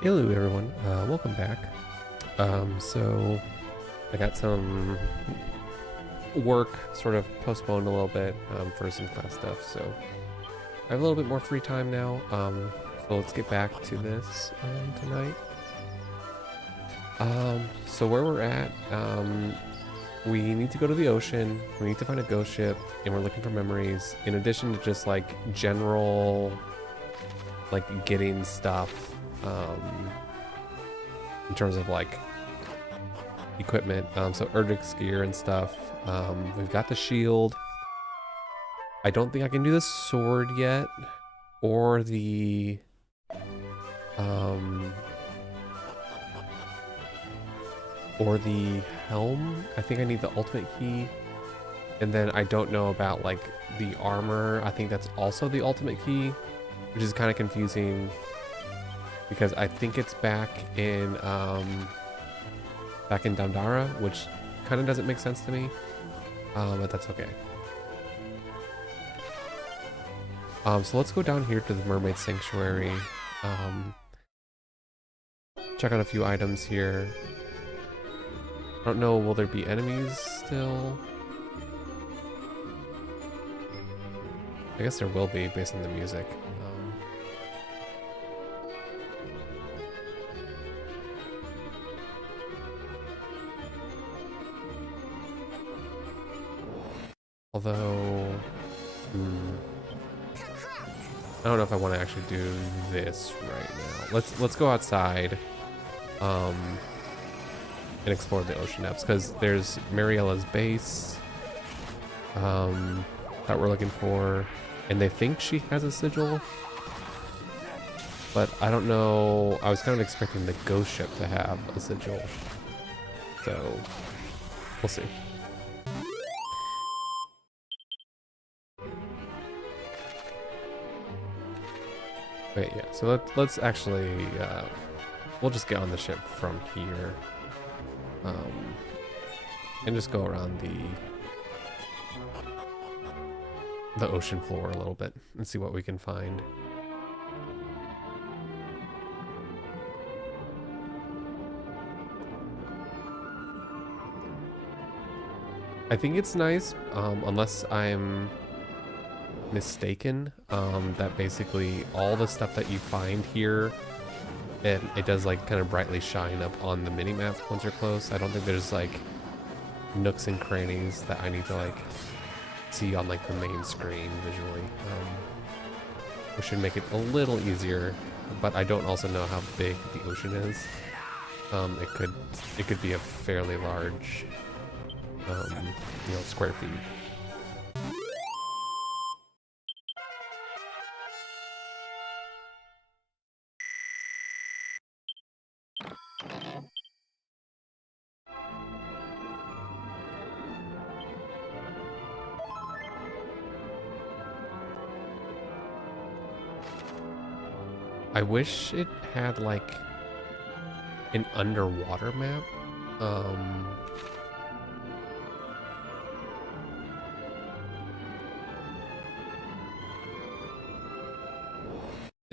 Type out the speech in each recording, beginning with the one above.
Hello everyone, welcome back. So I got some work sort of postponed a little bit for some class stuff, so I have a little bit more free time now. So let's get back to this tonight. So where we're at, we need to go to the ocean, we need to find a ghost ship, and we're looking for memories, in addition to just like general, like getting stuff, in terms of like equipment, so Erdrick's gear and stuff. We've got the shield. I don't think I can do the sword yet, or the helm. I think I need the ultimate key, and then I don't know about like the armor. I think that's also the ultimate key, which is kind of confusing because I think it's back in Dandara, which kind of doesn't make sense to me, but that's okay. So let's go down here to the Mermaid Sanctuary, check out a few items here. I don't know, will there be enemies still? I guess there will be based on the music. Although, I don't know if I want to actually do this right now. Let's go outside, and explore the ocean depths, because there's Mariella's base, that we're looking for, and they think she has a sigil, but I don't know. I was kind of expecting the ghost ship to have a sigil, so we'll see. Wait, yeah, so let's actually, we'll just get on the ship from here, and just go around the ocean floor a little bit and see what we can find. I think it's nice, unless I'm mistaken, that basically all the stuff that you find here, it does like kind of brightly shine up on the mini-map once you're close. I don't think there's like nooks and crannies that I need to like see on like the main screen visually, which should make it a little easier, but I don't also know how big the ocean is. It could be a fairly large, square feet. I wish it had like an underwater map.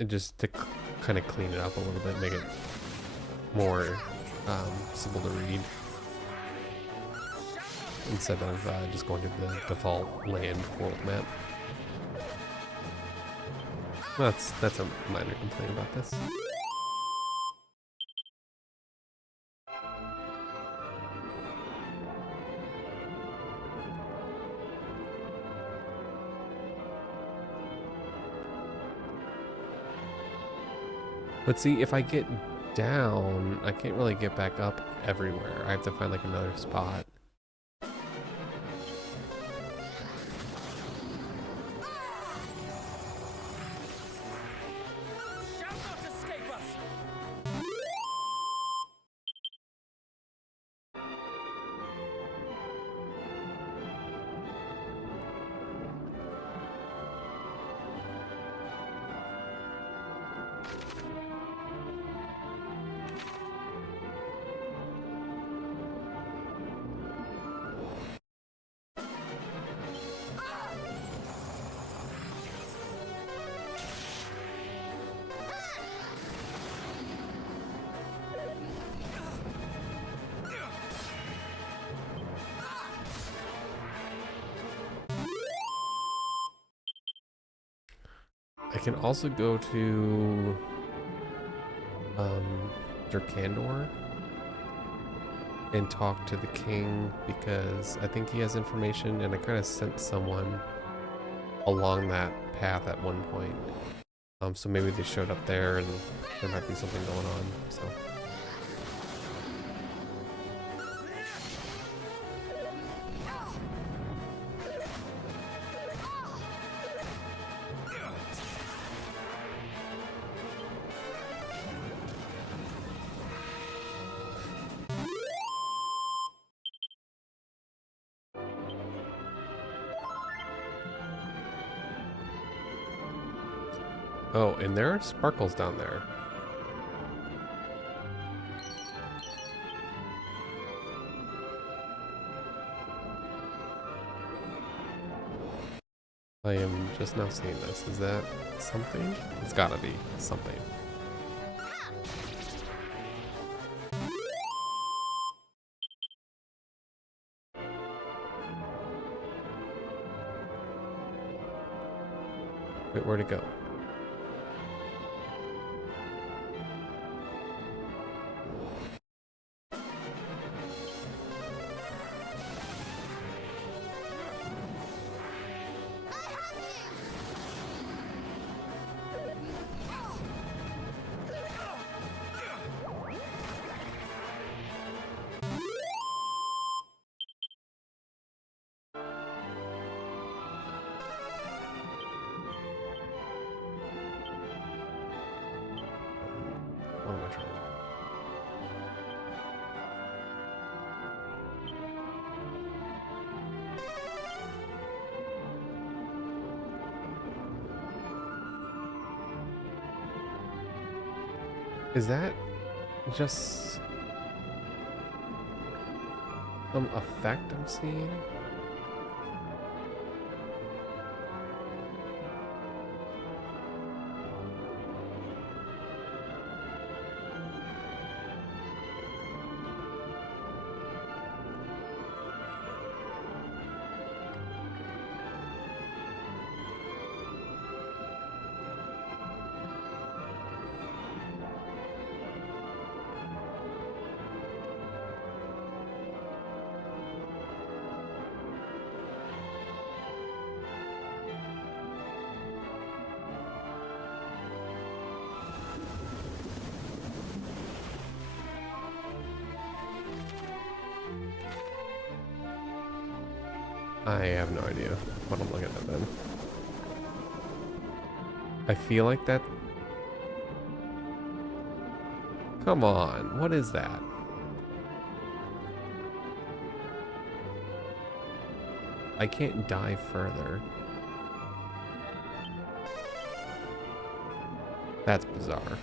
And just to kind of clean it up a little bit, make it more simple to read, instead of just going to the default land world map. That's a minor complaint about this. But see, if I get down, I can't really get back up everywhere. I have to find like another spot. I can also go to Durkandor and talk to the king because I think he has information, and I kind of sent someone along that path at one point. So maybe they showed up there and there might be something going on, so. Oh, and there are sparkles down there. I am just now seeing this. Is that something? It's gotta be something. Wait, where'd it go? What am I trying? Is that just some effect I'm seeing? I have no idea what I'm looking at then. I feel like that. Come on, what is that? I can't dive further. That's bizarre.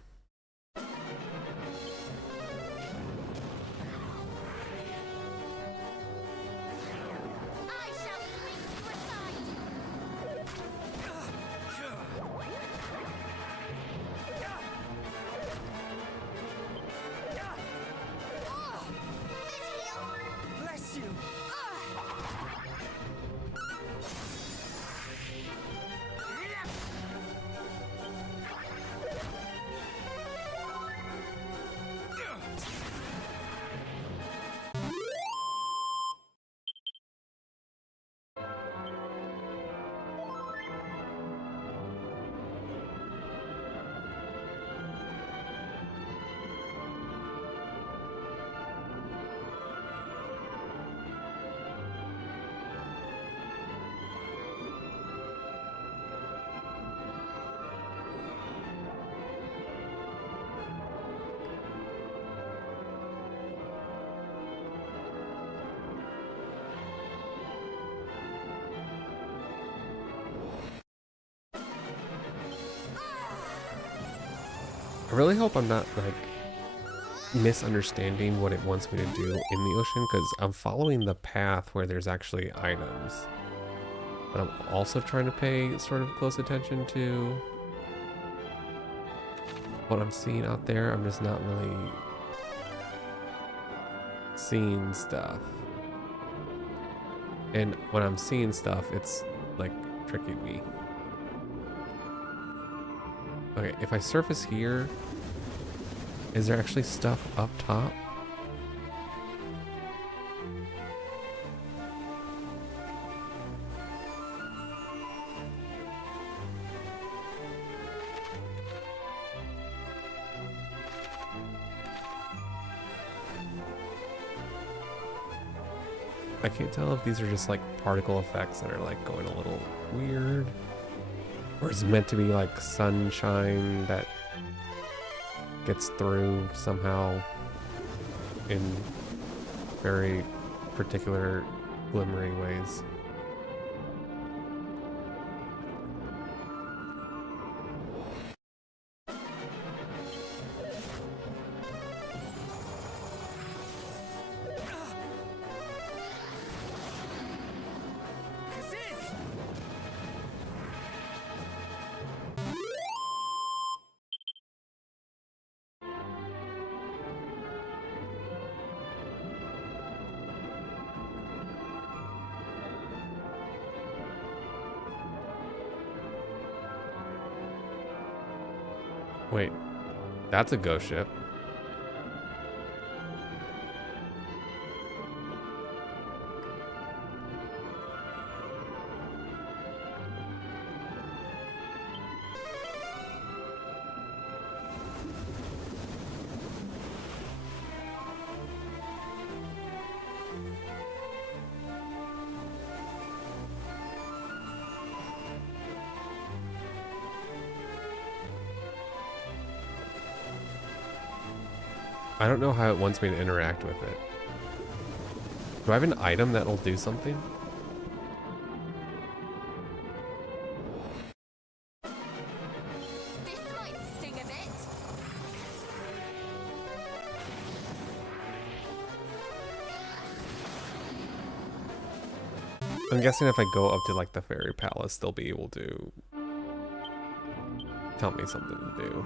I really hope I'm not like misunderstanding what it wants me to do in the ocean, because I'm following the path where there's actually items, but I'm also trying to pay sort of close attention to what I'm seeing out there. I'm just not really seeing stuff, and when I'm seeing stuff, it's like tricking me. Okay, if I surface here, is there actually stuff up top? I can't tell if these are just like particle effects that are like going a little weird. Or is it meant to be like sunshine that gets through somehow in very particular glimmering ways? Wait, that's a ghost ship. I don't know how it wants me to interact with it. Do I have an item that'll do something? This might sting a bit. I'm guessing if I go up to like the fairy palace, they'll be able to tell me something to do.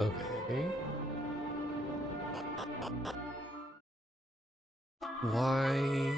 Okay. Why?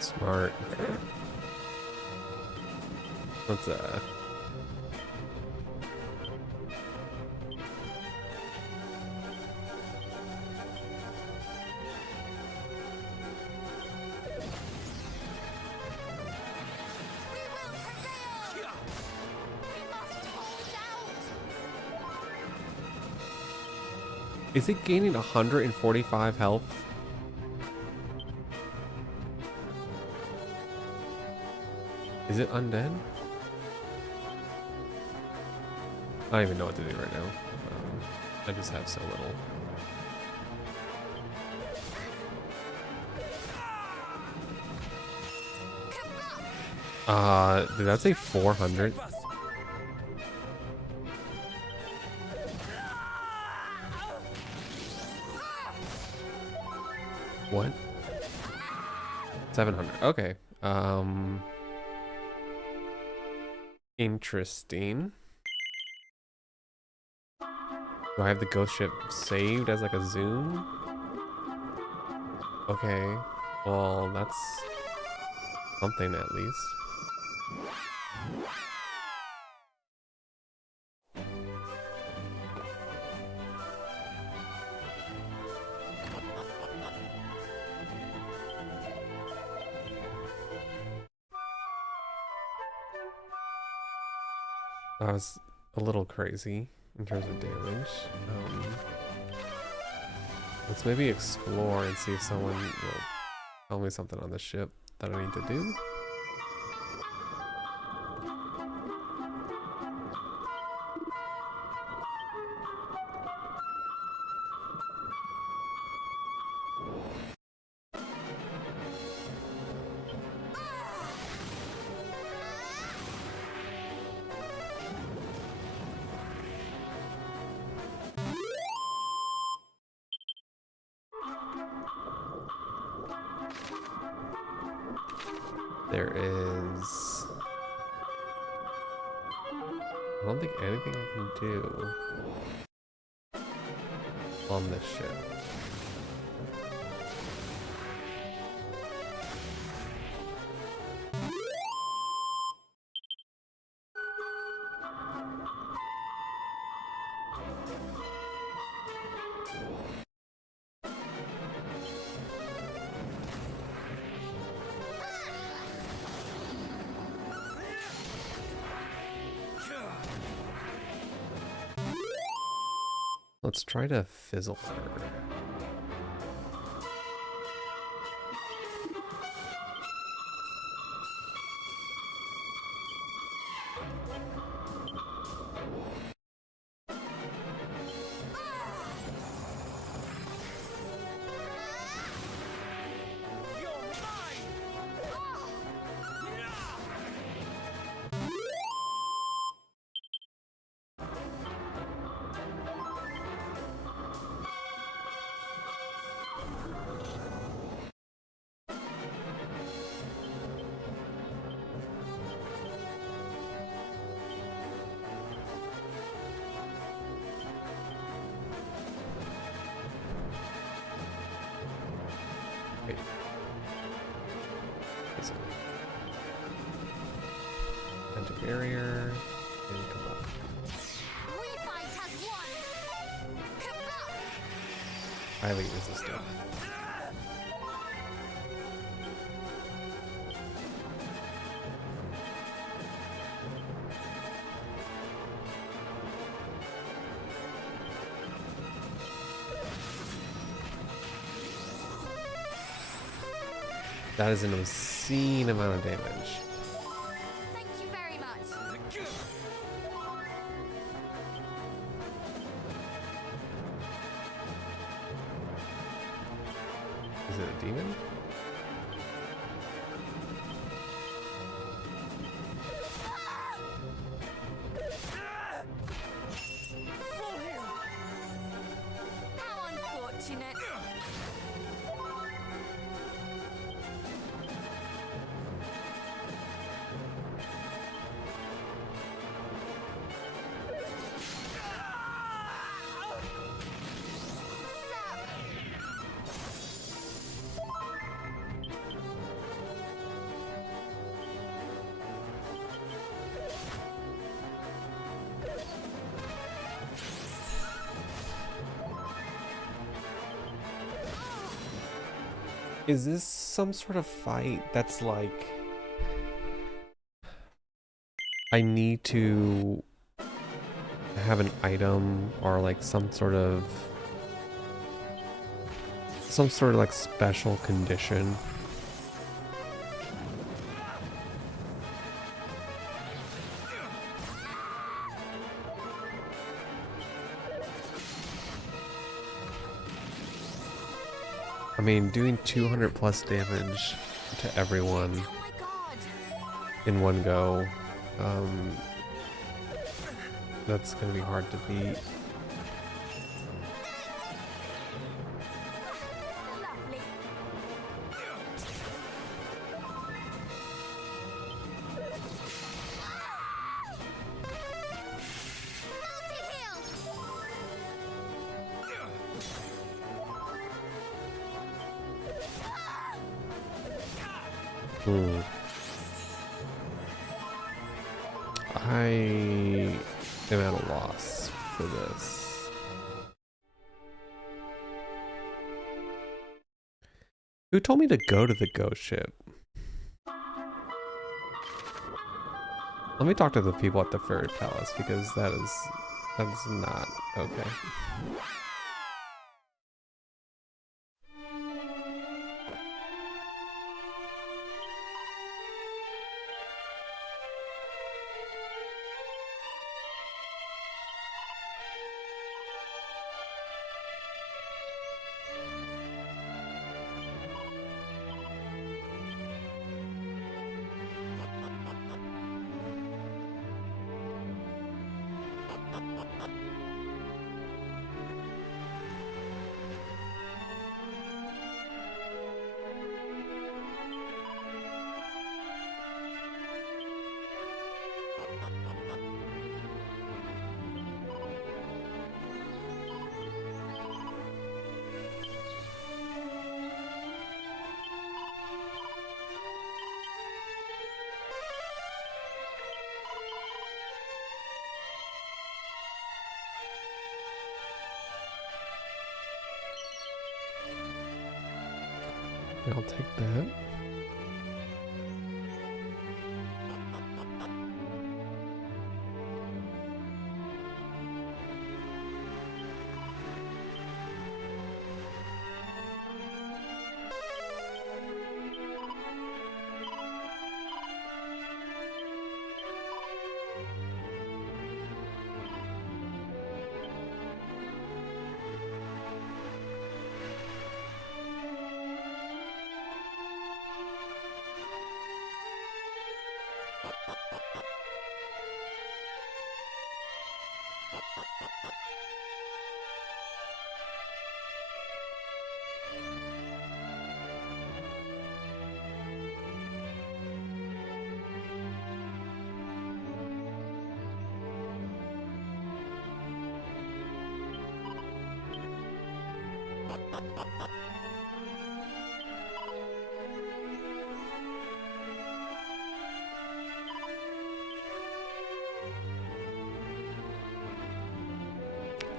Smart. Let's Is it gaining 145 health? Is it undead? I don't even know what to do right now. I just have so little. Did that say 400? What? 700. Okay. Interesting. Do I have the ghost ship saved as like a zoom? Okay. Well, that's something at least. That was a little crazy in terms of damage. Let's maybe explore and see if someone will tell me something on the ship that I need to do. There is... I don't think anything I can do on this ship. Let's try to fizzle her. Let's go. Enter barrier and come up. Highly resistant. That is an obscene amount of damage. Thank you very much. Is it a demon? How unfortunate. Is this some sort of fight that's like I need to have an item or like some sort of like special condition? I mean, doing 200 plus damage to everyone Oh my god. in one go, that's gonna be hard to beat. Lovely. Multi-heal. I am at a loss for this. Who told me to go to the ghost ship? Let me talk to the people at the Fairy Palace because that's not okay. Yeah, I'll take that.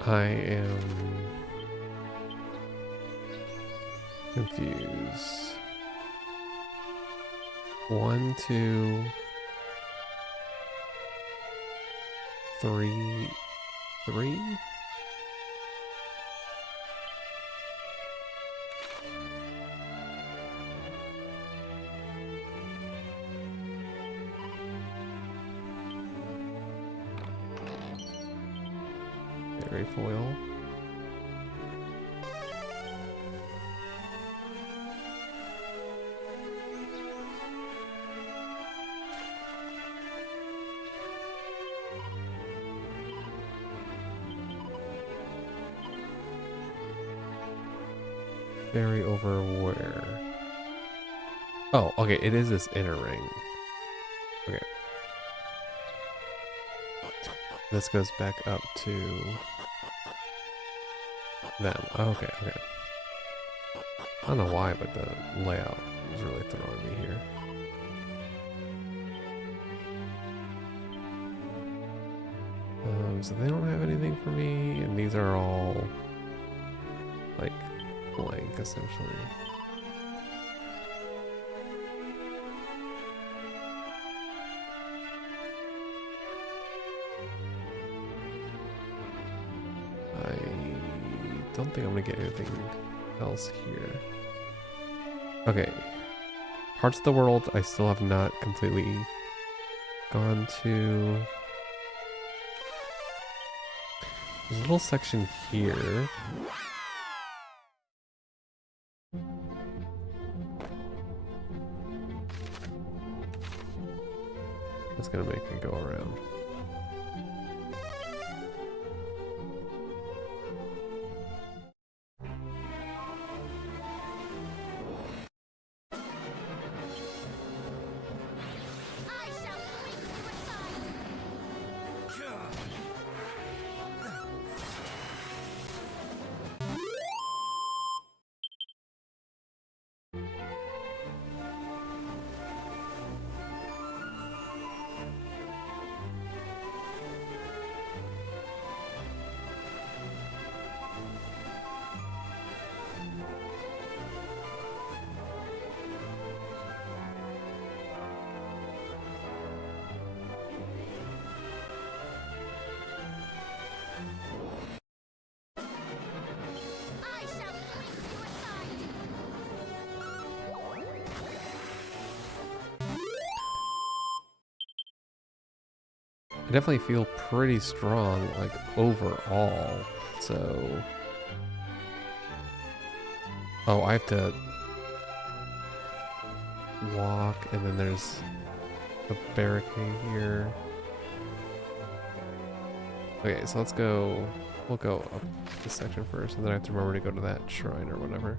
I am confused. 1, 2, 3, 3? Fairy foil. Fairy over where? Oh, okay, it is this inner ring. Okay. This goes back up to them. Okay, okay. I don't know why, but the layout is really throwing me here. So they don't have anything for me, and these are all like blank essentially. I don't think I'm gonna get anything else here. Okay. Parts of the world I still have not completely gone to. There's a little section here. That's gonna make me go around. I shall swing you aside. I shall swing you aside. I definitely feel pretty strong, like overall. So, oh, I have to walk, and then there's a barricade here. Okay, so let's go. We'll go up this section first, and then I have to remember to go to that shrine or whatever.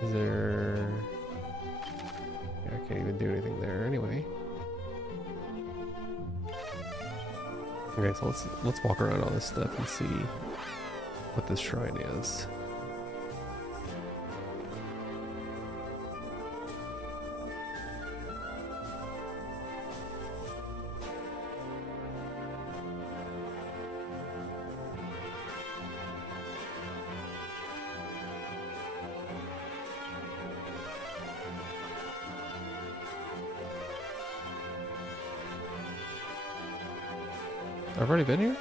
Is there... Yeah, I can't even do anything there anyway. Okay, so let's walk around all this stuff and see what this shrine is. I've already been here?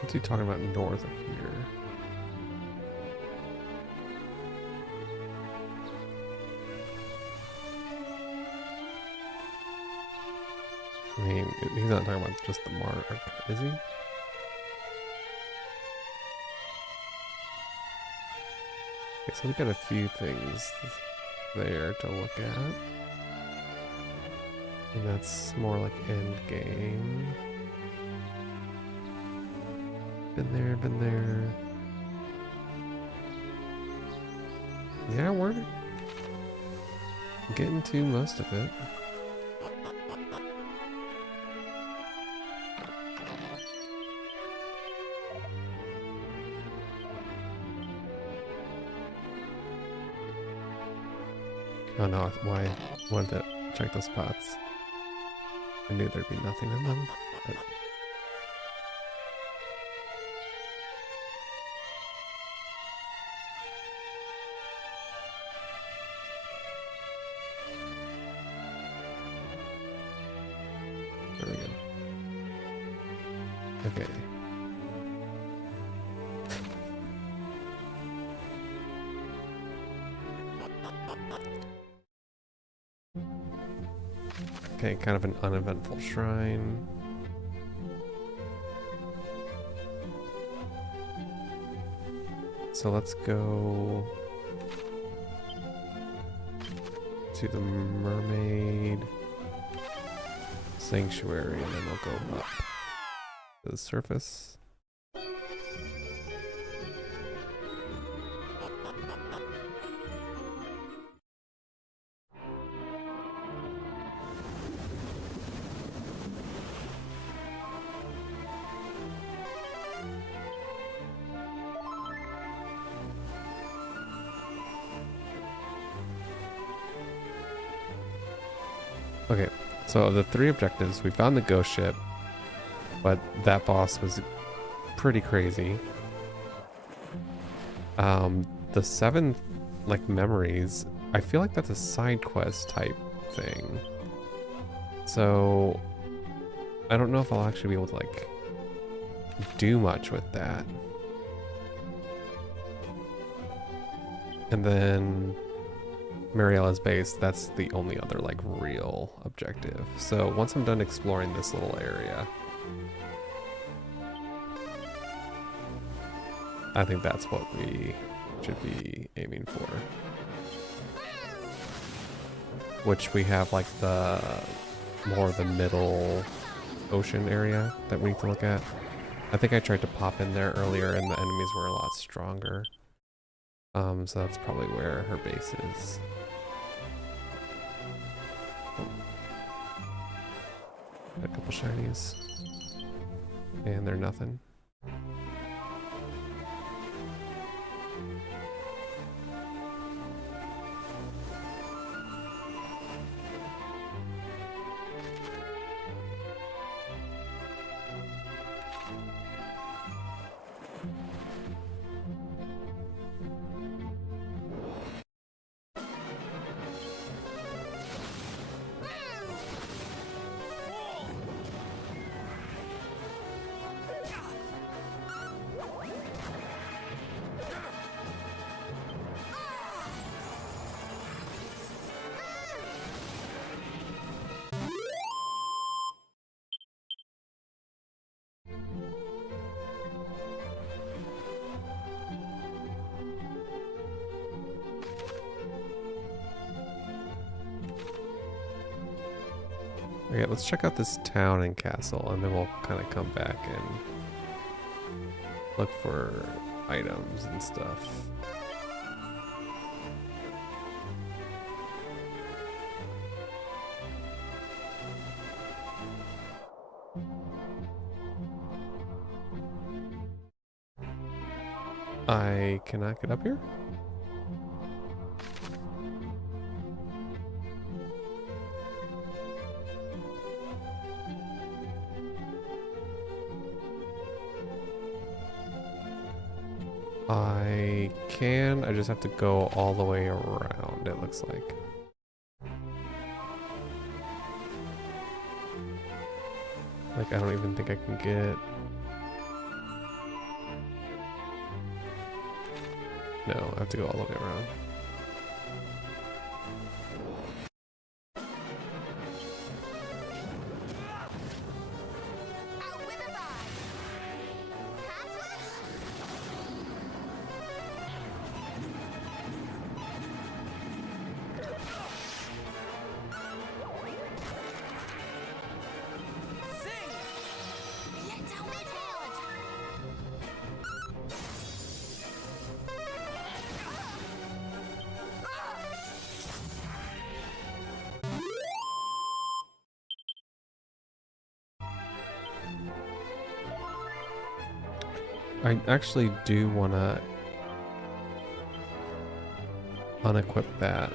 What's he talking about north of here? I mean, he's not talking about just the mark, is he? Okay, so we got a few things there to look at. And that's more like end game. Been there. Yeah, we're getting to most of it. Oh no, why I wanted to check those pots. I knew there'd be nothing in them. But there we go. Okay. Okay, kind of an uneventful shrine. So let's go to the mermaid sanctuary and then we'll go up to the surface. Okay, so the 3 objectives, we found the ghost ship, but that boss was pretty crazy. The 7 like memories, I feel like that's a side quest type thing. So I don't know if I'll actually be able to like do much with that. And then Mariella's base, that's the only other like real objective. So once I'm done exploring this little area, I think that's what we should be aiming for. Which we have like the more the middle ocean area that we need to look at. I think I tried to pop in there earlier and the enemies were a lot stronger. So that's probably where her base is. A couple shinies. And they're nothing. Okay, let's check out this town and castle, and then we'll kind of come back and look for items and stuff. I cannot get up here? I can, I just have to go all the way around, it looks like. Like, I don't even think I can get No, I have to go all the way around. Out with a bang! Catfish! Let down the cord! I actually do want to unequip that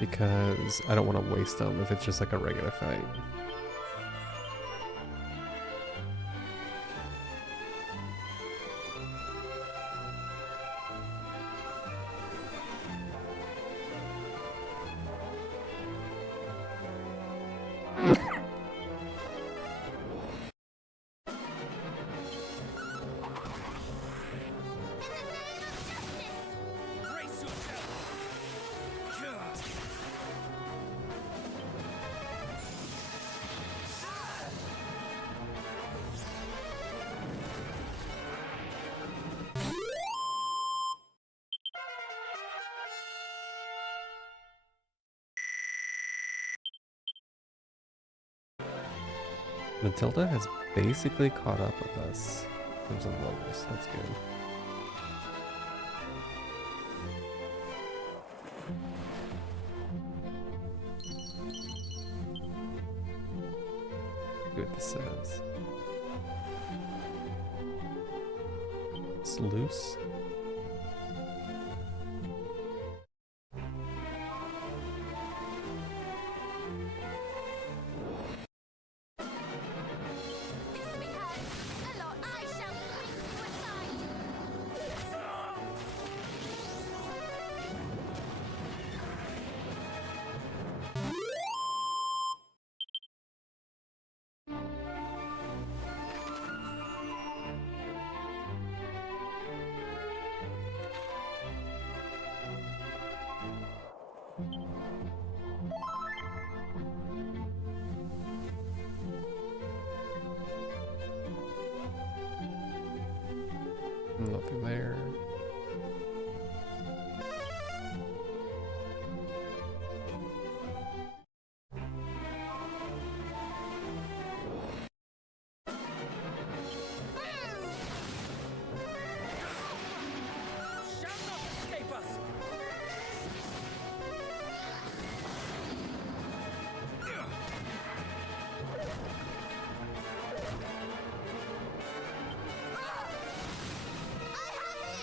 because I don't want to waste them if it's just like a regular fight. Matilda has basically caught up with us in terms of levels. That's good. See what this says. It's loose. This me hurt. A lot. I shall swing you aside. Nothing there. Shall not escape us! I have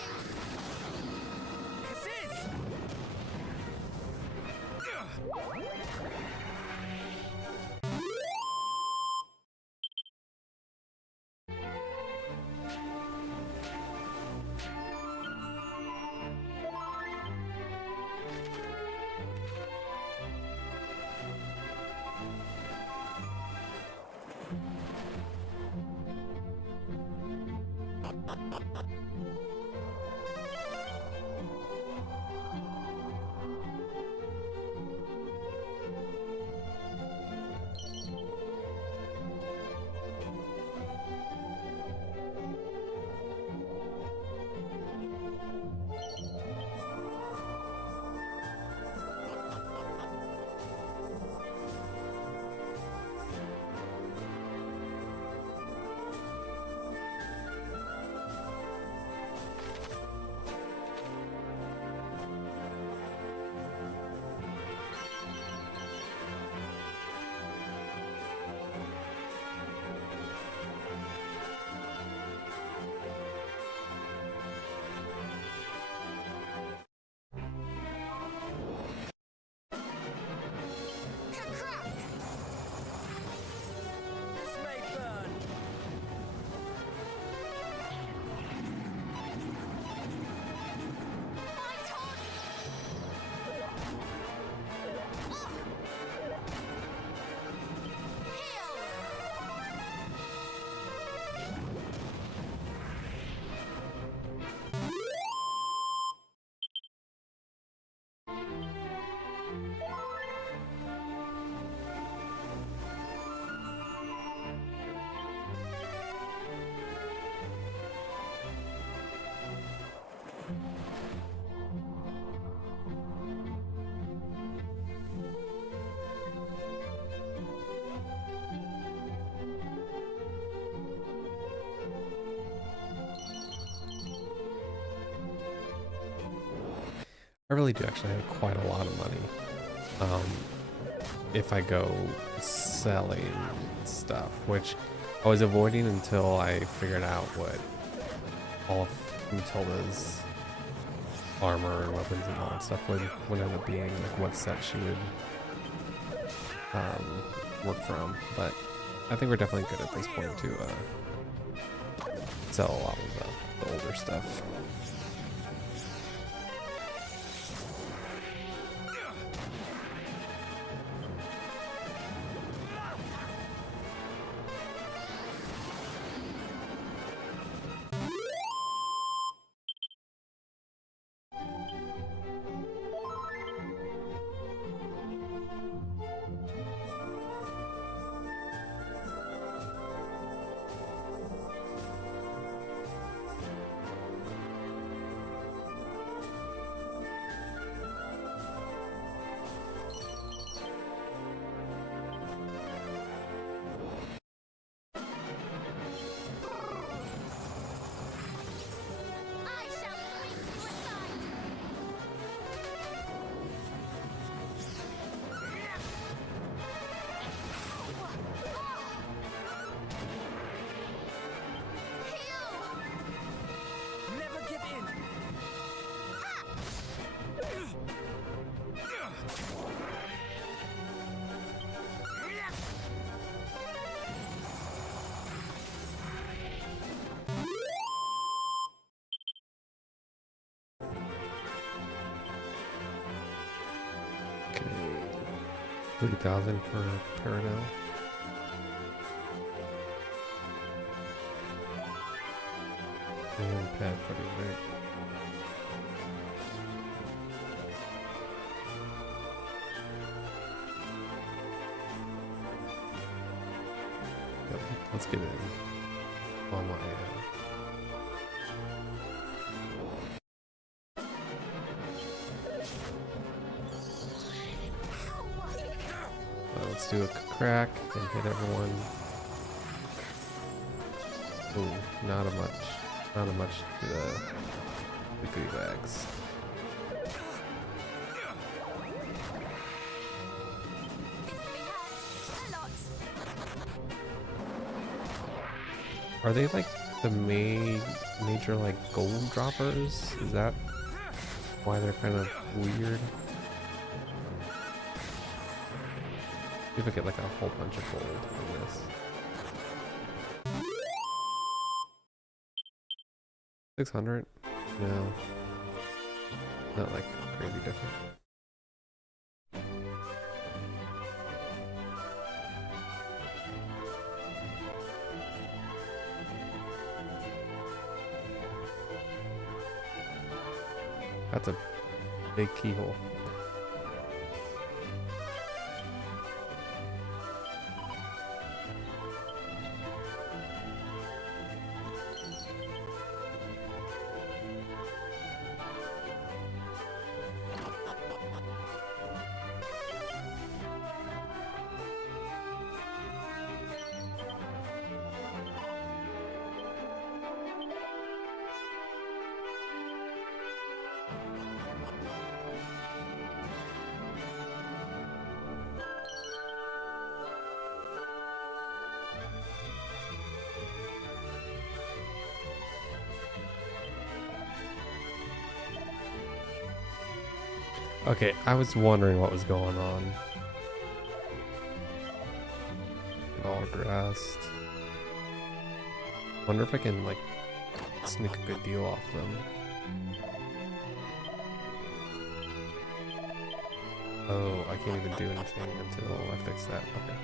I really do actually have quite a lot of money. If I go selling stuff, which I was avoiding until I figured out what all of Matilda's armor and weapons and all that stuff would end up being, like what set she would work from. But I think we're definitely good at this point to sell a lot of the older stuff. I shall swing you aside. Heal! Never give in. Okay, 3,000 for Paranel. And pad footage, right? Yep, let's get in. On my let's do a crack and hit everyone. Ooh, not a much to the goodie bags. This we have a lot. Are they like the major like gold droppers? Is that why they're kind of weird? See if I get like a whole bunch of gold on this. 600? No. Not like crazy different. That's a big keyhole. Okay, I was wondering what was going on. All grassed. Wonder if I can like sneak a good deal off them. Oh, I can't even do anything until I fix that. Okay.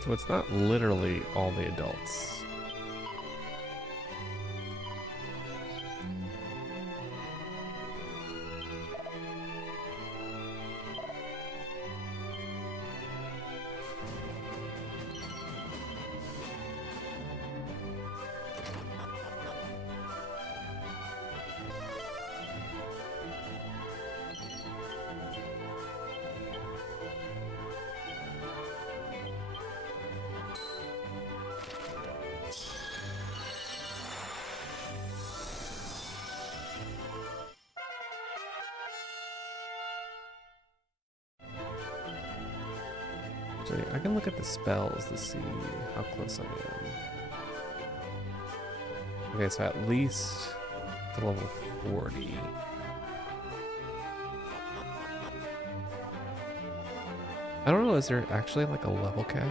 So it's not literally all the adults. Actually, I can look at the spells to see how close I am. Okay, so at least to level 40. I don't know, is there actually like a level cap?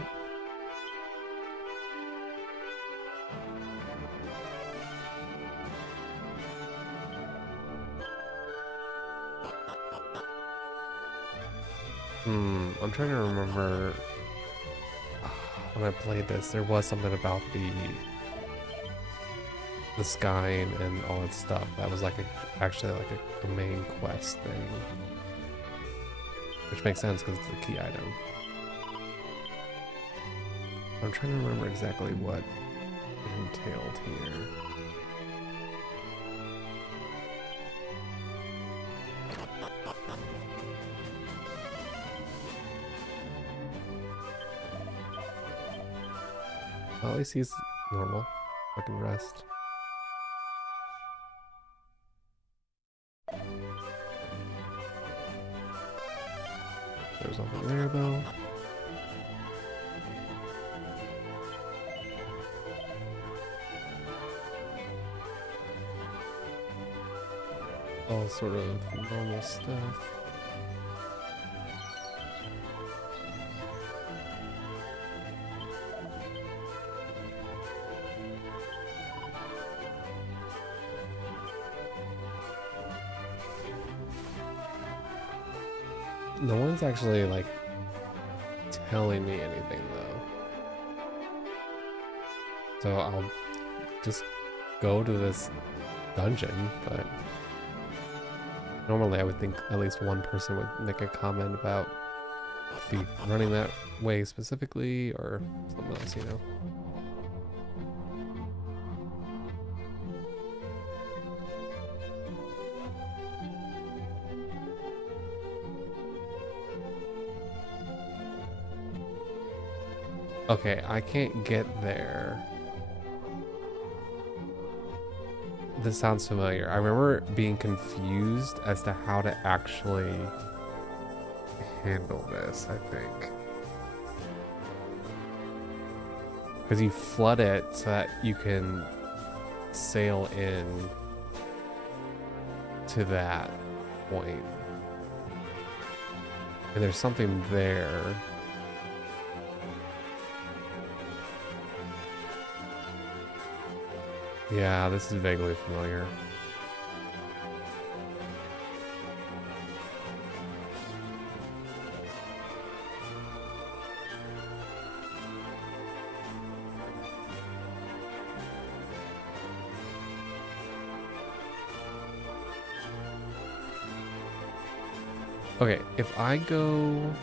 I'm trying to remember when I played this, there was something about the sky and all that stuff that was like actually like a main quest thing, which makes sense because it's a key item. I'm trying to remember exactly what it entailed here. Well, at least he's normal. I can rest. There's nothing there though. All sort of normal stuff. No one's actually like telling me anything though. So I'll just go to this dungeon, but normally I would think at least one person would make a comment about the thief running that way specifically or something else, you know? Okay, I can't get there. This sounds familiar. I remember being confused as to how to actually handle this, I think. Because you flood it so that you can sail in to that point. And there's something there. Yeah, this is vaguely familiar. Okay, if I go...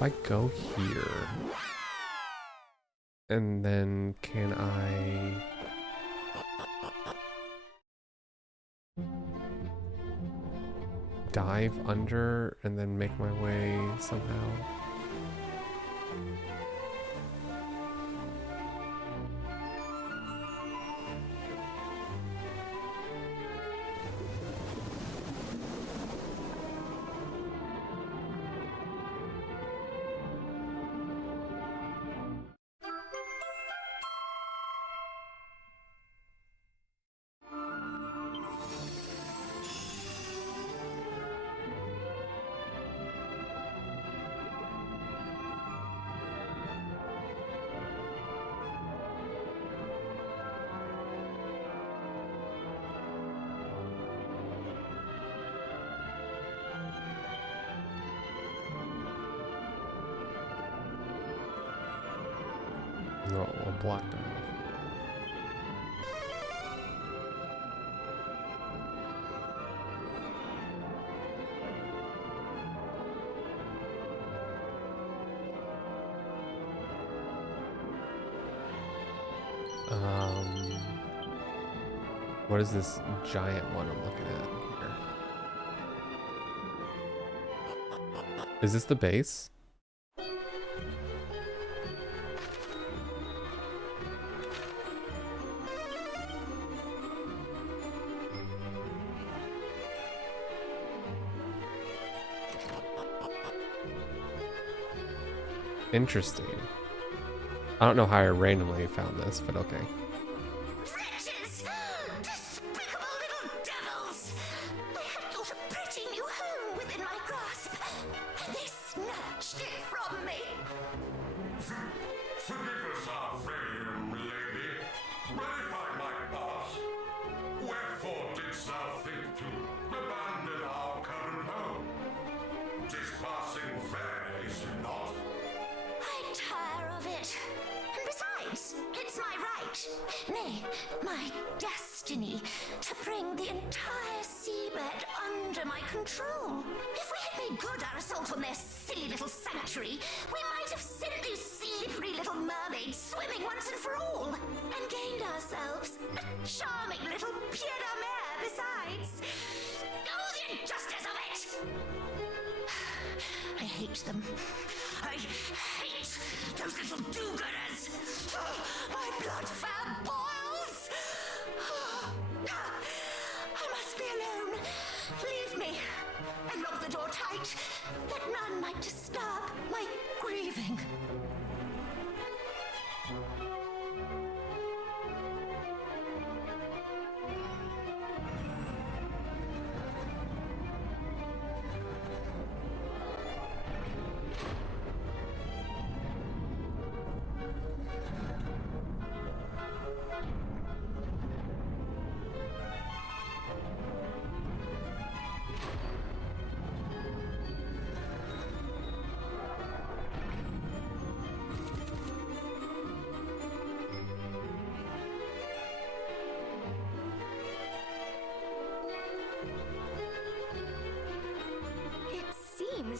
If I go here, and then can I... dive under and then make my way somehow? No, I blocked him. What is this giant one I'm looking at here? Is this the base? Interesting. I don't know how I randomly found this, but okay. Wretches! Despicable little devils! I had thought a pretty new home within my grasp, and they snatched it from me. Forgive us our failure, milady. Verify my pass. Wherefore didst thou think to abandon our current home? 'Tis passing fair, is it not? I tire of it. And besides, it's my right, nay, my destiny, to bring the entire seabed under my control. If we had made good our assault on their silly little sanctuary, we might have sent these slippery little mermaids swimming once and for all, and gained ourselves a charming little pied de mer besides. Oh, the injustice of it! I hate them. I hate those little do-gooders. My blood fan boils. I must be alone. Leave me and lock the door tight, that none might disturb my grieving.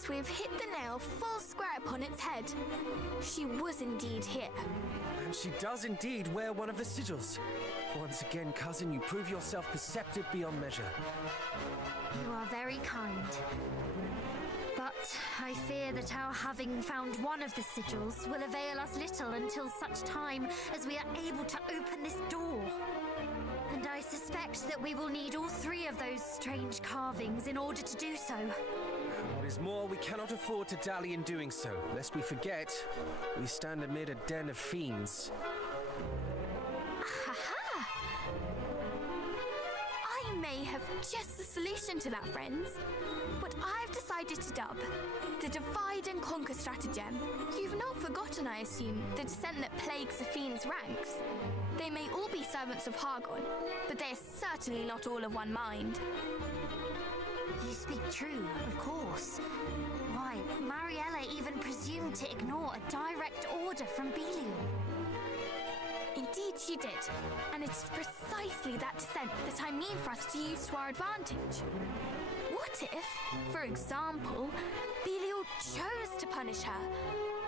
We've hit the nail full square upon its head. She was indeed here. And she does indeed wear one of the sigils. Once again, cousin, you prove yourself perceptive beyond measure. You are very kind. But I fear that our having found one of the sigils will avail us little until such time as we are able to open this door. And I suspect that we will need all three of those strange carvings in order to do so. What is more, we cannot afford to dally in doing so, lest we forget we stand amid a den of fiends. Ha-ha! I may have just the solution to that, friends. What I've decided to dub the Divide and Conquer stratagem. You've not forgotten, I assume, the descent that plagues the fiends' ranks. They may all be servants of Hargon, but they are certainly not all of one mind. You speak true, of course. Why, Mariella even presumed to ignore a direct order from Belial. Indeed she did, and it is precisely that descent that I mean for us to use to our advantage. What if, for example, Belial chose to punish her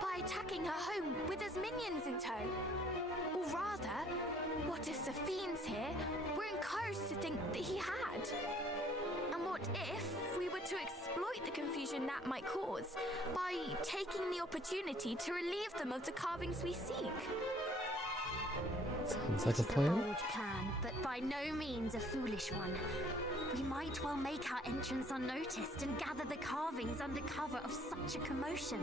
by attacking her home with his minions in tow? Or rather, what if the fiends here were encouraged to think that he had? And what if we were to exploit the confusion that might cause by taking the opportunity to relieve them of the carvings we seek? Sounds like a It's a plan. bold plan, but by no means a foolish one. We might well make our entrance unnoticed and gather the carvings under cover of such a commotion.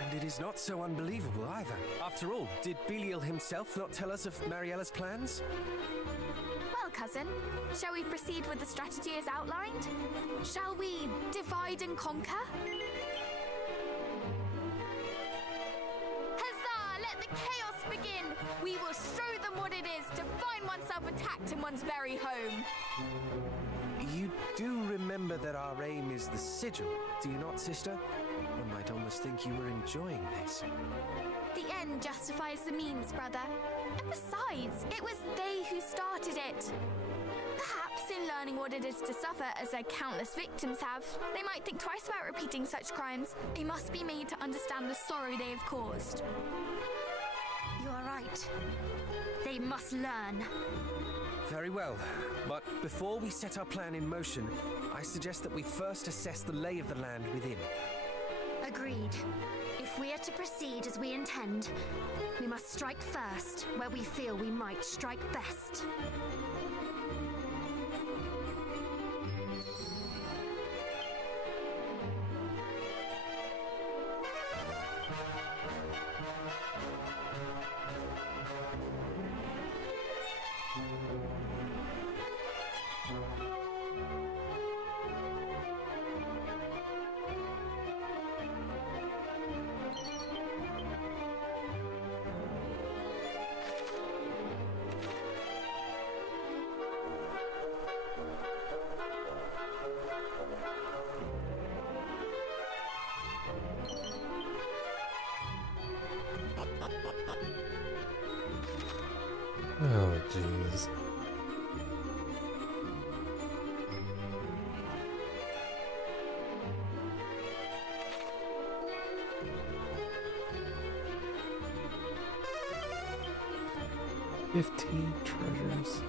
And it is not so unbelievable either. After all, did Belial himself not tell us of Mariella's plans? Well, cousin, shall we proceed with the strategy as outlined? Shall we divide and conquer? Huzzah! Let the chaos begin! We will show them what it is to find oneself attacked in one's very home. You do remember that our aim is the sigil, do you not, sister? One might almost think you were enjoying this. The end justifies the means, brother. And besides, it was they who started it. Perhaps in learning what it is to suffer as their countless victims have, they might think twice about repeating such crimes. They must be made to understand the sorrow they have caused. You are right. They must learn. Very well, but before we set our plan in motion, I suggest that we first assess the lay of the land within. Agreed. If we are to proceed as we intend, we must strike first where we feel we might strike best. Oh, jeez. $15 treasures.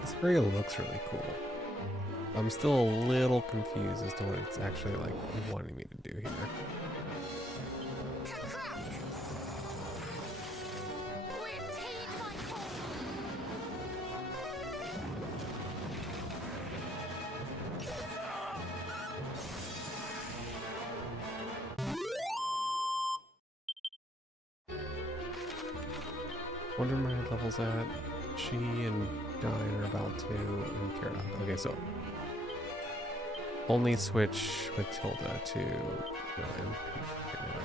This area looks really cool. I'm still a little confused as to what it's actually like wanting me to do here. Wonder where my level's at. She and Dine are about to, and Caradoc. Okay, so only switch Matilda to MP right now.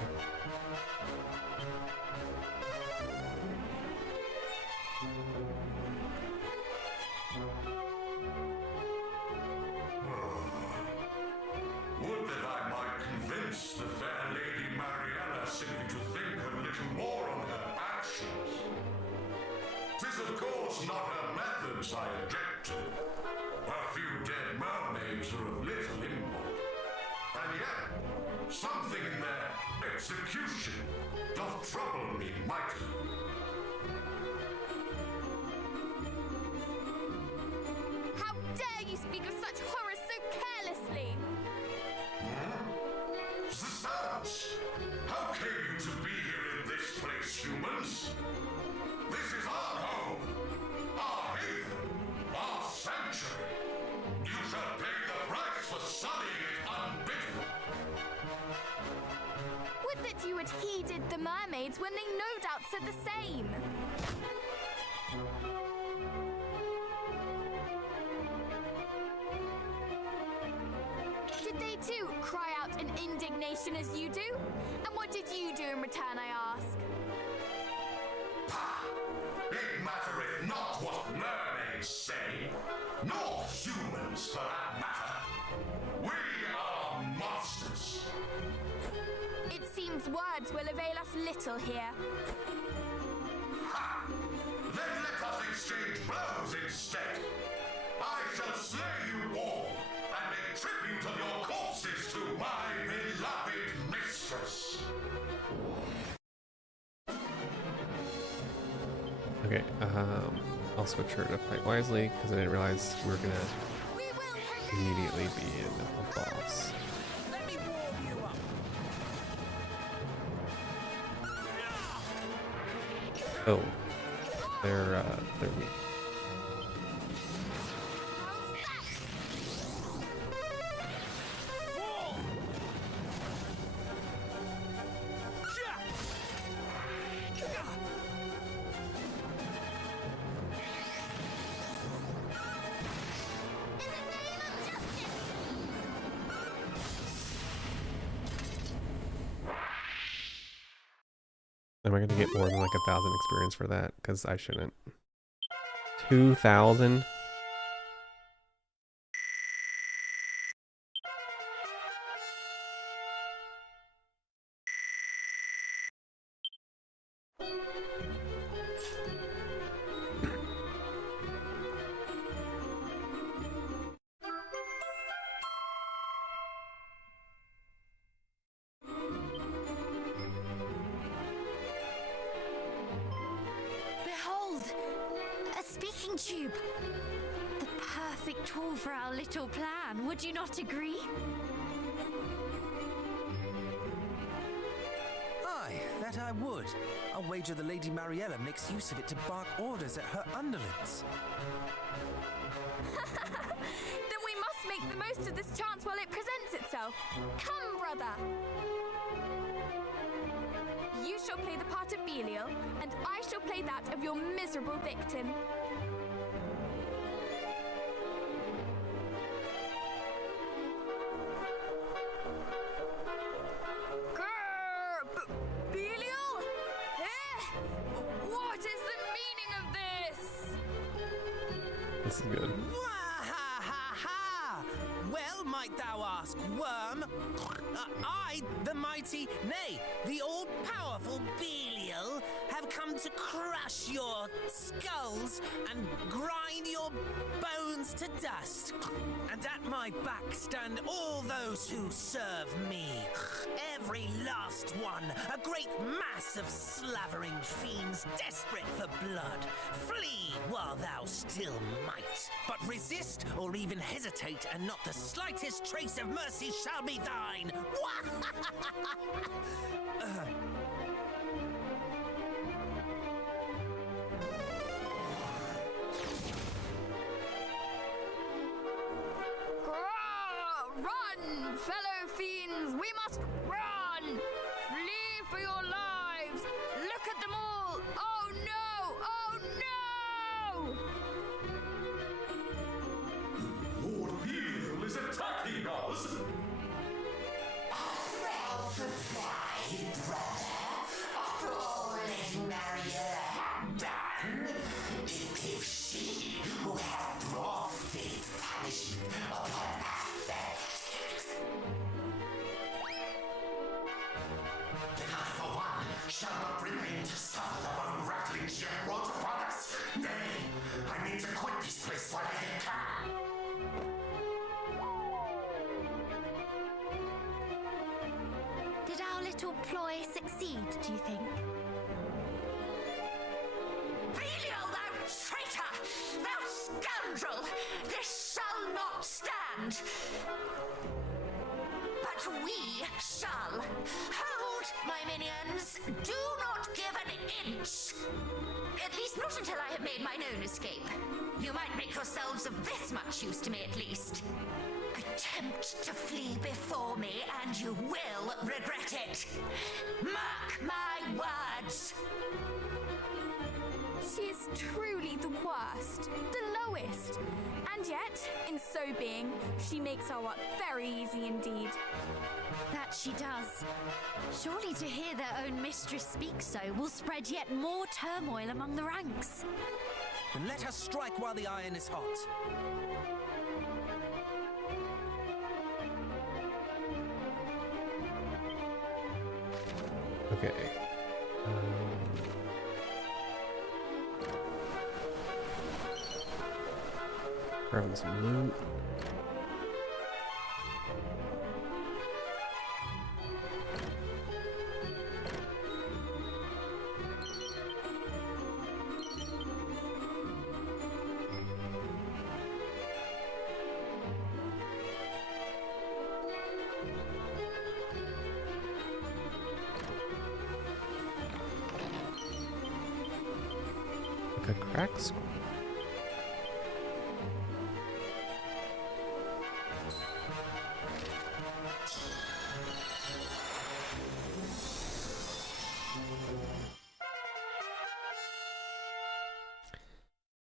Would that I might convince the fair Lady Mariella simply to think a little more on her actions. 'Tis of course not her methods I object to. A few dead mermaids are of little import. And yet, something in their execution doth trouble me mightily. How dare you speak of such horrors so carelessly? Silence! How came you to be here in this place, humans? This is our home, our haven, our sanctuary. You shall pay the price for sullying it unbidden. Would that you had heeded the mermaids when they no doubt said the same. Did they too cry out in indignation as you do? And what did you do in return, I ask? It mattereth not what mermaids say, nor humans for that matter. We are monsters. It seems words will avail us little here. Ha! Then let us exchange blows instead. I shall slay you all and make tribute of your corpses to my beloved mistress. Okay, I'll switch her to fight wisely because I didn't realize we were gonna immediately be in a boss. Let me warm you up. Oh, they're weak. Am I gonna get more than like 1,000 experience for that? Because I shouldn't. 2,000? Behold, a speaking tube. The perfect tool for our little plan, would you not agree? Aye, that I would. I'll wager the Lady Mariella makes use of it to bark orders at her underlings. Then we must make the most of this chance while it presents itself. Come, brother. You shall play the part of Belial, and I shall play that of your miserable victim. Belial? What is the meaning of this? This is good. Wah-ha-ha-ha! Well, might thou ask, worm? I, the mighty, nay, the all-powerful Belial, have come to crush your skulls and grind your bones to dust. And at my back stand all those who serve me. Every last one, a great mass of slavering fiends desperate for blood. Flee while thou still might. But resist or even hesitate, and not the slightest trace of mercy shall be thine. Run, fellow fiends! We must run! Flee for your lives! Look at them all! Oh no! Oh no! Lord Belial is attacking us! Well, goodbye, brother. After all Lady Mariella had done, if she who had brought this punishment upon us, then I, for one, shall not remain to suffer the bone-rattling she had wrought upon us. Nay, I mean to quit this place while I yet can. Did our little ploy succeed, do you think? Belial, thou traitor! Thou scoundrel! This shall not stand! But we shall. Hold, my minions! Do not give an inch! At least not until I have made my own escape. You might make yourselves of this much use to me at least. Attempt to flee before me, and you will regret it. Mark my words! She is truly the worst, the lowest. And yet, in so being, she makes our work very easy indeed. That she does. Surely to hear their own mistress speak so will spread yet more turmoil among the ranks. Then let us strike while the iron is hot. Okay. Grabbing some loot. A crack scroll.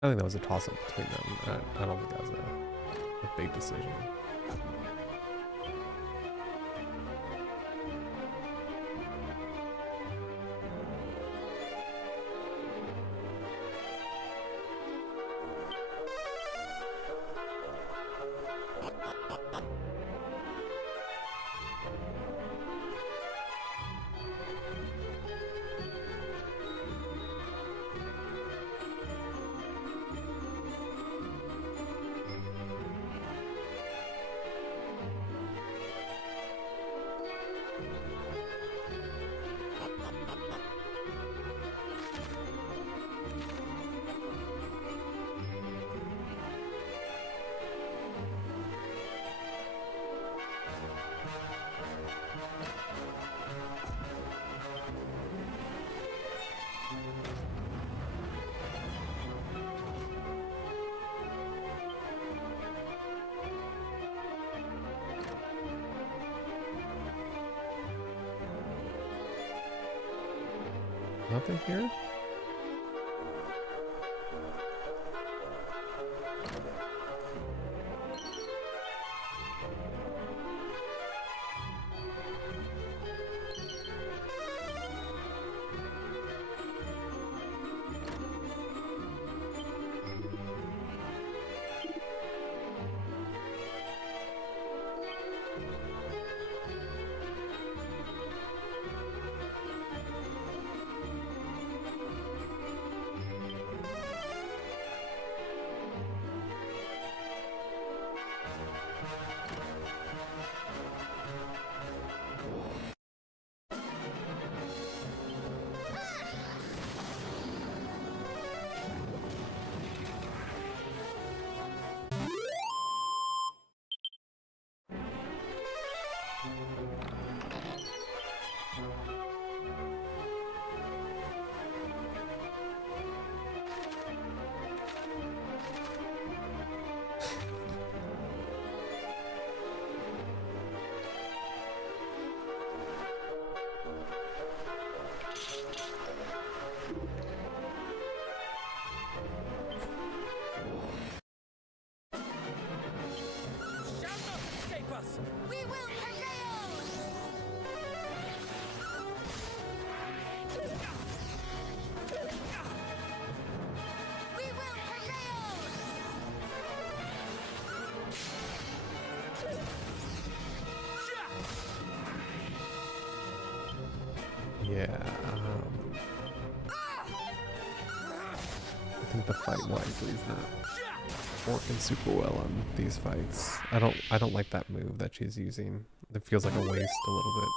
I think that was a toss-up between them. I don't think that was a big decision. Nothing here? We will prevail! We will prevail! Yeah. I think the fight wisely is not working super well on these fights. I don't like that move that she's using. It feels like a waste a little bit.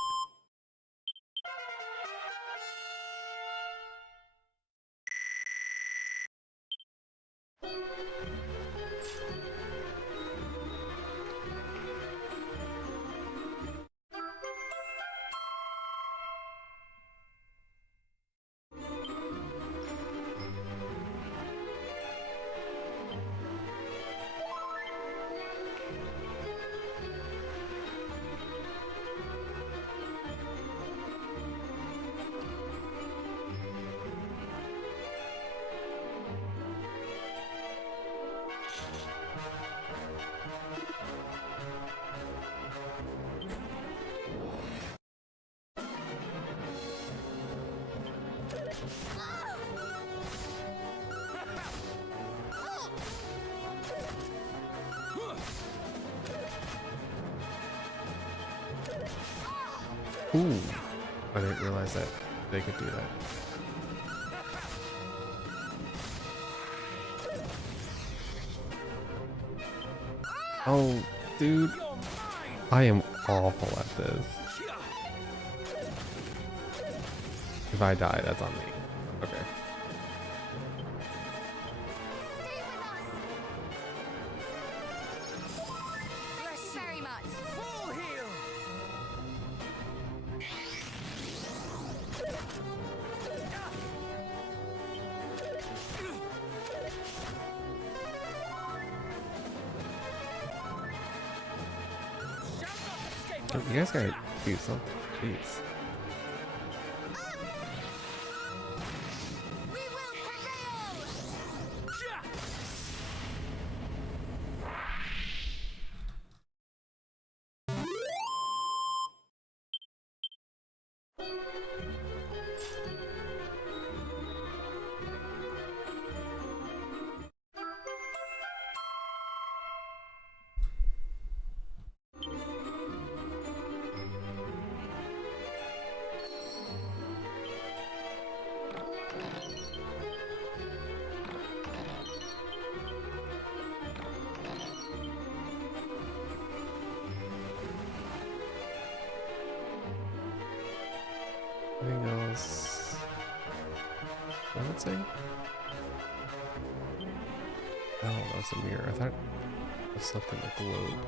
Ooh, I didn't realize that they could do that. Oh, dude, I am awful at this. If I die, that's on me. Okay. Stay with us! Thank you very much. Full heal! You guys gotta do something. Jeez. We will prevail! Anything else? What would say? Oh, that's a mirror. I thought I slept in the globe.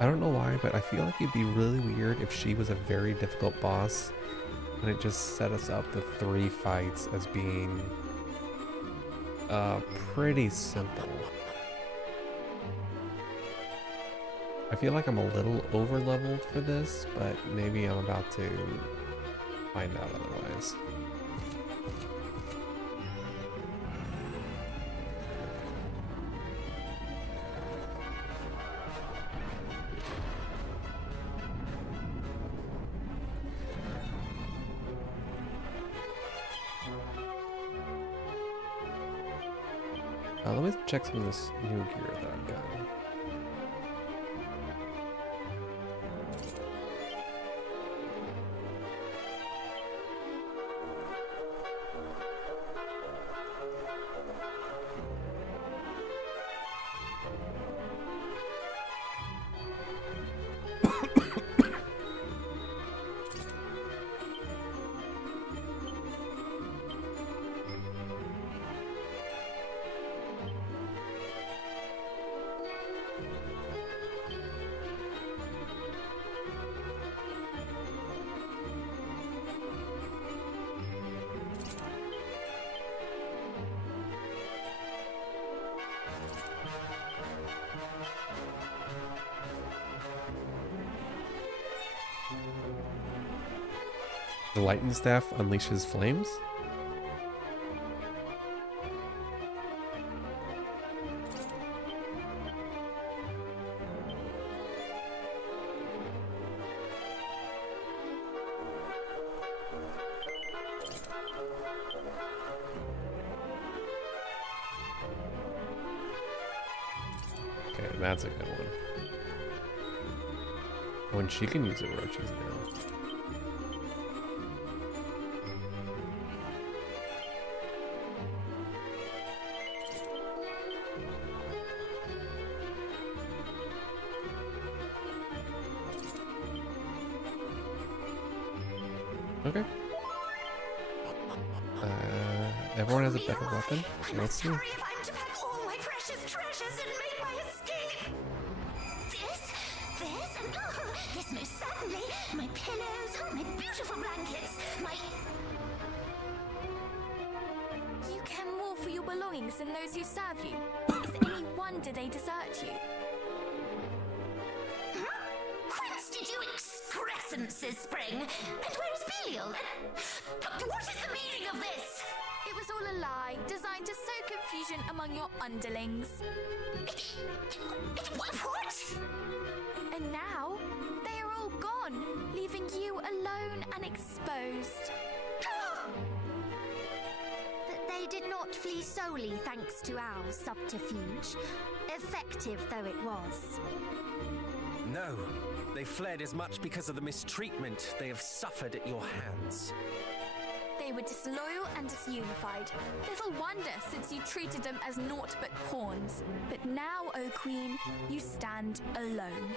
I don't know why, but I feel like it'd be really weird if she was a very difficult boss and it just set us up the 3 fights as being pretty simple. I feel like I'm a little over leveled for this, but maybe I'm about to find out otherwise. Let me check some of this new gear that I've got. The lightning staff unleashes flames? Okay, that's a good one. Oh, and she can use Orochis now. Okay. Everyone has a better weapon. Let's see. Hurry if I'm to pack all my precious treasures and make my escape. This, and this most certainly. My pillows, my beautiful blankets, my... You care more for your belongings than those who serve you. Is it any wonder they desert you? Whence did you excrescences spring? And where is Belial? What is the meaning of this? It was all a lie, designed to sow confusion among your underlings. What? And now, they are all gone, leaving you alone and exposed. That they did not flee solely thanks to our subterfuge, effective though it was. No, they fled as much because of the mistreatment they have suffered at your hands. They they were disloyal and disunified. Little wonder, since you treated them as naught but pawns. But now, O Queen, you stand alone.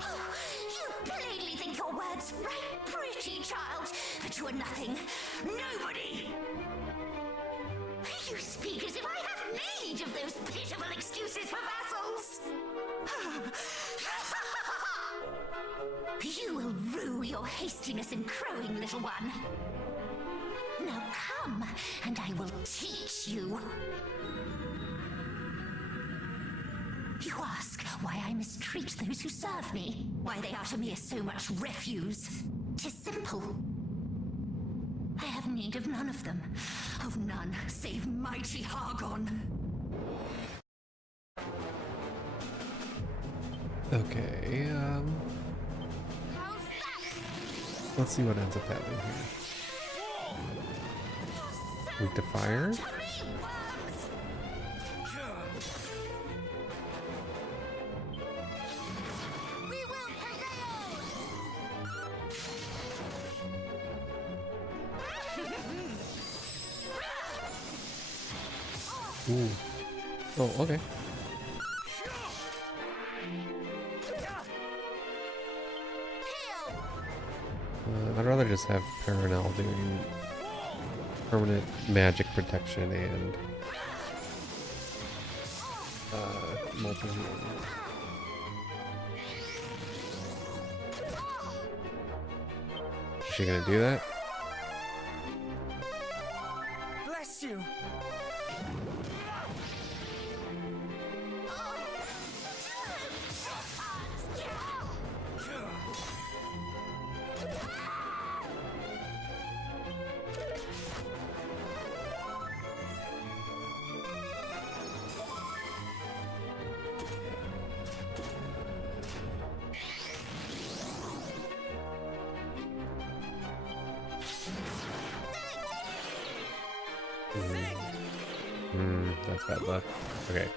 Oh, you plainly think your words right pretty, child, but you are nothing. Nobody! You speak as if I have need of those pitiful excuses for vassals! You will rue your hastiness in crowing, little one. Now come, and I will teach you. You ask why I mistreat those who serve me, why they are to me as so much refuse. 'Tis simple. I have need of none of them, of none save mighty Hargon. Okay, How's that? let's see what ends up happening here. Weak to fire? We will prevail! Ooh. Oh, okay. I'd rather just have Paranel doing permanent magic protection and multi-healing. Is she gonna do that? Bless you. That's bad luck. Okay.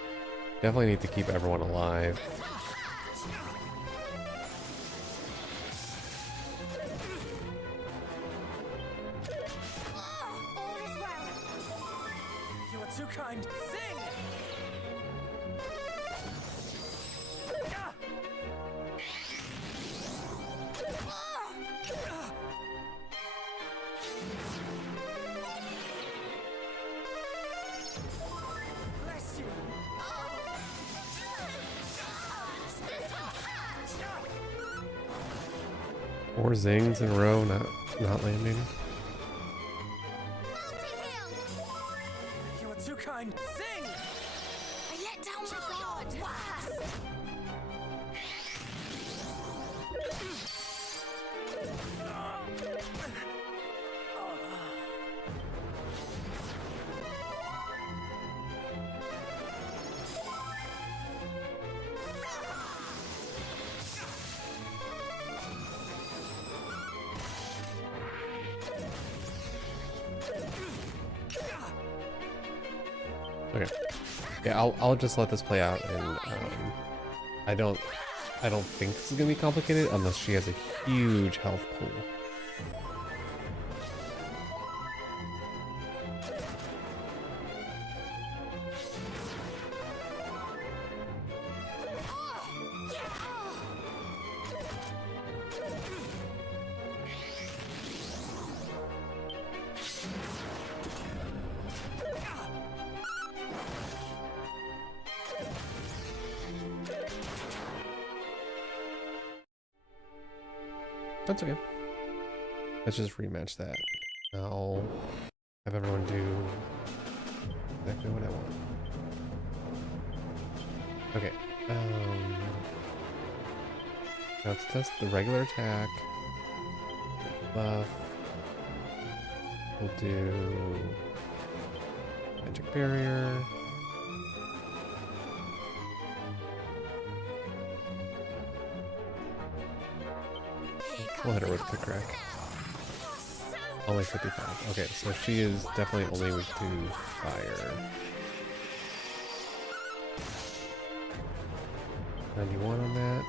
Definitely need to keep everyone alive. All is well. You are too kind. Sing! Ah! Bless you. Four zings in a row, not landing. Multi-heal! You are too kind. Sing! I let down my guard. Okay. Yeah, I'll just let this play out, and I don't think this is gonna be complicated unless she has a huge health pool. That's okay. Let's just rematch that. I'll have everyone do exactly what I want. Okay. Now let's test the regular attack. Buff. We'll do magic barrier. We'll hit her with quick crack. Only 55. Okay, so she is definitely only weak to fire. 91 on that.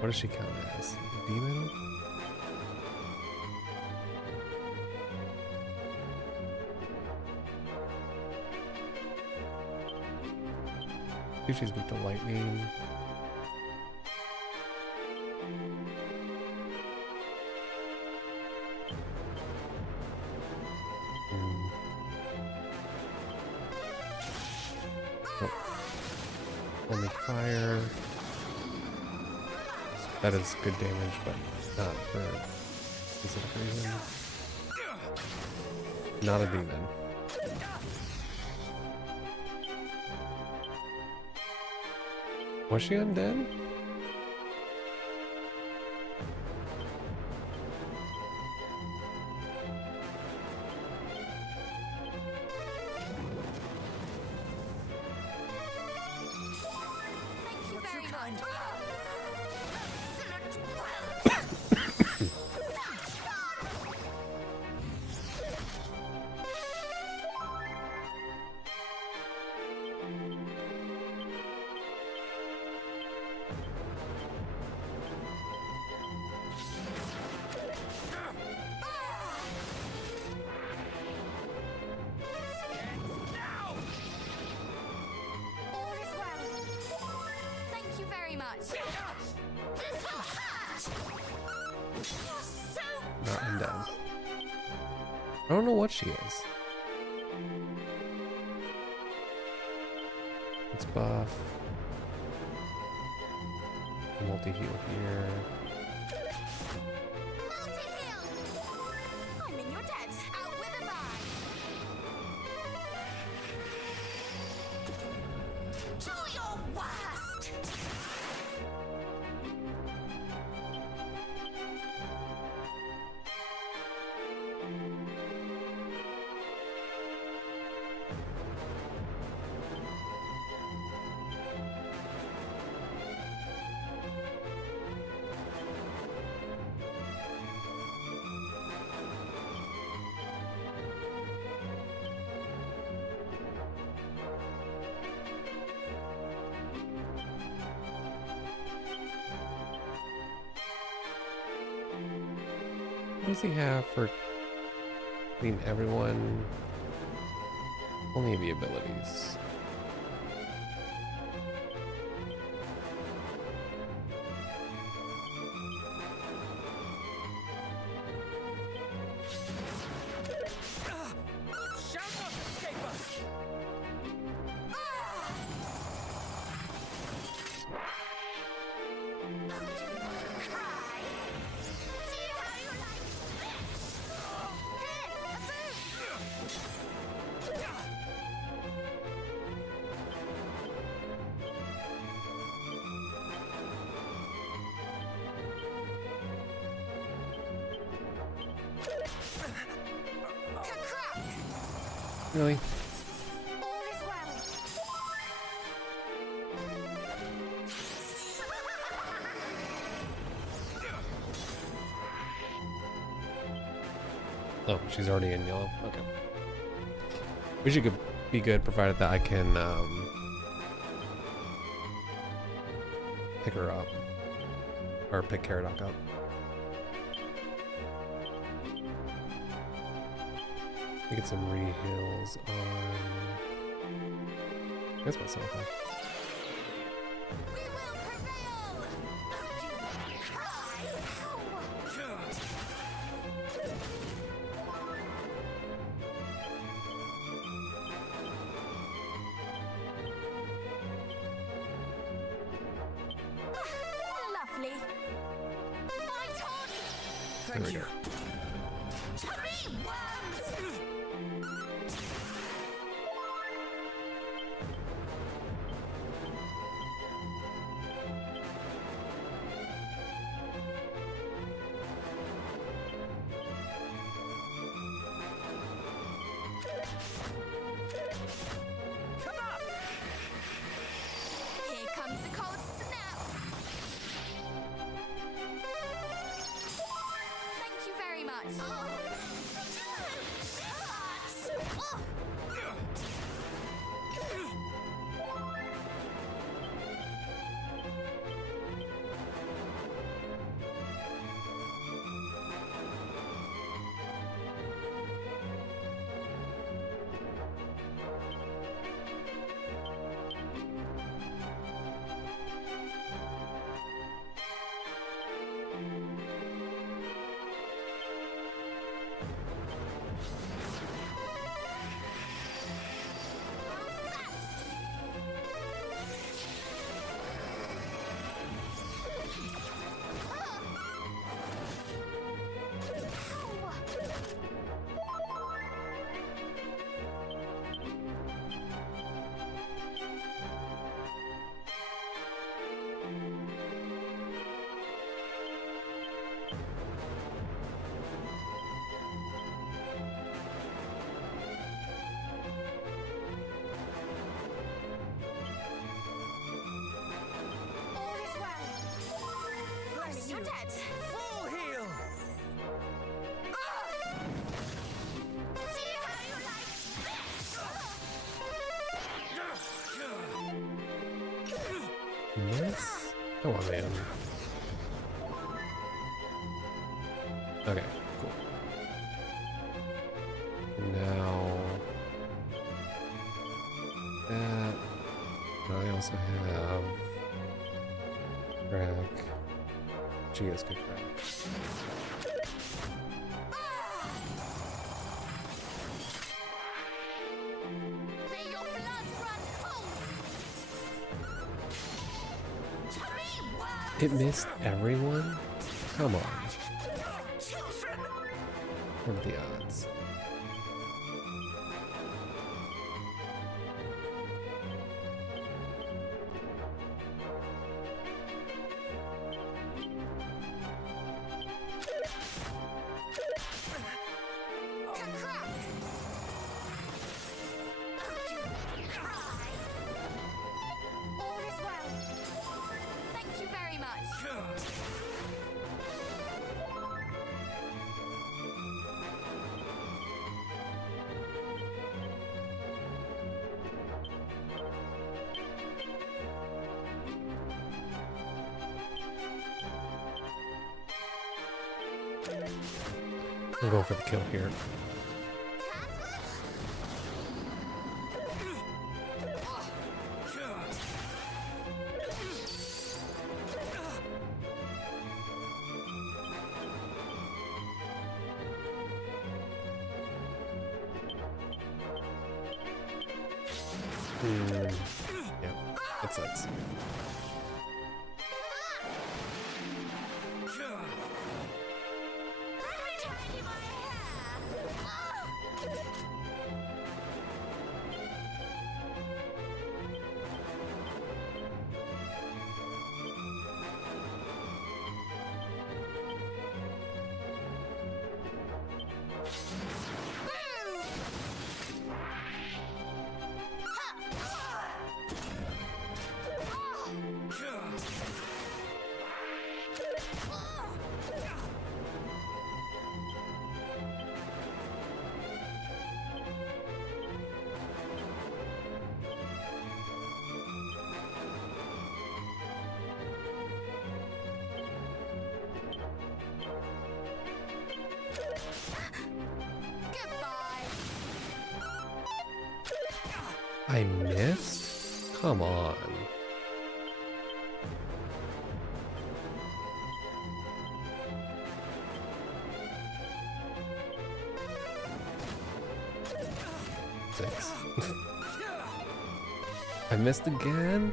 What does she count as? A demon? I think she's weak to lightning. Oh. Only fire. That is good damage, but not for a specific reason. Not a demon. Was she undead? Thank you very much. All is well. Thank you very much. This will hurt! You're so Not undead. I don't know what she is. Let's buff. Multi-heal here. Multi-heal! I'm in your debt. Out with a bang. do your worst! What does he have for clean everyone? Only the abilities. Shall not escape us! Cry! See how you like this! Here, a boot. Ka-crack! Really? All is well. Oh, she's already in yellow. Okay. We should be good, provided that I can pick her up. Or pick Caradoc up. We get some re-heals on... I guess myself, huh? We will prevail. Lovely. Fight on. There we go. Three worms! Come up! Here comes the cold snap. Thank you very dead. Full heal! See how you like this? Miss? Come on, man. Okay, cool. Now that I also have crack. She is good crack. May your blood run cold. To me, worms. It missed everyone? Come on. Children. What are the odds? Crack. Oh, do cry. All is well. Thank you very much. We'll go for the kill here. Yeah, that sucks. Let me tidy my hair. Goodbye. I missed? Come on. Six. I missed again?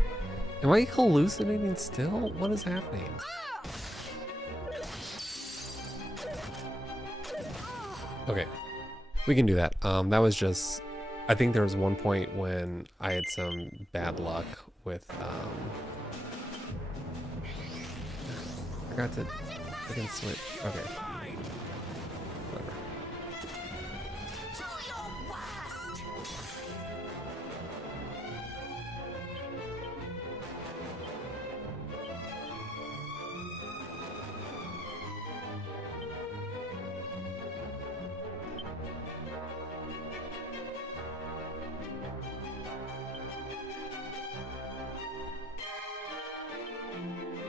Am I hallucinating still? What is happening? Okay, we can do that. That was just, I think there was one point when I had some bad luck with, I forgot to freaking switch. Okay. Whatever. Do your worst.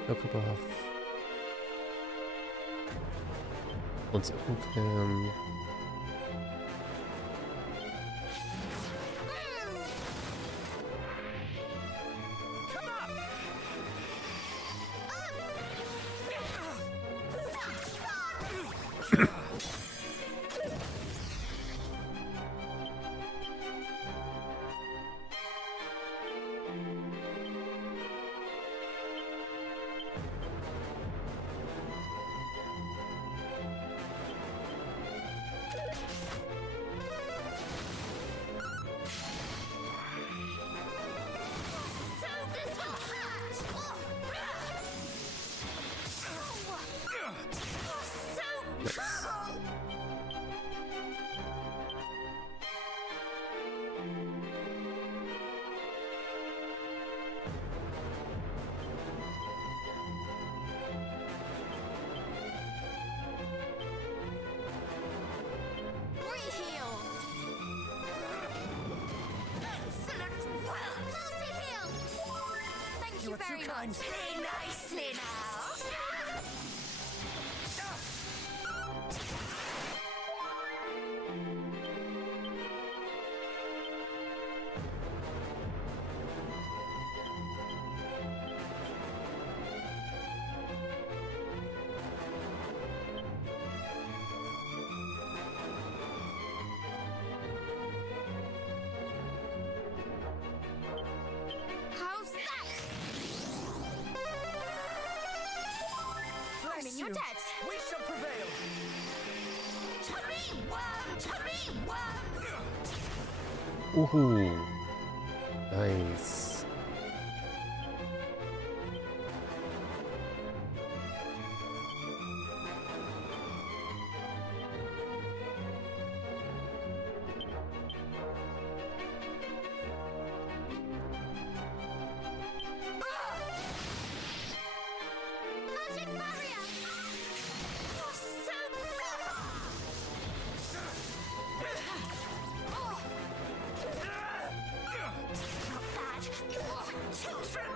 No cup off. Let's hook him. Come up! very kind. much. Play nicely now. How's that? Bless Armin, you're you. dead. We shall prevail. Three worms! Woohoo! Nice. Magic barrier! You're so clever! Not bad. You are children!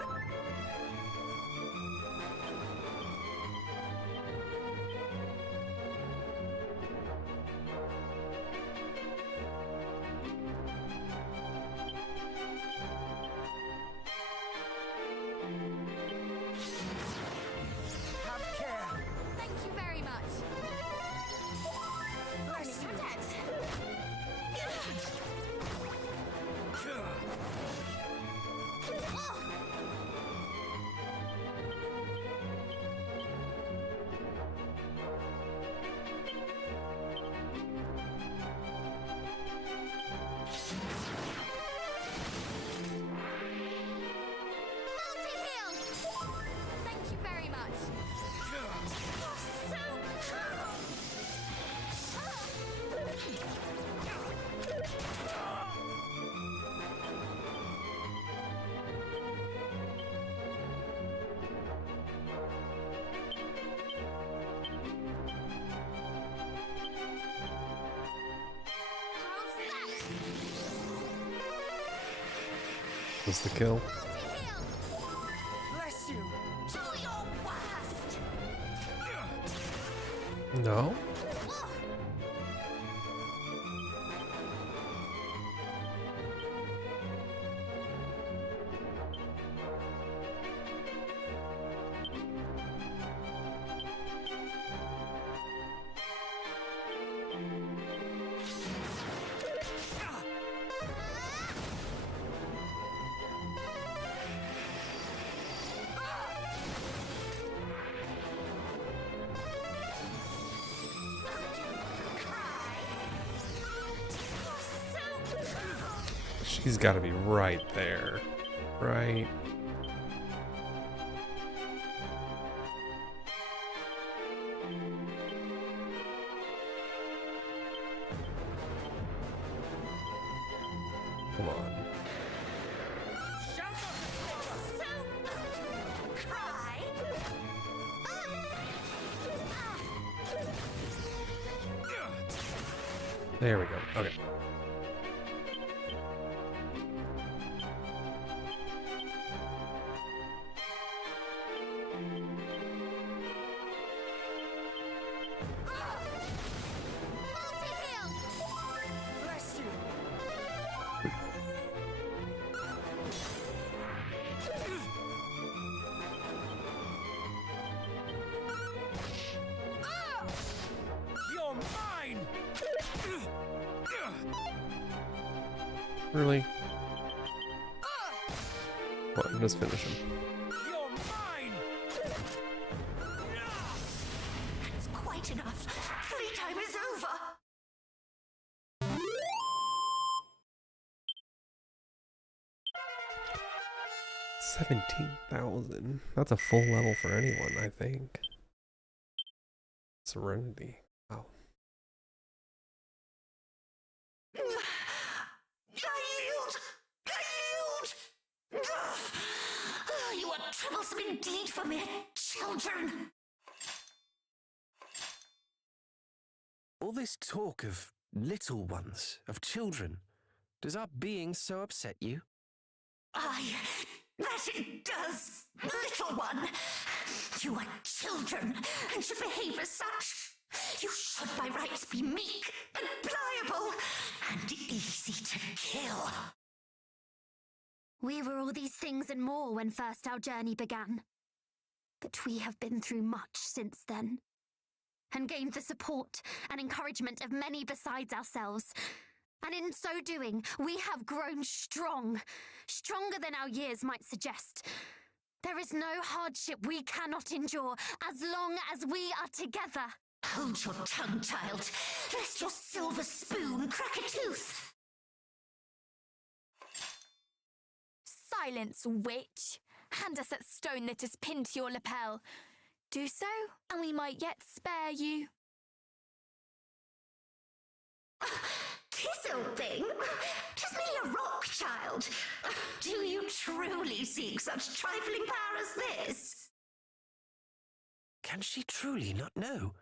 Have care. Thank you very much. Armin, Bless you're you. dead. Multi-heal! Thank you very much. How's that? Was the kill? Multi-heal! Bless you. Do your worst! No? She's got to be right there. Right. Come on. Shall not destroy us. Cry! There we go. Okay. Multi-heal! Bless you. You're mine. Really? Well, just finish him. You're mine. It's quite enough. Playtime is over. 17,000. That's a full level for anyone, I think. Serenity. Wow. I yield! I yield! You are troublesome indeed for mere children. All this talk of little ones, of children, does our being so upset you? I That it does, little one. You are children and should behave as such. You should by rights be meek and pliable and easy to kill. We were all these things and more when first our journey began. But we have been through much since then, and gained the support and encouragement of many besides ourselves. And in so doing, we have grown strong, stronger than our years might suggest. There is no hardship we cannot endure as long as we are together. Hold your tongue, child, lest your silver spoon crack a tooth. Silence, witch! Hand us that stone that is pinned to your lapel. Do so, and we might yet spare you. Tis old thing. 'Tis merely a rock, child. Do you truly seek such trifling power as this? Can she truly not know?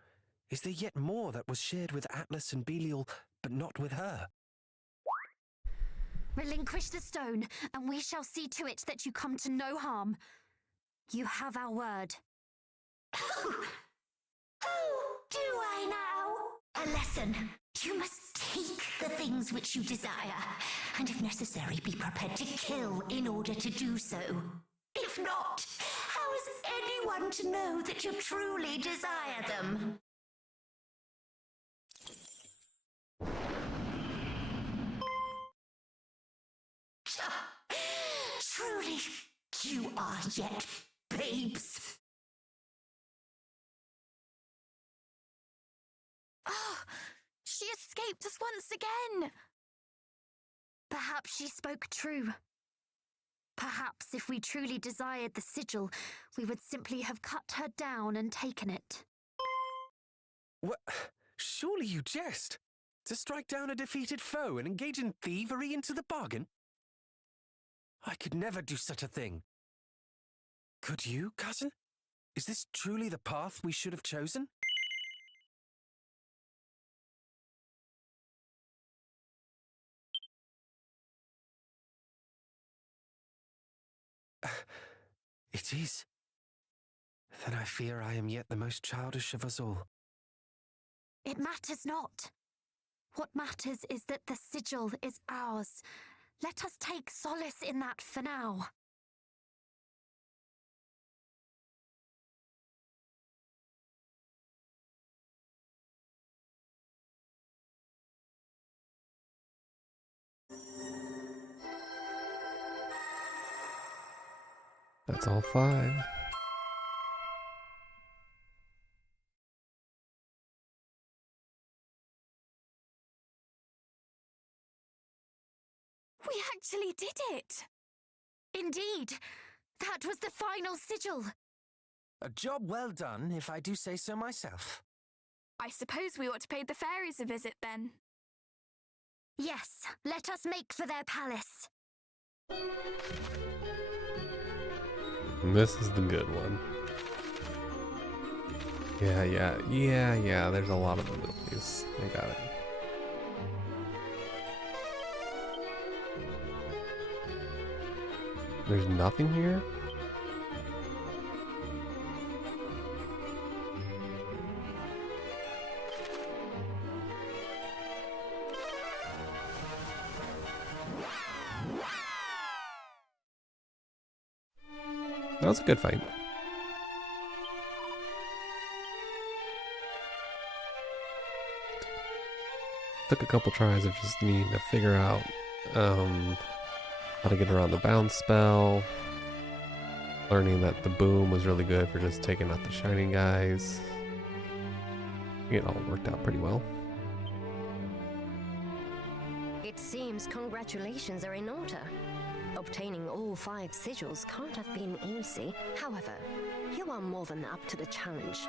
Is there yet more that was shared with Atlas and Belial, but not with her? Relinquish the stone, and we shall see to it that you come to no harm. You have our word. Oh, do I now? A lesson. You must take the things which you desire, and if necessary, be prepared to kill in order to do so. If not, how is anyone to know that you truly desire them? Truly, you are yet babes. Oh, she escaped us once again. Perhaps she spoke true. Perhaps if we truly desired the sigil, we would simply have cut her down and taken it. What? Surely you jest. To strike down a defeated foe and engage in thievery into the bargain? I could never do such a thing. Could you, cousin? Is this truly the path we should have chosen? It is. Then I fear I am yet the most childish of us all. It matters not. What matters is that the sigil is ours. Let us take solace in that for now. That's all 5. We actually did it! Indeed, that was the final sigil. A job well done, if I do say so myself. I suppose we ought to pay the fairies a visit then. Yes, let us make for their palace. This is the good one. Yeah, there's a lot of abilities. I got it. There's nothing here? That was a good fight. Took a couple tries of just needing to figure out how to get around the bounce spell. Learning that the boom was really good for just taking out the shining guys. It all worked out pretty well. It seems congratulations are in order. Obtaining all 5 sigils can't have been easy. However, you are more than up to the challenge.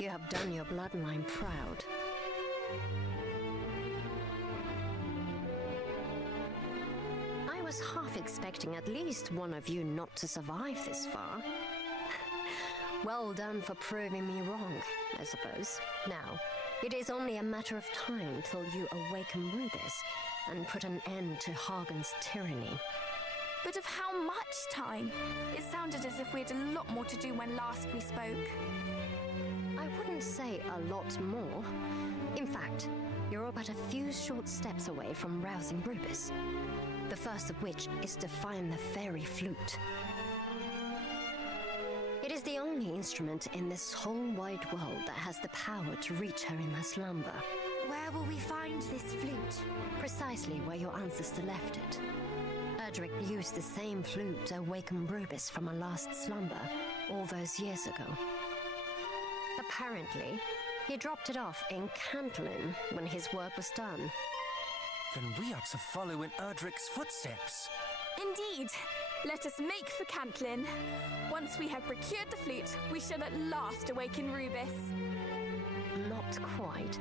You have done your bloodline proud. I was half expecting at least one of you not to survive this far. Well done for proving me wrong, I suppose. Now, it is only a matter of time till you awaken Rubis and put an end to Hagen's tyranny. But of how much time? It sounded as if we had a lot more to do when last we spoke. I wouldn't say a lot more. In fact, you're but a few short steps away from rousing Rubis. The first of which is to find the fairy flute. It is the only instrument in this whole wide world that has the power to reach her in her slumber. Where will we find this flute? Precisely where your ancestor left it. Erdrick used the same flute to awaken Rubis from her last slumber all those years ago. Apparently, he dropped it off in Cantlin when his work was done. Then we are to follow in Erdrick's footsteps. Indeed. Let us make for Cantlin. Once we have procured the flute, we shall at last awaken Rubis. Not quite.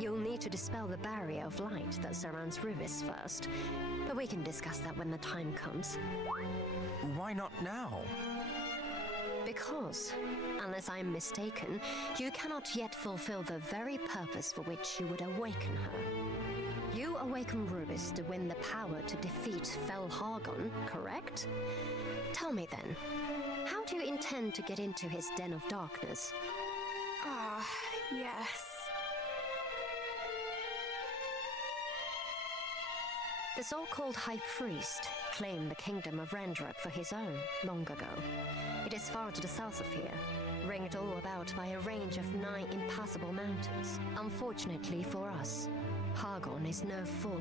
You'll need to dispel the barrier of light that surrounds Rubis first, but we can discuss that when the time comes. Why not now? Because, unless I'm mistaken, you cannot yet fulfill the very purpose for which you would awaken her. You awaken Rubis to win the power to defeat Fel Hargon, correct? Tell me then, how do you intend to get into his den of darkness? Ah, yes. The so-called High Priest claimed the kingdom of Rendrup for his own long ago. It is far to the south of here, ringed all about by a range of 9 impassable mountains. Unfortunately for us, Hargon is no fool.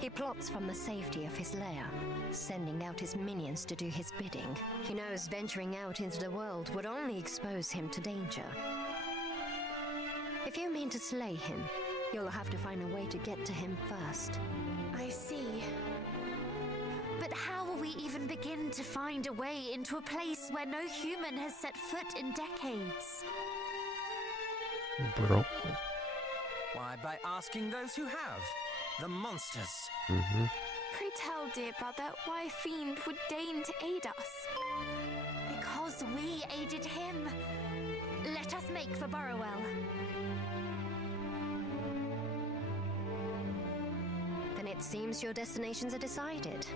He plots from the safety of his lair, sending out his minions to do his bidding. He knows venturing out into the world would only expose him to danger. If you mean to slay him, you'll have to find a way to get to him first. I see. But how will we even begin to find a way into a place where no human has set foot in decades? Bro. Why, by asking those who have. The monsters. Pray tell, dear brother, why a fiend would deign to aid us. Because we aided him. Let us make for Burrowell. Then it seems your destinations are decided.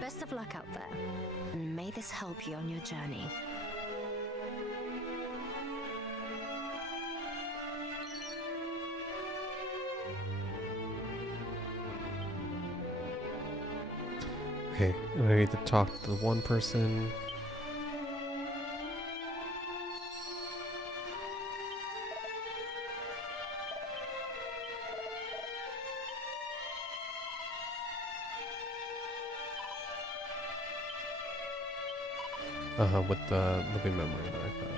Best of luck out there, and may this help you on your journey. Okay, and I need to talk to the one person. With the living memory that I found.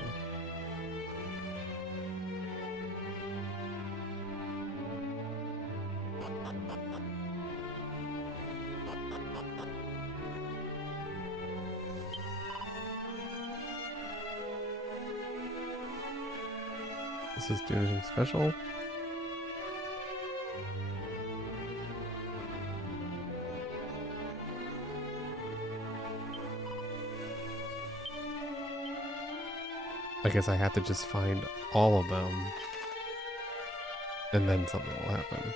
Does this do anything special? I guess I have to just find all of them, and then something will happen.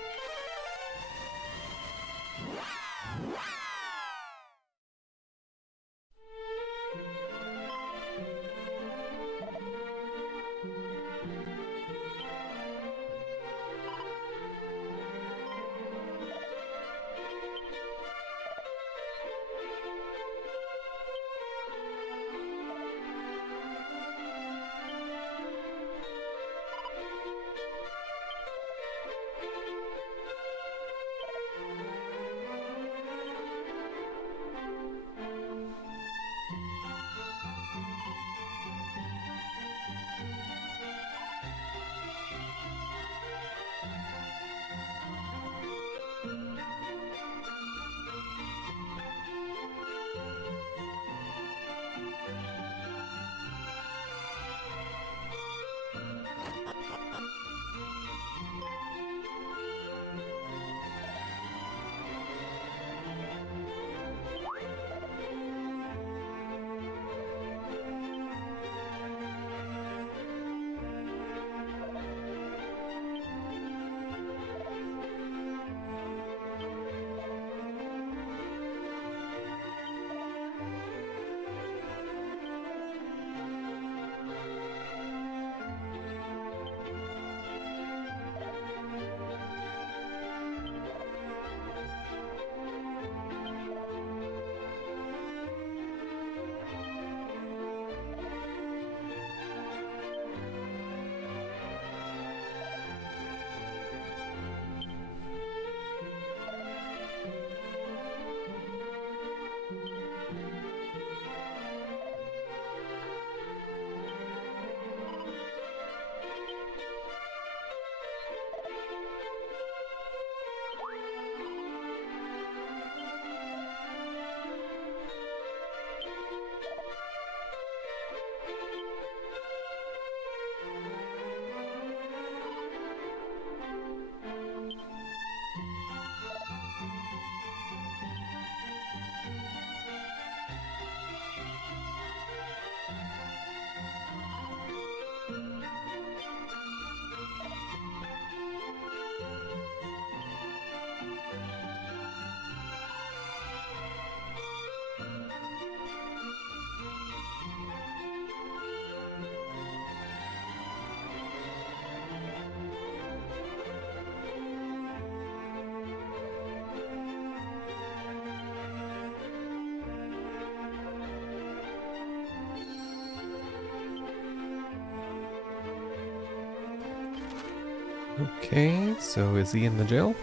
Okay, so is he in the jail?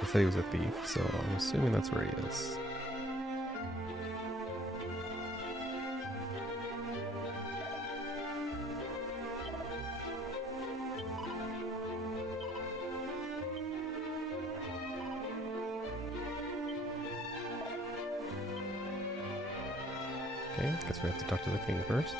I said he was a thief, so I'm assuming that's where he is. Okay, guess we have to talk to the king first.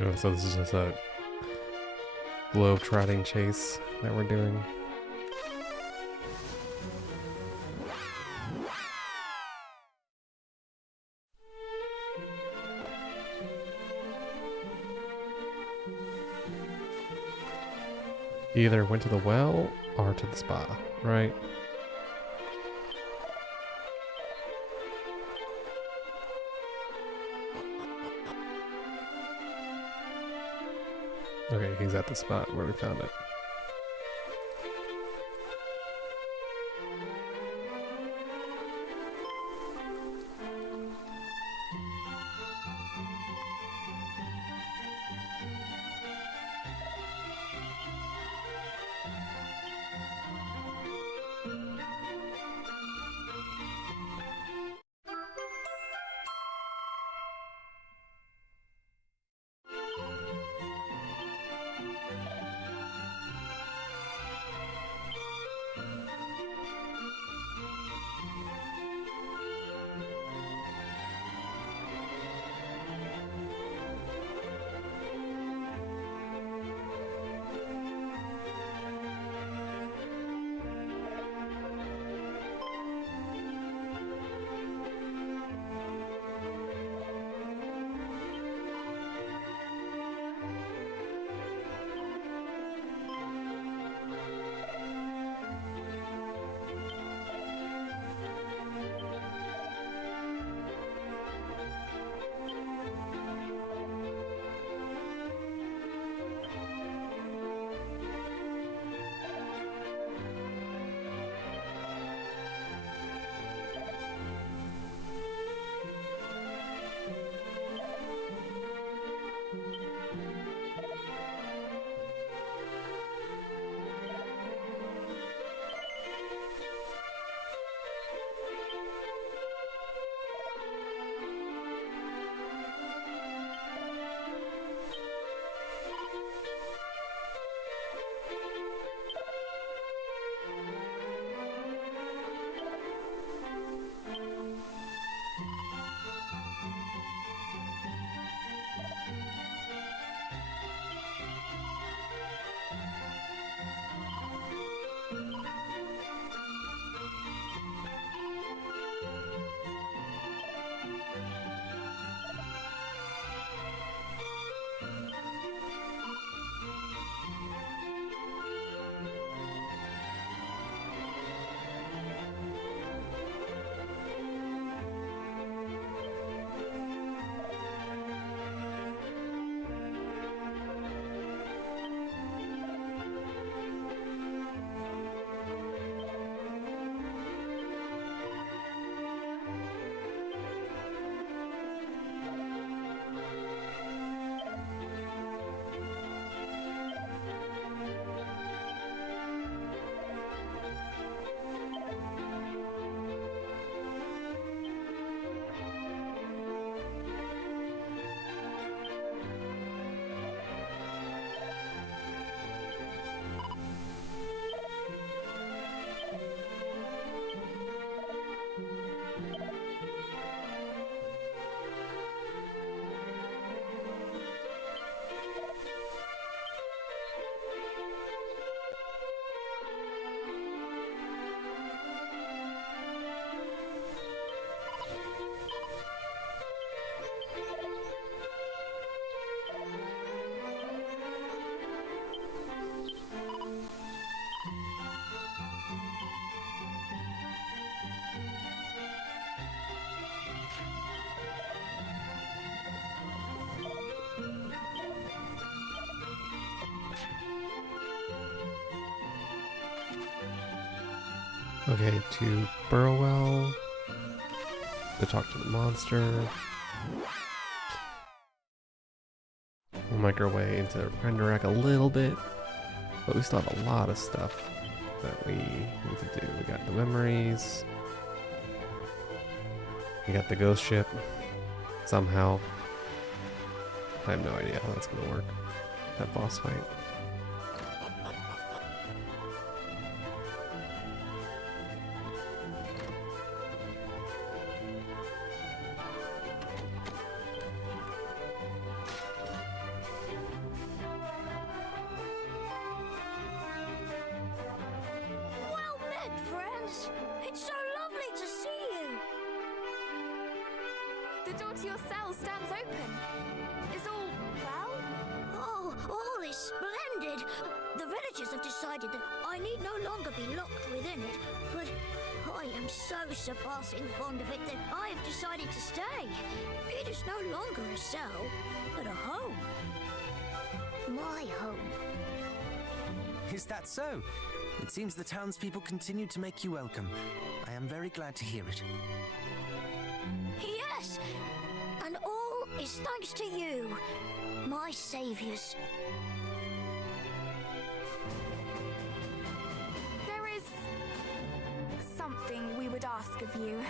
Oh, so this is just a globe-trotting chase that we're doing. He either went to the well or to the spa, right? Okay, he's at the spot where we found it. Okay, to Burrowell. To talk to the monster. We'll make our way into Renderak a little bit, but we still have a lot of stuff that we need to do. We got the memories. We got the ghost ship. Somehow. I have no idea how that's gonna work. That boss fight. Well met, friends. It's so lovely to see you. The door to your cell stands open. Is all well? Oh, all is splendid. The villagers have decided that I need no longer be locked within it, but I am so surpassing fond of it that I have decided to stay. It is no longer a cell, but a home. My home. Is that so? It seems the townspeople continue to make you welcome. I am very glad to hear it. Yes, and all is thanks to you, my saviors. There is something we would ask of you.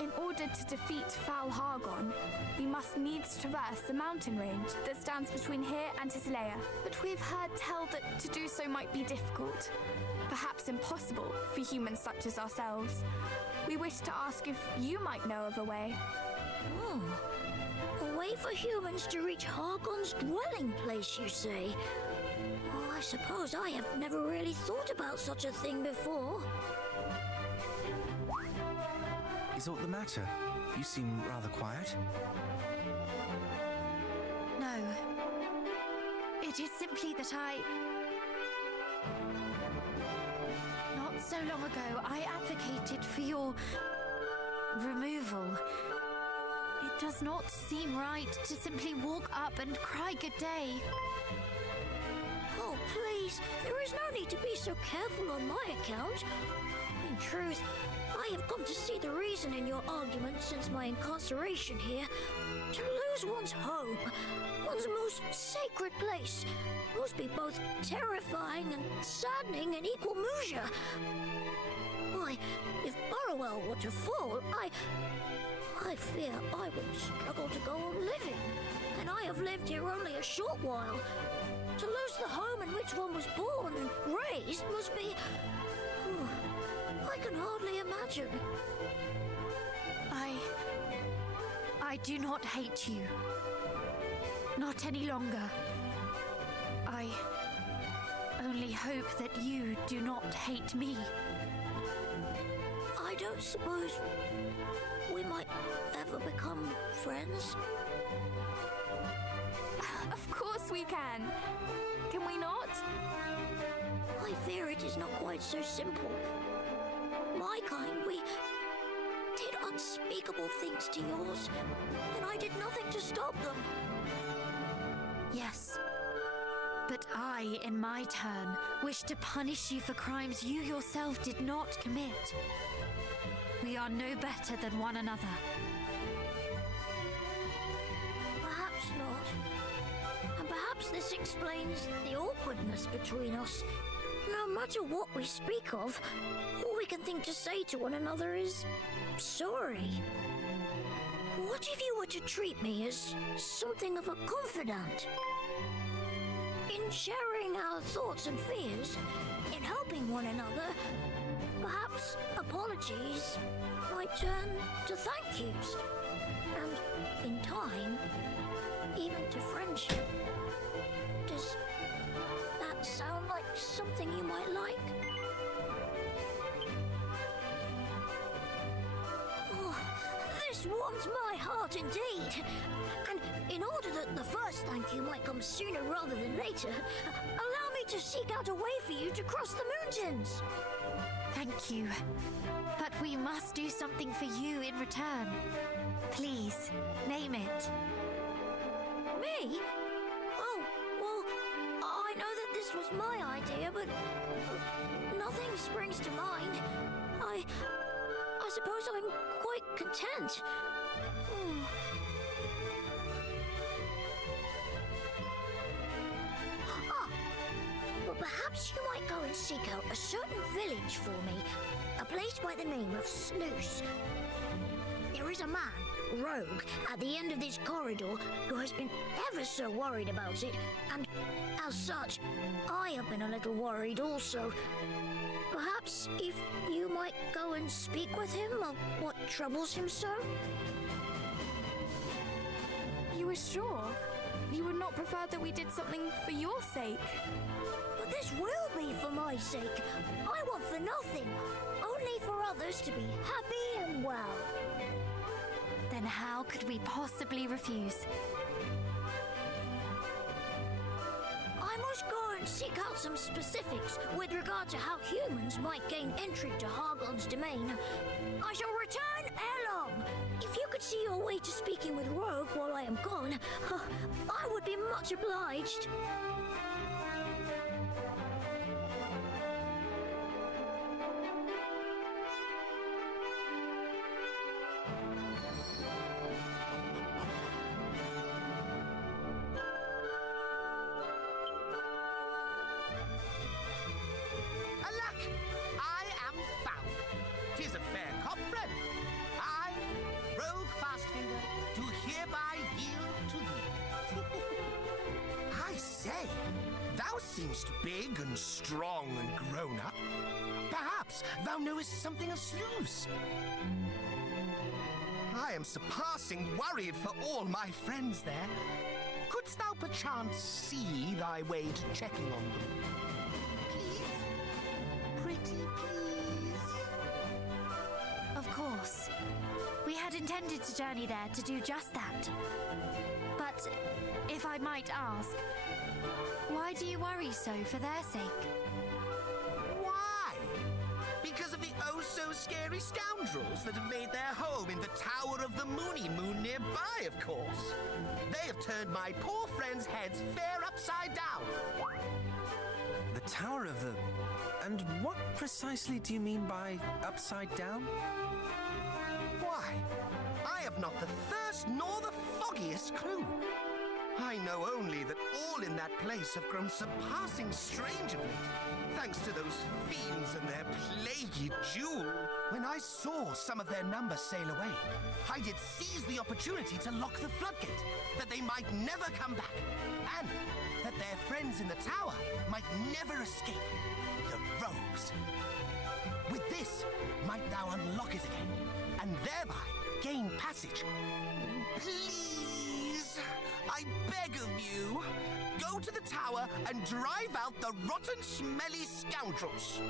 In order to defeat Foul Hargon, we must needs traverse the mountain range that stands between here and Tislea. But we've heard tell that to do so might be difficult, perhaps impossible for humans such as ourselves. We wish to ask if you might know of a way. Oh, a way for humans to reach Hargon's dwelling place, you say? Oh, I suppose I have never really thought about such a thing before. Is aught the matter? You seem rather quiet. No. It is simply that Not so long ago, I advocated for your removal. It does not seem right to simply walk up and cry good day. Oh, please, there is no need to be so careful on my account. In truth, I have come to see the reason in your argument since my incarceration here. To lose one's home, one's most sacred place, must be both terrifying and saddening in equal measure. Why, if Burrowell were to fall, I fear I would struggle to go on living, and I have lived here only a short while. To lose the home in which one was born and raised must be... I can hardly imagine. I do not hate you. Not any longer. I only hope that you do not hate me. I don't suppose we might ever become friends. Of course we can. Can we not? I fear it is not quite so simple. My kind, we did unspeakable things to yours, and I did nothing to stop them. Yes. But I, in my turn, wish to punish you for crimes you yourself did not commit. We are no better than one another. Perhaps not. And perhaps this explains the awkwardness between us. No matter what we speak of, all we can think to say to one another is sorry. What if you were to treat me as something of a confidant? In sharing our thoughts and fears, in helping one another, perhaps apologies might turn to thank yous. And in time, even to friendship. Does that sound like something you might like? Oh, this warms my heart indeed. And in order that the first thank you might come sooner rather than later, allow me to seek out a way for you to cross the mountains. Thank you. But we must do something for you in return. Please, name it. Me? Oh, well, I know that this was my idea, but nothing springs to mind. I suppose I'm quite content. Well, perhaps you might go and seek out a certain village for me. A place by the name of Sluice. There is a man, Rogue, at the end of this corridor who has been ever so worried about it, and as such, I have been a little worried also. Perhaps if you might go and speak with him of what troubles him so? You were sure? You would not prefer that we did something for your sake? But this will be for my sake. I want for nothing, only for others to be happy and well. Then how could we possibly refuse? I must go and seek out some specifics with regard to how humans might gain entry to Hargon's domain. I shall return ere long. If you could see your way to speaking with Rogue while I am gone, I would be much obliged. Alack, I am found. 'Tis a fair cop, friend. I, Rogue Fastfinger, do hereby yield to thee. I say, thou seemst big and strong and grown up. Perhaps thou knowest something of Sluice. I am surpassing worried for all my friends there. Couldst thou perchance see thy way to checking on them? Please? Pretty please? Of course. We had intended to journey there to do just that. But if I might ask, why do you worry so for their sake? Why? Because of the oh-so-scary scoundrels that have made their home in the Tower of the Moony Moon nearby, of course. They have turned my poor friends' heads fair upside down. The Tower of the... And what precisely do you mean by upside down? Why, I have not the first nor the foggiest clue. I know only that all in that place have grown surpassing strange of late, thanks to those fiends and their plaguey jewel. When I saw some of their number sail away, I did seize the opportunity to lock the floodgate, that they might never come back, and that their friends in the tower might never escape. The rogues. With this, might thou unlock it again, and thereby gain passage. Please, I beg of you, go to the tower and drive out the rotten, smelly scoundrels.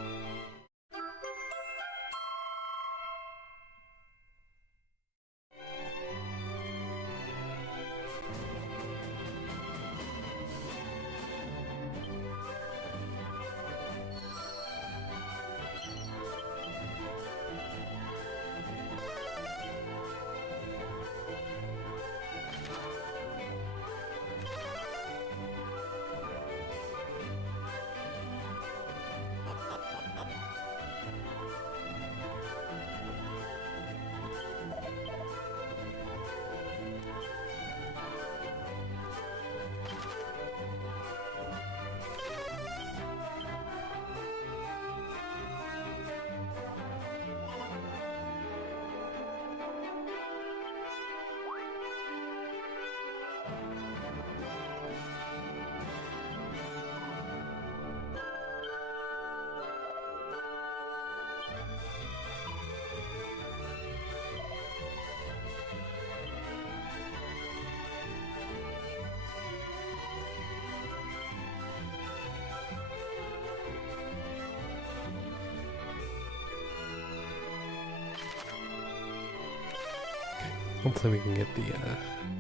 Hopefully we can get the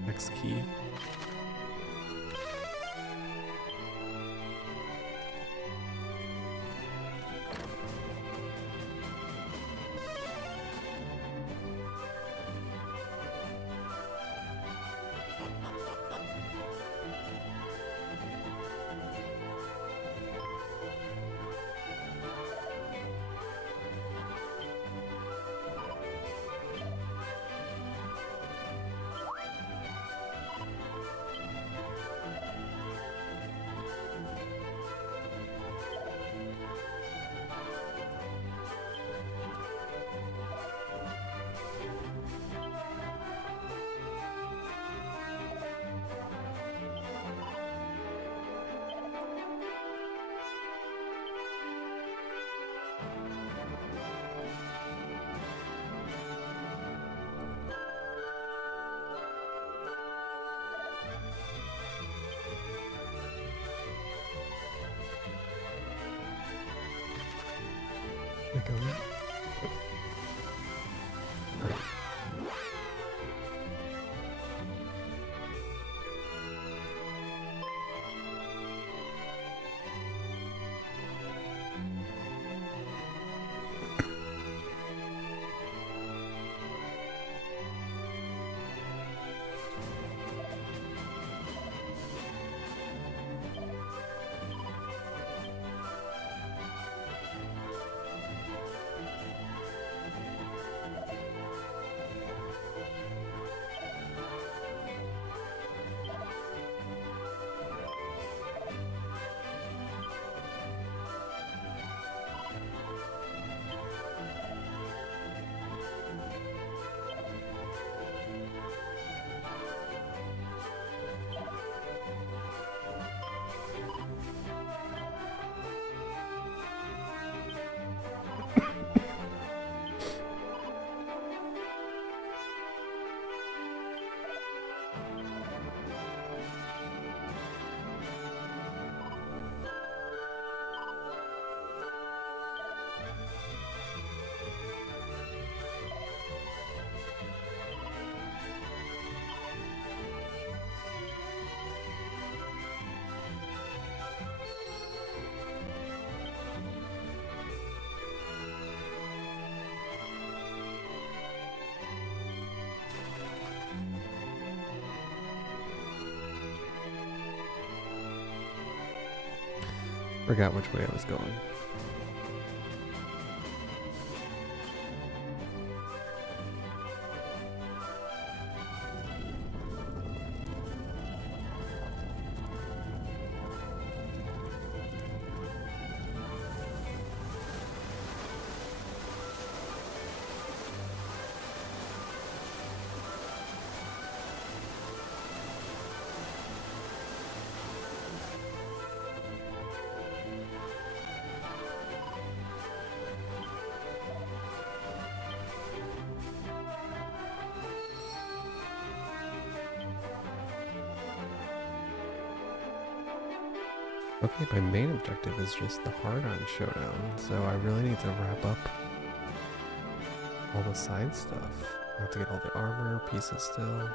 next key. There we go. Forgot which way I was going. Okay, my main objective is just the hard-on showdown, so I really need to wrap up all the side stuff. I have to get all the armor pieces still.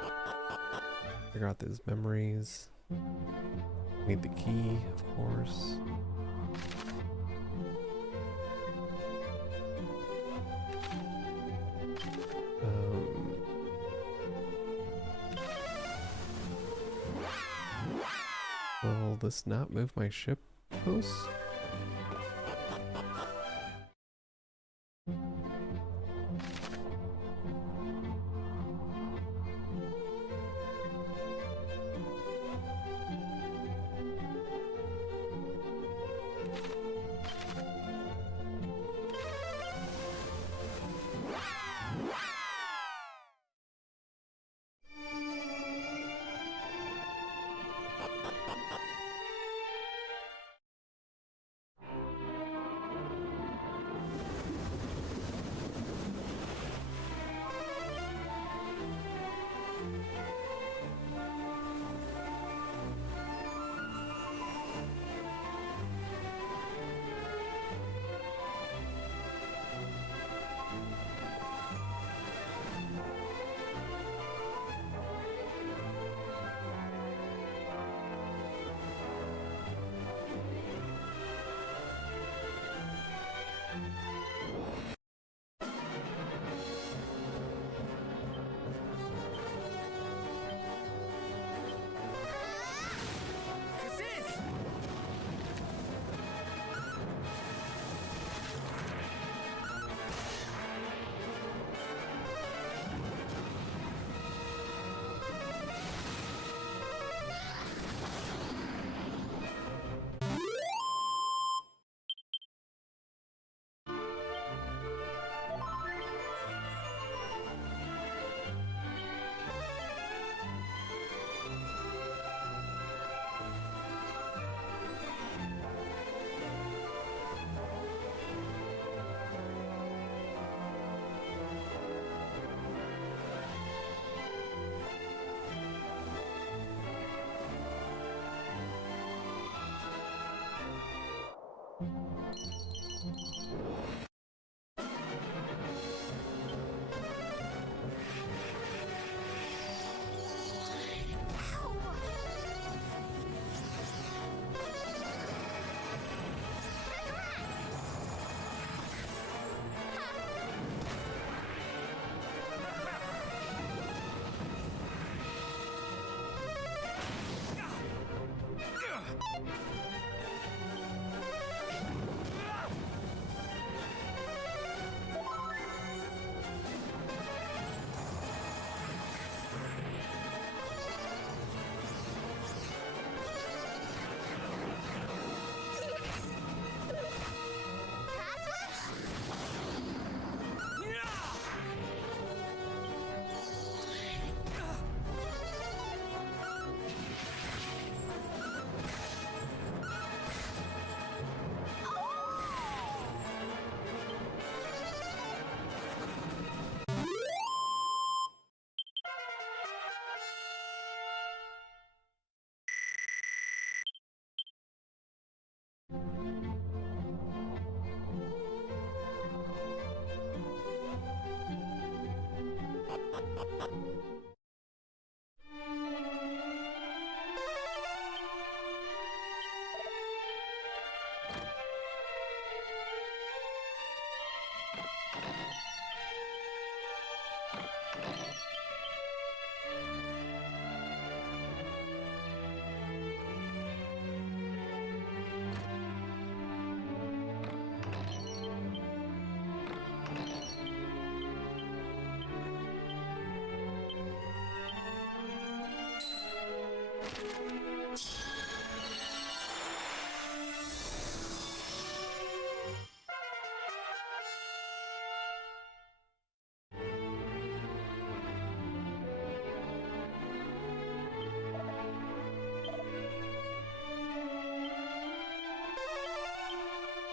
Figure out those memories. Need the key, of course. Will this not move my ship post?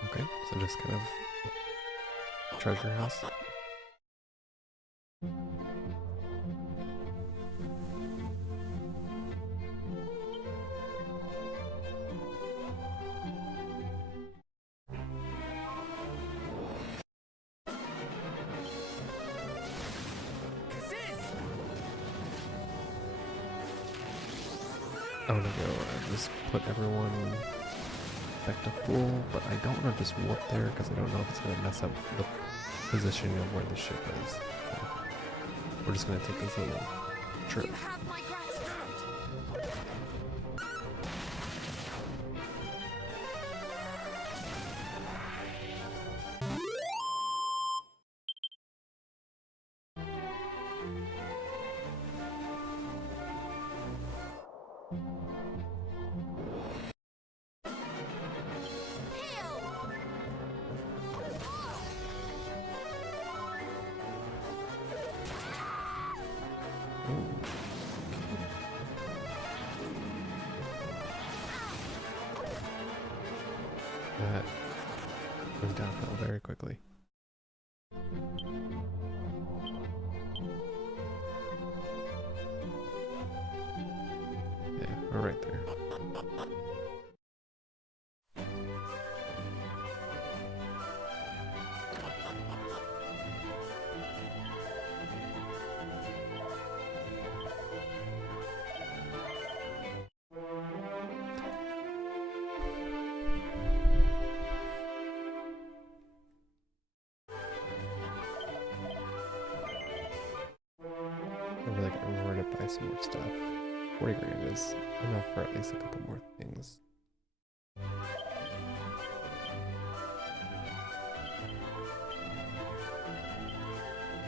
Okay, so just kind of treasure house. I want to go just put everyone back to full, but I don't want to just warp there because I don't know if it's going to mess up the positioning of where the ship is. So we're just going to take this little trip. You have my gratitude. That went downhill very quickly. Yeah, we're right there. I really got rewarded by some more stuff. 40 grand is enough for at least a couple more things.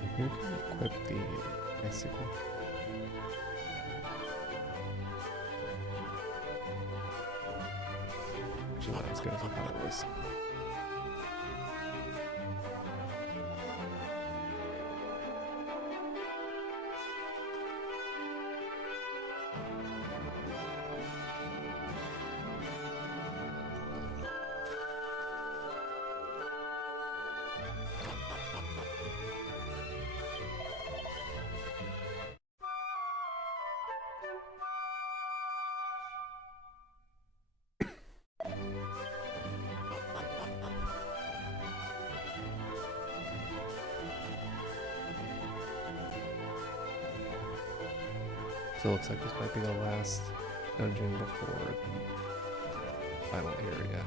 You can equip the bicycle. Actually, not as good as I thought it was. So it looks like this might be the last dungeon before the final area.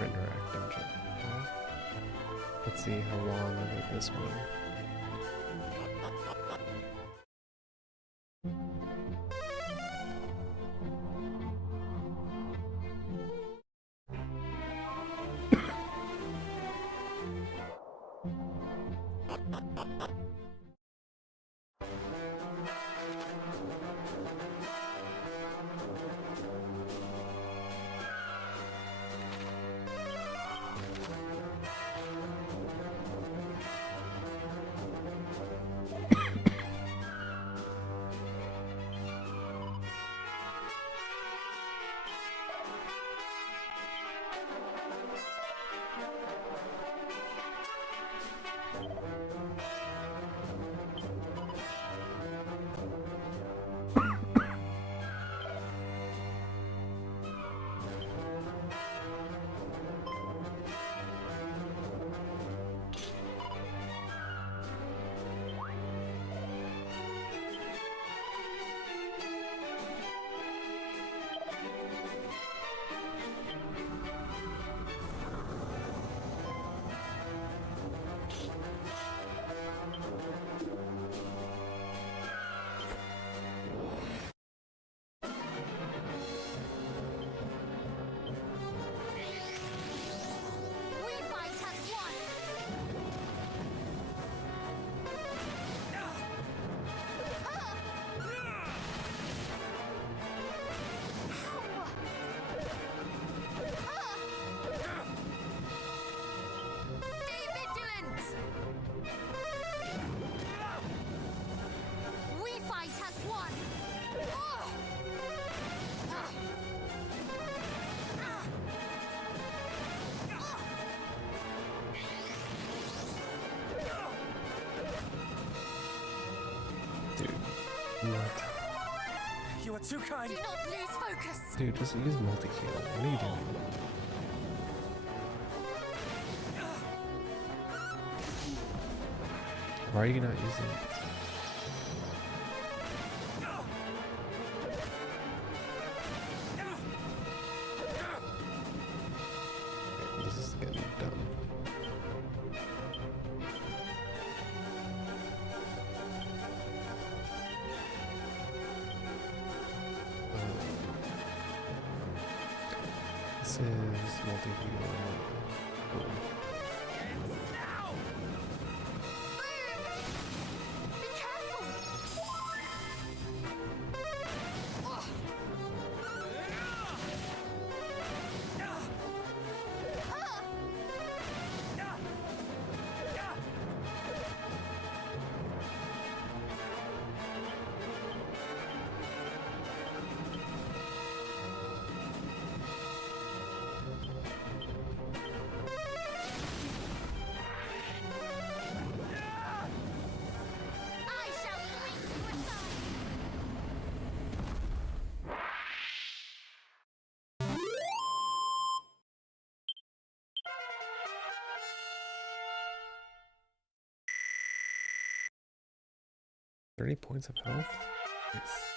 Render dungeon. Well, let's see how long I made this one. too kind. Do not lose focus. Dude, just use multi-heal. What are you doing? Why are you not using it? Okay, this is getting dumb. This is multi-heal. Be careful. I shall sweep you aside. 30 points of health? Nice.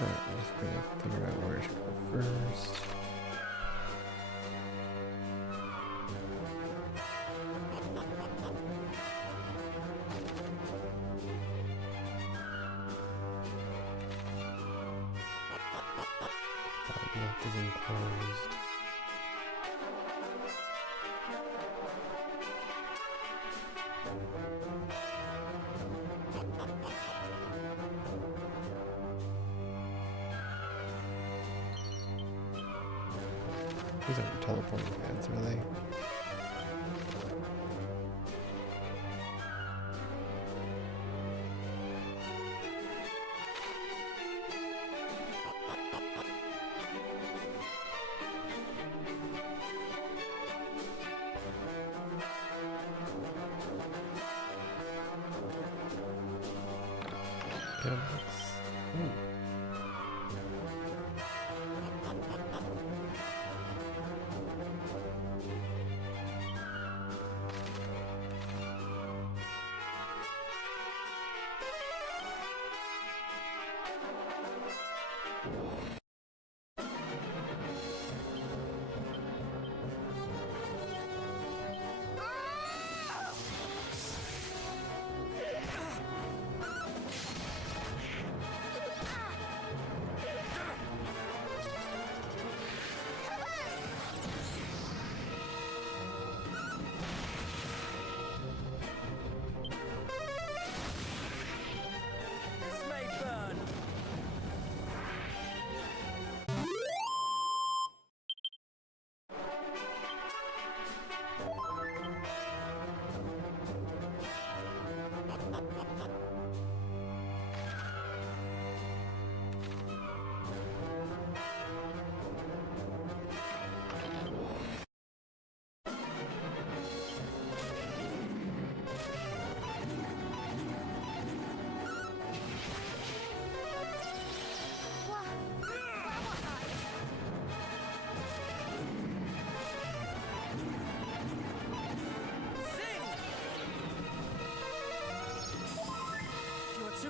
Alright, I'm just gonna figure out where I should go first. That left is enclosed. These aren't teleporting pads, are they? Get 'em, Max. Ooh.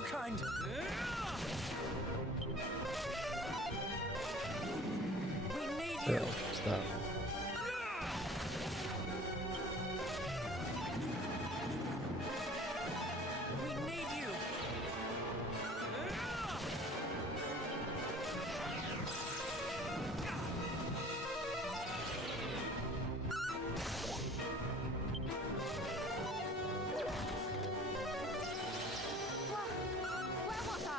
too kind. We need you. Oh, stop. We need you. Where was I?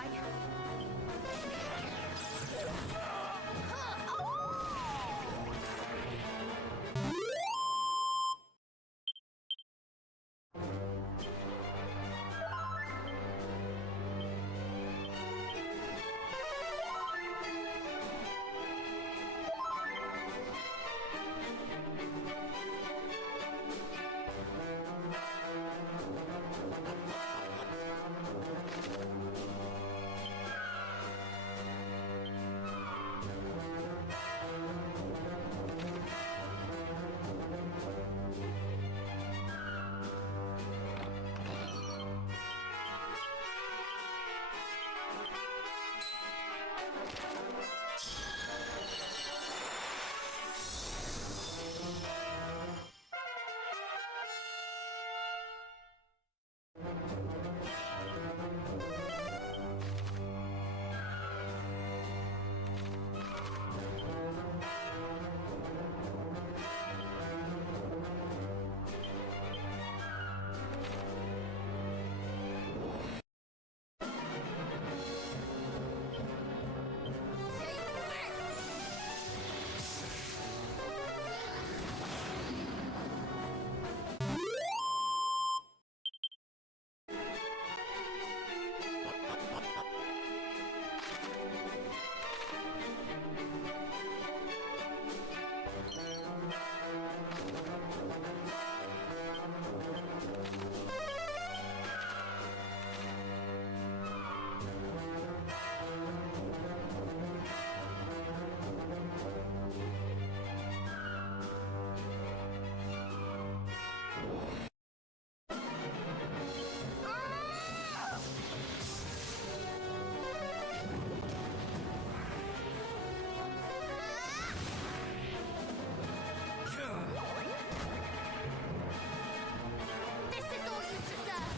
This is all you deserve.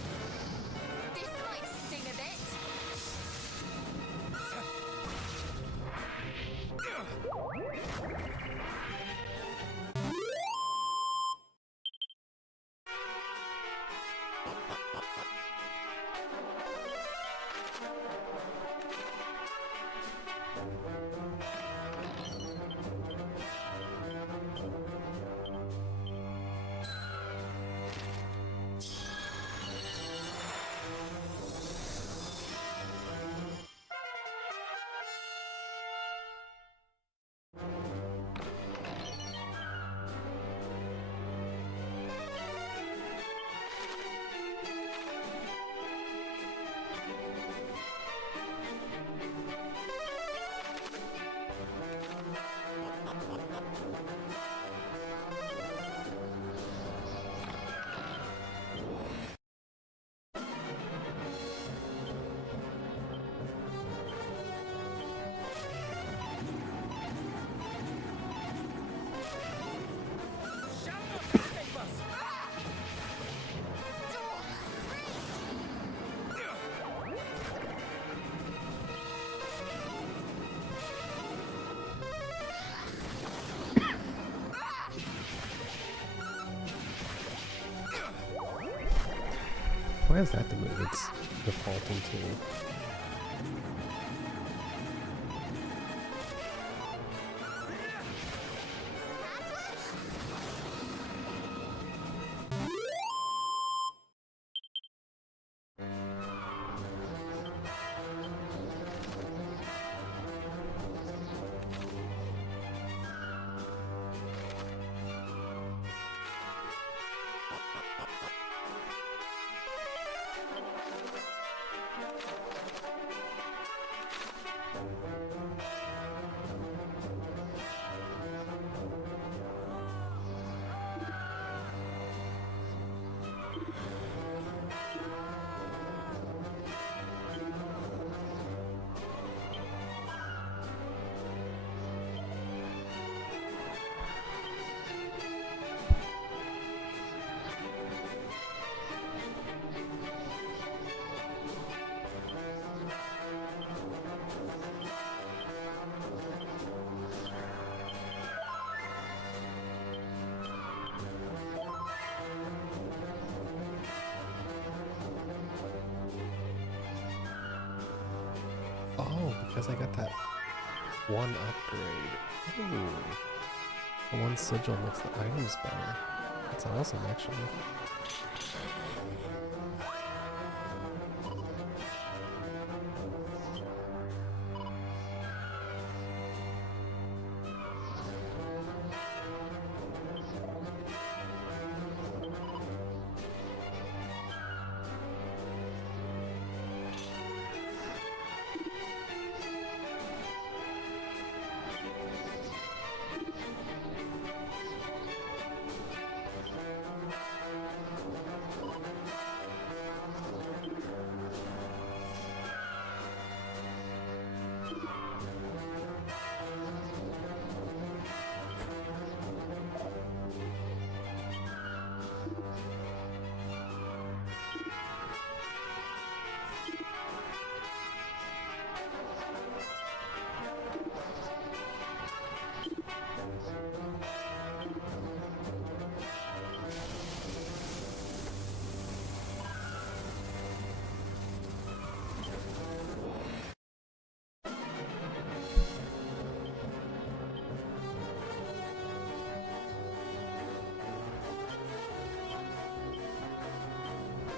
This might sting a bit. Why is that the move it's defaulting to? Oh, because I got that one upgrade. Ooh. The one sigil makes the items better. That's awesome, actually.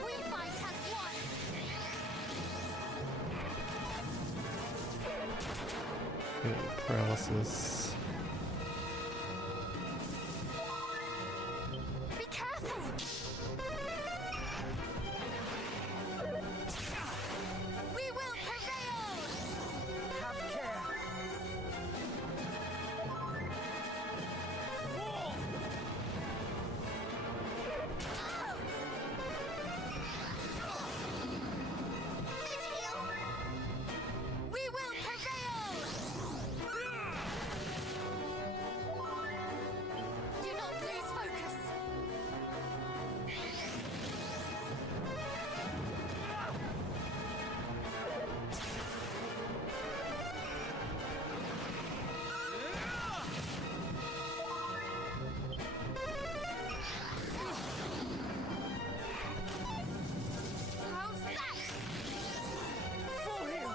We fight as one! Okay, paralysis. Be careful! We will prevail! Have care. We will prevail! Do not lose focus! How's that? Full heal.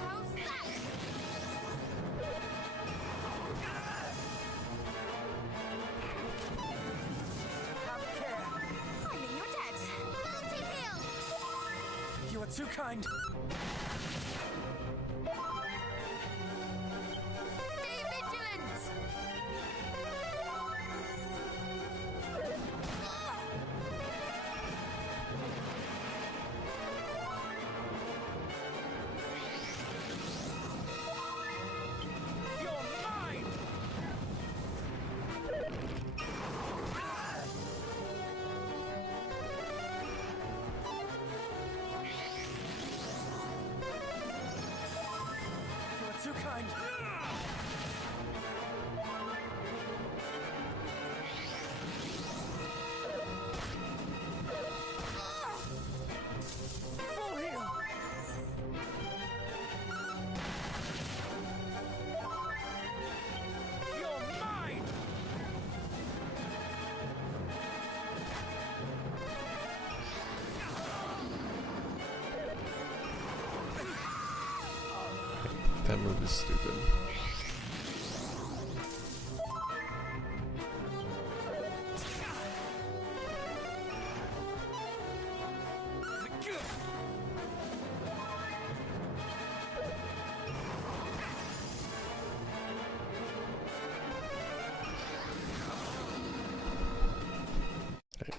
How's that? How's that? Have care. I mean, you're dead. Multi-heal! You are too kind. Stay vigilant! You're mine. You are too kind. Full heal. You're mine. That move is stupid. Okay. Okay.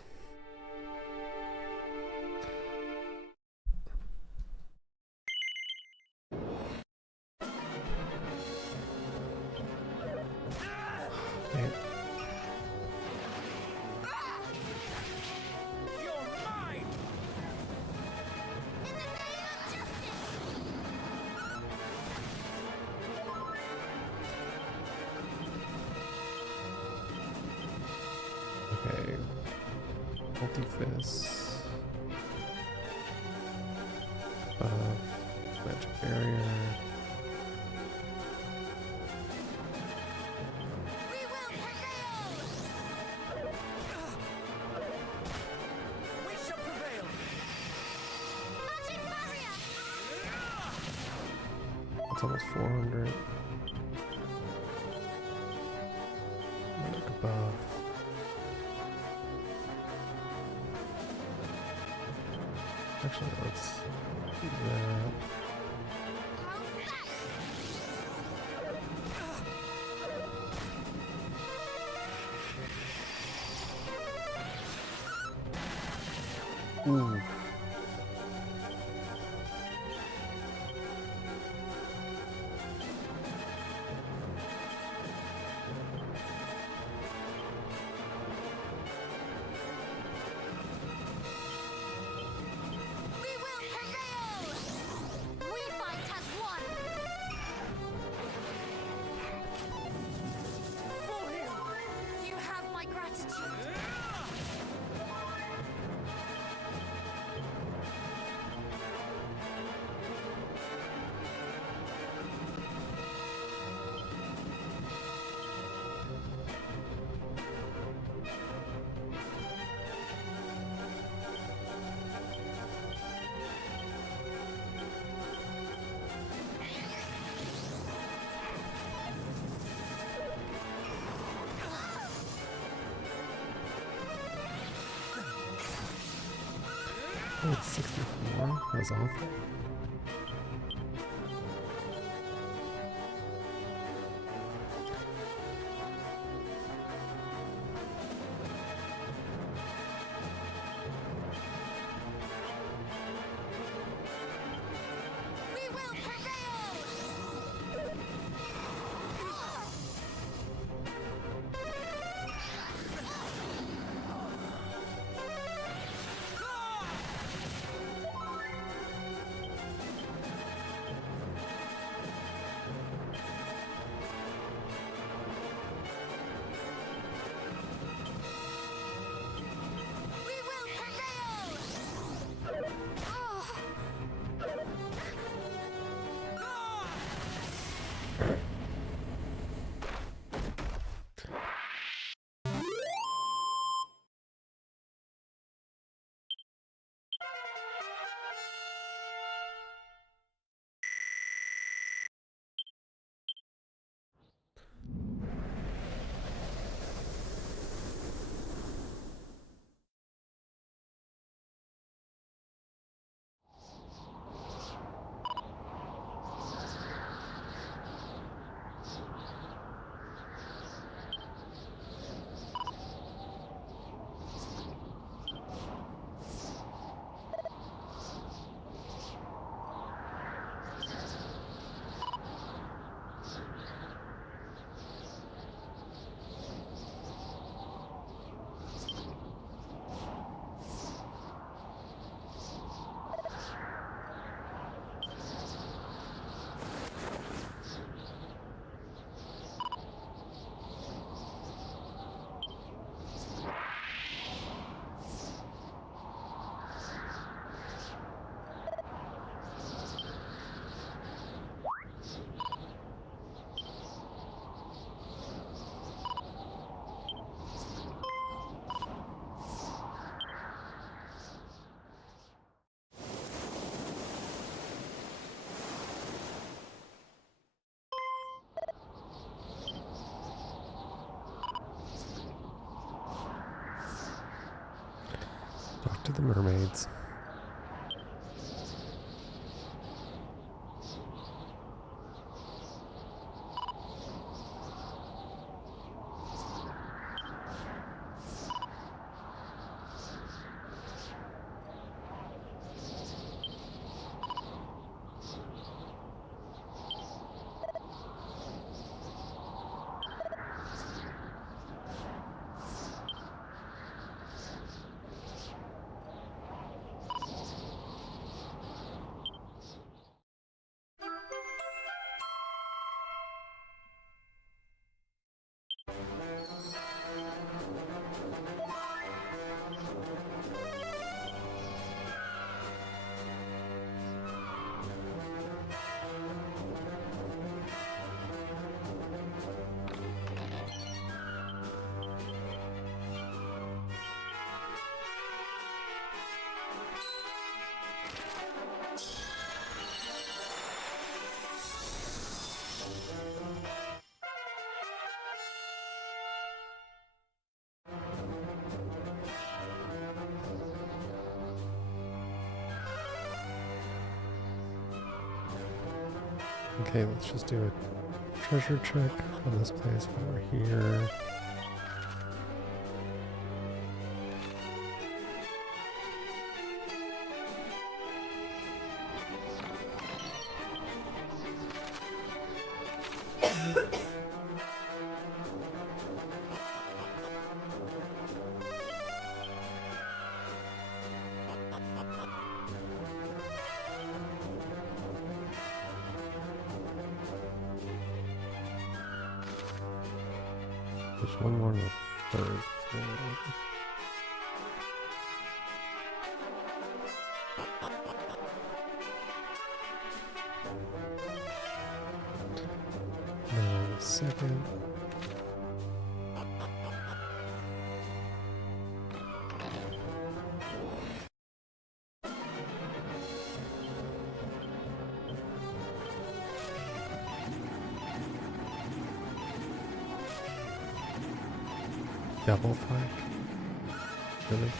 You're mine. In the name of justice! Okay. Multi-fist. Magic barrier. We will prevail! We shall prevail! Magic barrier! It's almost 400. Magic buff. Actually, let's do that. How's that? Ooh. We will prevail! We fight as one! You have my gratitude. Oh, it's 64. That's awful. We will prevail! We will prevail! Oh. Talk to the mermaids. Okay, let's just do a treasure check on this place while we're here. There's one more on the third floor. No, the second. Double flank? Really?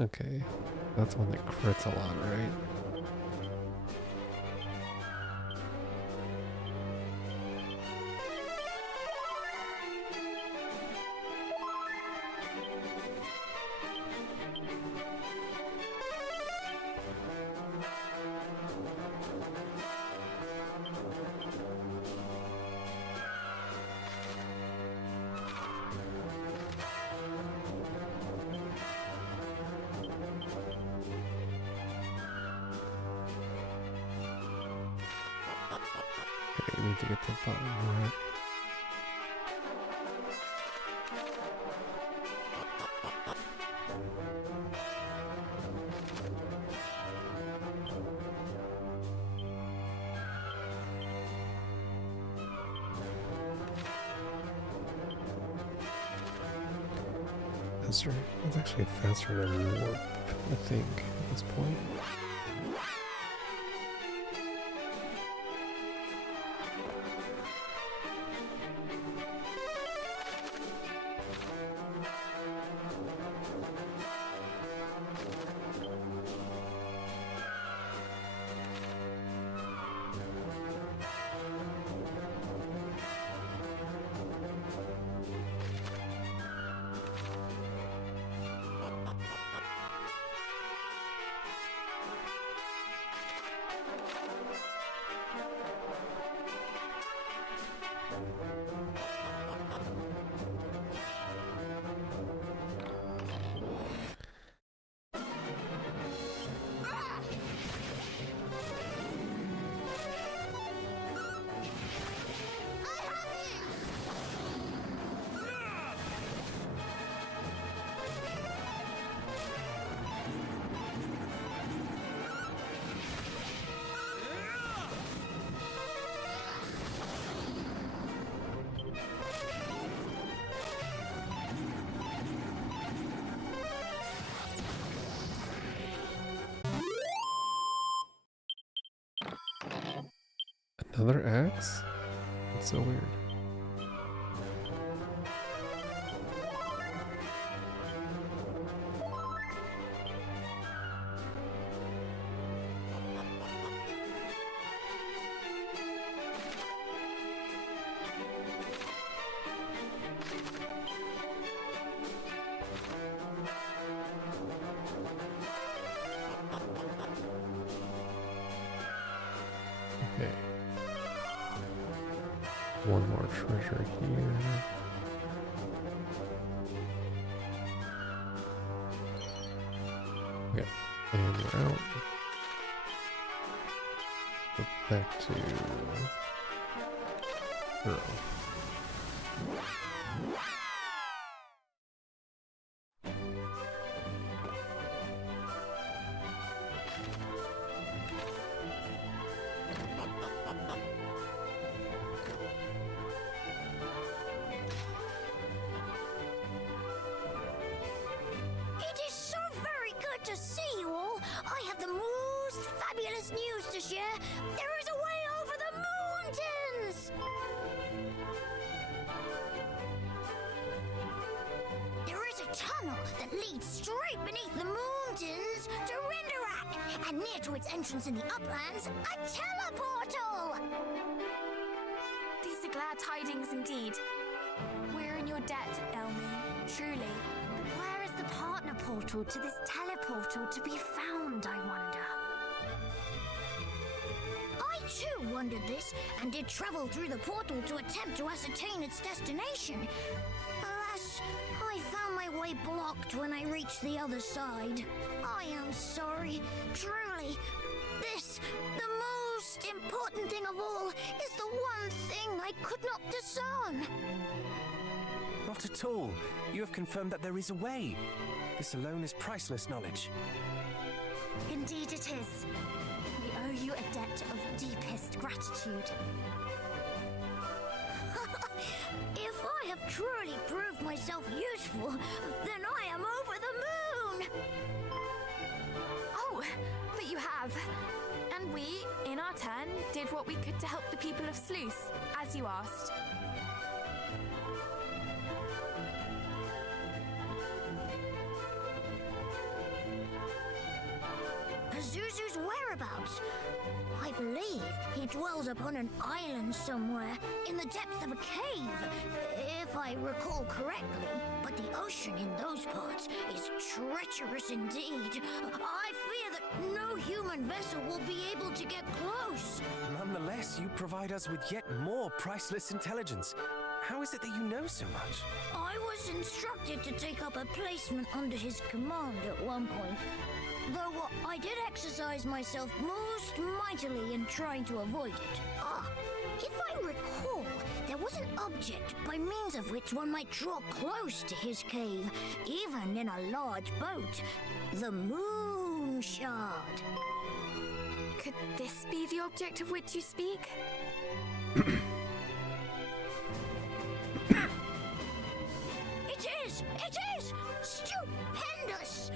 Okay, that's one that crits a lot, right? Okay, we need to get to the bottom right. Faster. That's actually faster than warp, I think, at this point. Another axe? That's so weird. Okay. One more treasure here. Okay, and we're out. Go back to Girl. And near to its entrance in the uplands, a teleportal! These are glad tidings indeed. We're in your debt, Elmi, truly. But where is the partner portal to this teleportal to be found, I wonder? I too wondered this, and did travel through the portal to attempt to ascertain its destination. Alas, I found my way blocked when I reached the other side. I am sorry, truly. This, the most important thing of all, is the one thing I could not discern. Not at all. You have confirmed that there is a way. This alone is priceless knowledge. Indeed it is. We owe you a debt of deepest gratitude. If I have truly proved myself useful, then I am over the moon! Oh, but you have. And we, in our turn, did what we could to help the people of Sluice, as you asked. Pazuzu's whereabouts? I believe he dwells upon an island somewhere, in the depths of a cave, if I recall correctly. But the ocean in those parts is treacherous indeed. I fear that no human vessel will be able to get close. Nonetheless, you provide us with yet more priceless intelligence. How is it that you know so much? I was instructed to take up a placement under his command at one point. Though I did exercise myself most mightily in trying to avoid it. If I recall, there was an object by means of which one might draw close to his cave, even in a large boat. The moon shard. Could this be the object of which you speak? It is! It is! Stupendous!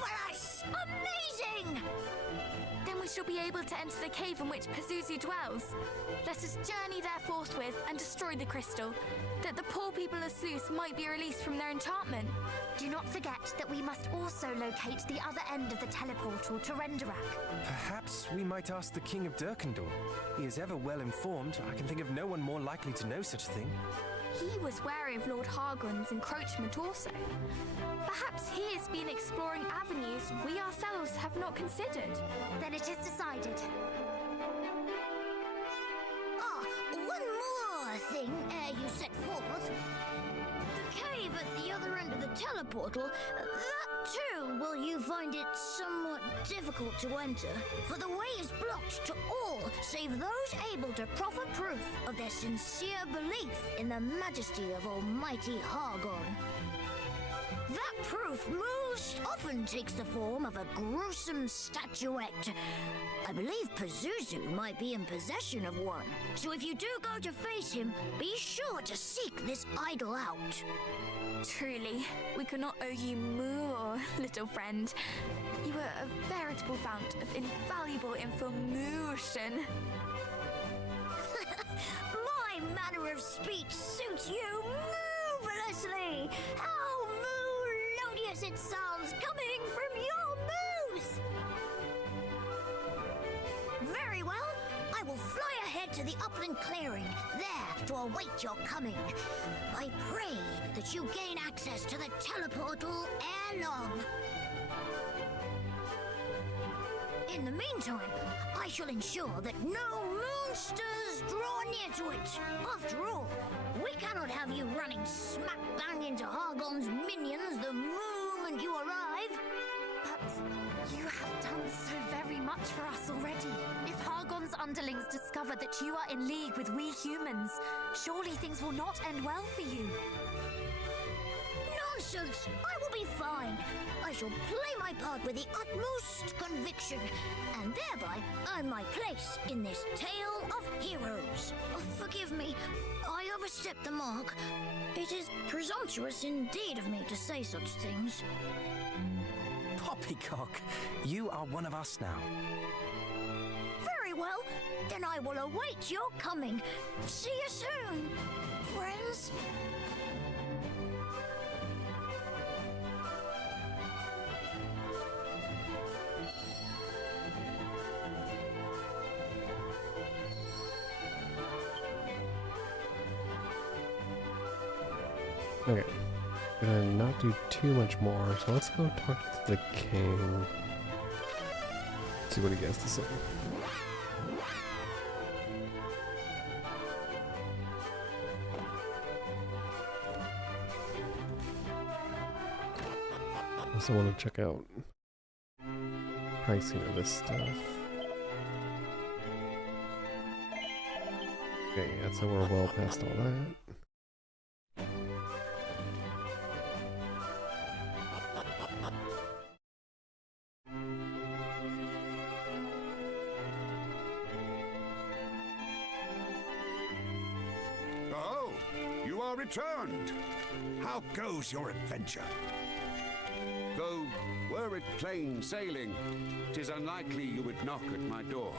Marvelous! Amazing! Then we shall be able to enter the cave in which Pazuzu dwells. Let us journey there forthwith and destroy the crystal, that the poor people of Sluice might be released from their enchantment. Do not forget that we must also locate the other end of the teleportal to Renderak. Perhaps we might ask the King of Durkendor. He is ever well informed. I can think of no one more likely to know such a thing. He was wary of Lord Hargon's encroachment also. Perhaps he has been exploring avenues we ourselves have not considered. Then it is decided. One more thing ere you set forth. The cave at the other end of the teleportal, that too will you find it somewhat difficult to enter, for the way is blocked to all save those able to proffer proof of their sincere belief in the majesty of Almighty Hargon. That proof most often takes the form of a gruesome statuette. I believe Pazuzu might be in possession of one. So if you do go to face him, be sure to seek this idol out. Truly, we could not owe you more, little friend. You were a veritable fount of invaluable information. My manner of speech suits you marvelously. How melodious it sounds coming from your mouth! Very well. I will fly ahead to the upland clearing, there to await your coming. I pray that you gain access to the teleportal ere long. In the meantime, I shall ensure that no monsters draw near to it. After all, we cannot have you running smack bang into Hargon's minions the moment you arrive. But you have done so very much for us already. If Hargon's underlings discover that you are in league with we humans, surely things will not end well for you. Nonsense! I will be fine. I shall play my part with the utmost conviction, and thereby earn my place in this tale of heroes. Forgive me, I overstepped the mark. It is presumptuous indeed of me to say such things. Poppycock, you are one of us now. Very well, then I will await your coming. See you soon, friends. Okay. Gonna not do too much more, so let's go talk to the king. See what he has to say. Also want to check out pricing of this stuff. Okay, yeah, so we're well past all that. Oh, you are returned. How goes your adventure? Though, were it plain sailing, 'tis unlikely you would knock at my door.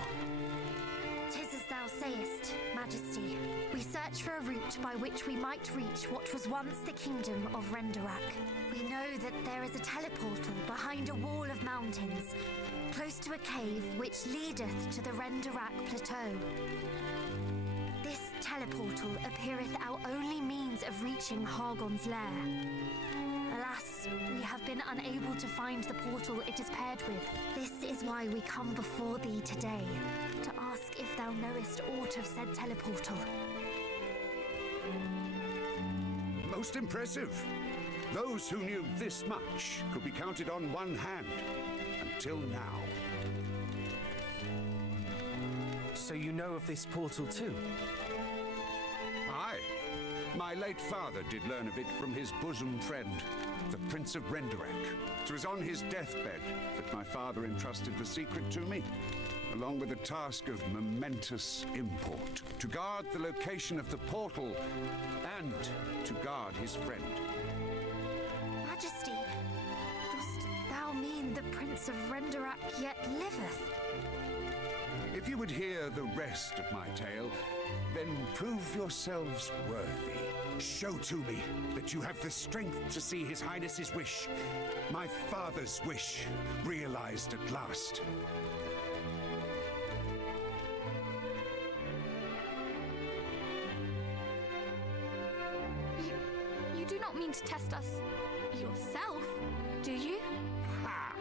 'Tis as thou sayest, Majesty. We search for a route by which we might reach what was once the kingdom of Renderak. We know that there is a teleportal behind a wall of mountains, close to a cave which leadeth to the Renderak plateau. This teleportal appeareth our only means of reaching Hargon's lair. Alas, we have been unable to find the portal it is paired with. This is why we come before thee today, to ask if thou knowest aught of said teleportal. Most impressive. Those who knew this much could be counted on one hand. Until now. So you know of this portal too? Aye. My late father did learn of it from his bosom friend, the Prince of Renderak. It was on his deathbed that my father entrusted the secret to me, along with a task of momentous import, to guard the location of the portal and to guard his friend. Majesty, dost thou mean the Prince of Renderak yet liveth? If you would hear the rest of my tale, then prove yourselves worthy. Show to me that you have the strength to see His Highness's wish, my father's wish, realized at last. You do not mean to test us yourself, do you? Ha!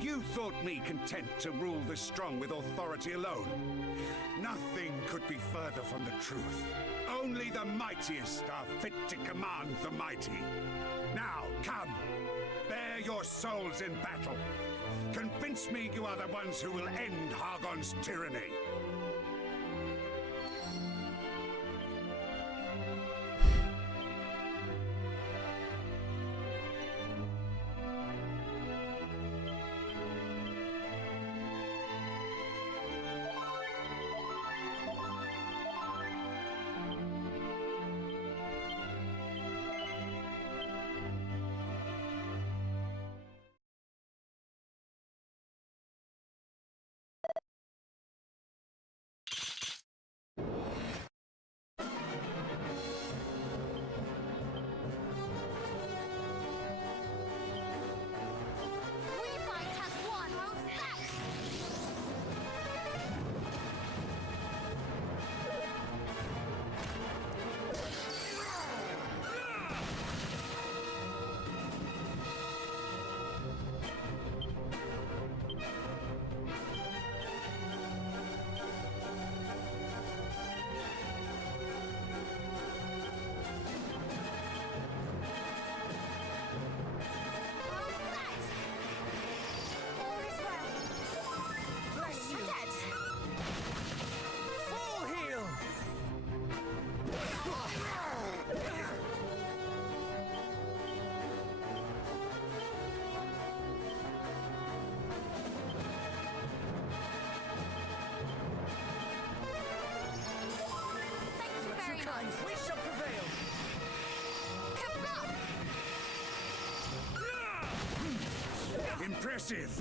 You thought me content to rule the strong with authority alone. Nothing could be further from the truth. Only the mightiest are fit to command the mighty. Now, come. Bear your souls in battle. Convince me you are the ones who will end Hargon's tyranny. Remake has won. Who's that? All is well. Bless you! You're dead. Full heal! Thank you very Kind, much. we shall prevail! Kablam! Impressive!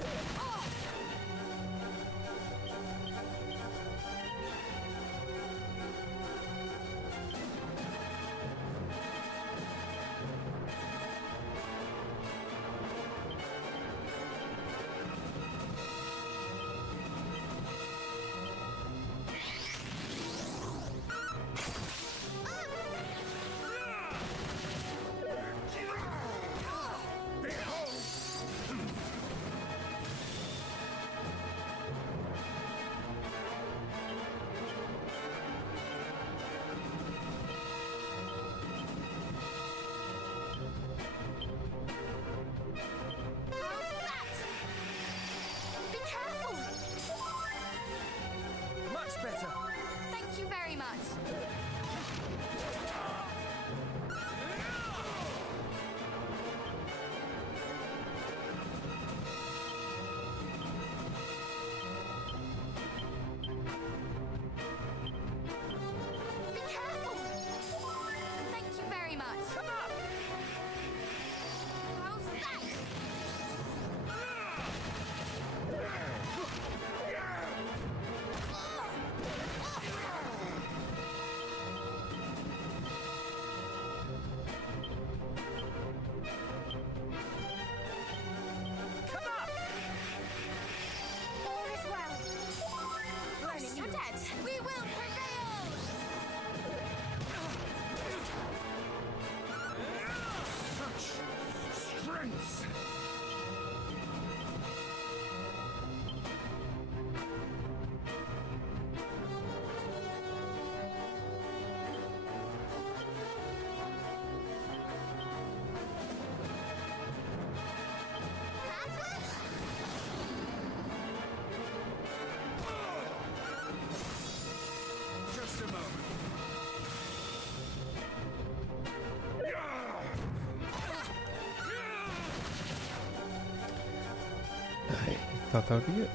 thought that would be it.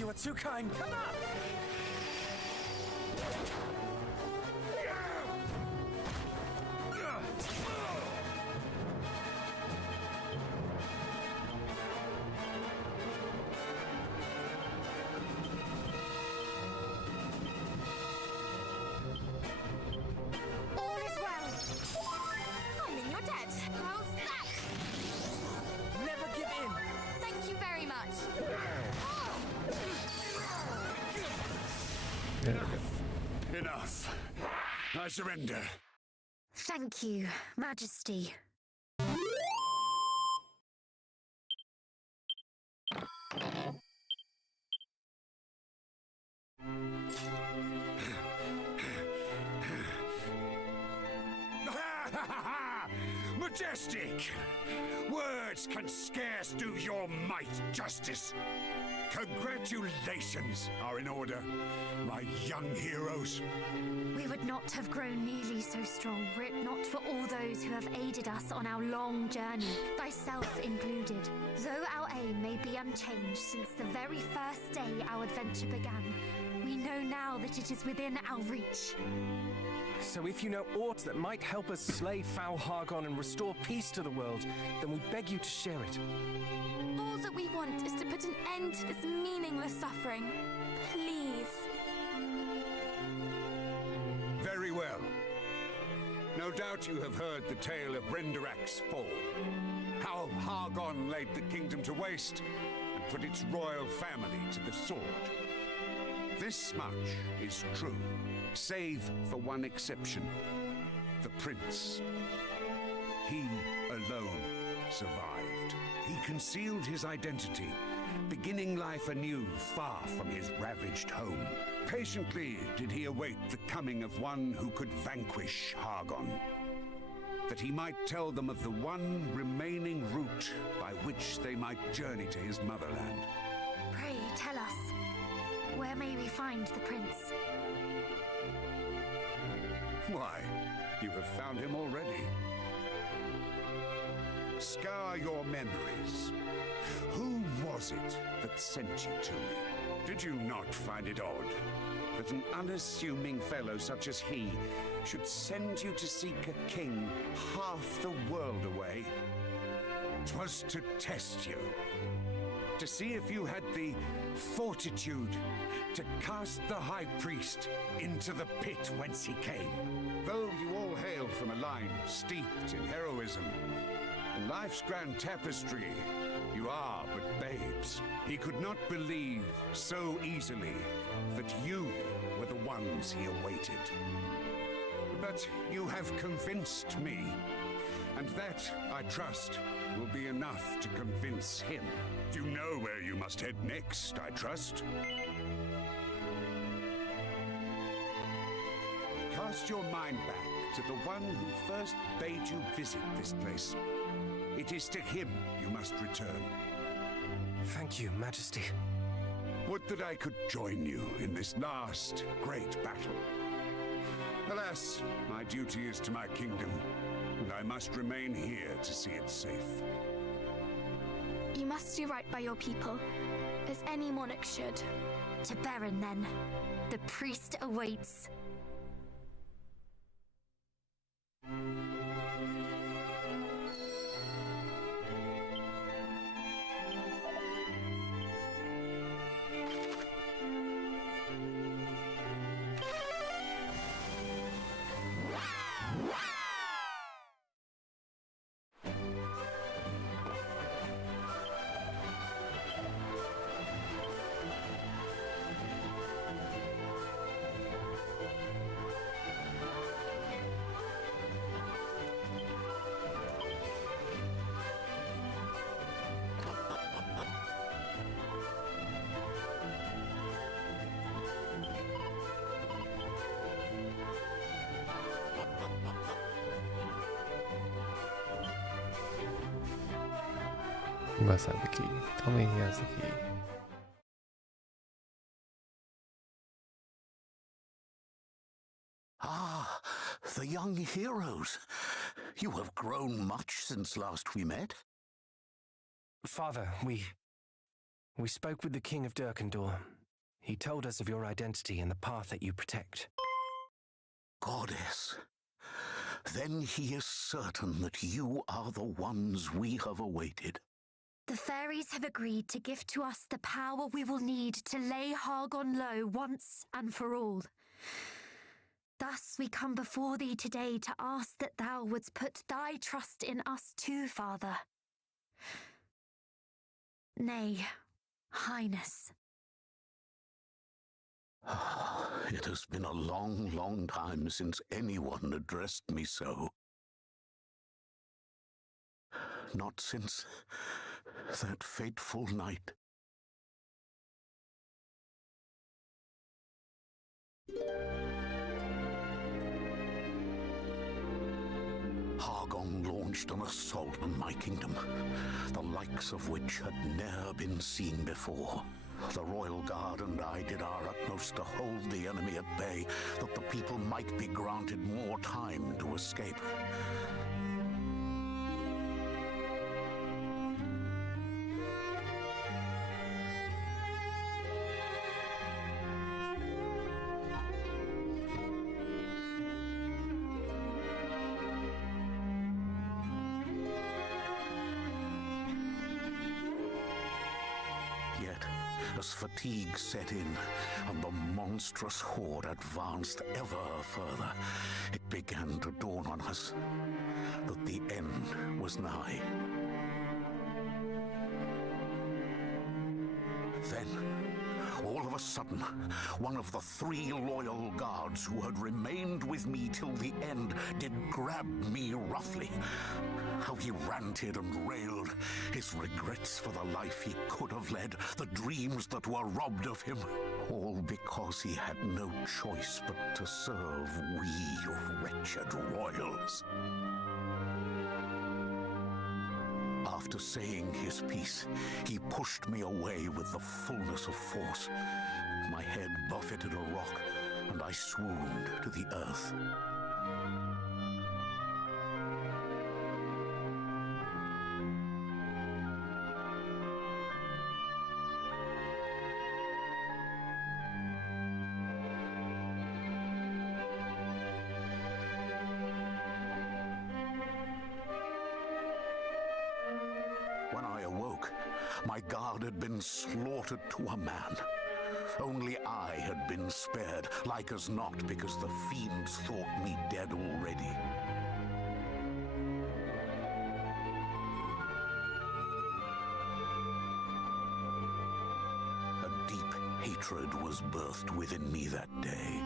You are too kind. Come up! All is well. I mean, you're dead. How's that? Never give in! Thank you very much. Enough. I surrender. Thank you, Majesty. Majestic! Words can scarce do your might justice. Congratulations are in order, my young heroes. We would not have grown nearly so strong were it not for all those who have aided us on our long journey, thyself included. Though our aim may be unchanged since the very first day our adventure began, we know now that it is within our reach. So if you know aught that might help us slay foul Hargon and restore peace to the world, then we beg you to share it. All that we want is to put an end to this meaningless suffering. Please. Very well. No doubt you have heard the tale of Renderak's fall. How Hargon laid the kingdom to waste and put its royal family to the sword. This much is true, save for one exception. The prince. He alone survived. He concealed his identity, beginning life anew far from his ravaged home. Patiently did he await the coming of one who could vanquish Hargon, that he might tell them of the one remaining route by which they might journey to his motherland. Pray tell us, where may we find the prince? Why, you have found him already. Scour your memories. Who was it that sent you to me? Did you not find it odd that an unassuming fellow such as he should send you to seek a king half the world away? 'Twas to test you, to see if you had the fortitude to cast the High Priest into the pit whence he came. Though you all hail from a line steeped in heroism and life's grand tapestry, you are but babes. He could not believe so easily that you were the ones he awaited. But you have convinced me, and that, I trust, will be enough to convince him. You know where you must head next, I trust. Cast your mind back to the one who first bade you visit this place. It is to him you must return. Thank you, Majesty. Would that I could join you in this last great battle. Alas, my duty is to my kingdom, and I must remain here to see it safe. You must do right by your people, as any monarch should. To Baron, then. The priest awaits. He must have the key. Tell me he has the key. Ah, the young heroes. You have grown much since last we met. Father, we spoke with the King of Durkendor. He told us of your identity and the path that you protect. Goddess. Then he is certain that you are the ones we have awaited. The fairies have agreed to give to us the power we will need to lay Hargon low once and for all. Thus we come before thee today to ask that thou wouldst put thy trust in us too, Father. Nay, Highness. It has been a long, long time since anyone addressed me so. Not since that fateful night. Hargon launched an assault on my kingdom, the likes of which had ne'er been seen before. The Royal Guard and I did our utmost to hold the enemy at bay, that the people might be granted more time to escape. As fatigue set in, and the monstrous horde advanced ever further, it began to dawn on us that the end was nigh. Then, all of a sudden, one of the 3 loyal guards who had remained with me till the end did grab me roughly. How he ranted and railed, his regrets for the life he could have led, the dreams that were robbed of him, all because he had no choice but to serve we wretched royals. After saying his piece, he pushed me away with the fullness of force. My head buffeted a rock, and I swooned to the earth. When I awoke, my guard had been slaughtered to a man. Only I had been spared, like as not, because the fiends thought me dead already. A deep hatred was birthed within me that day.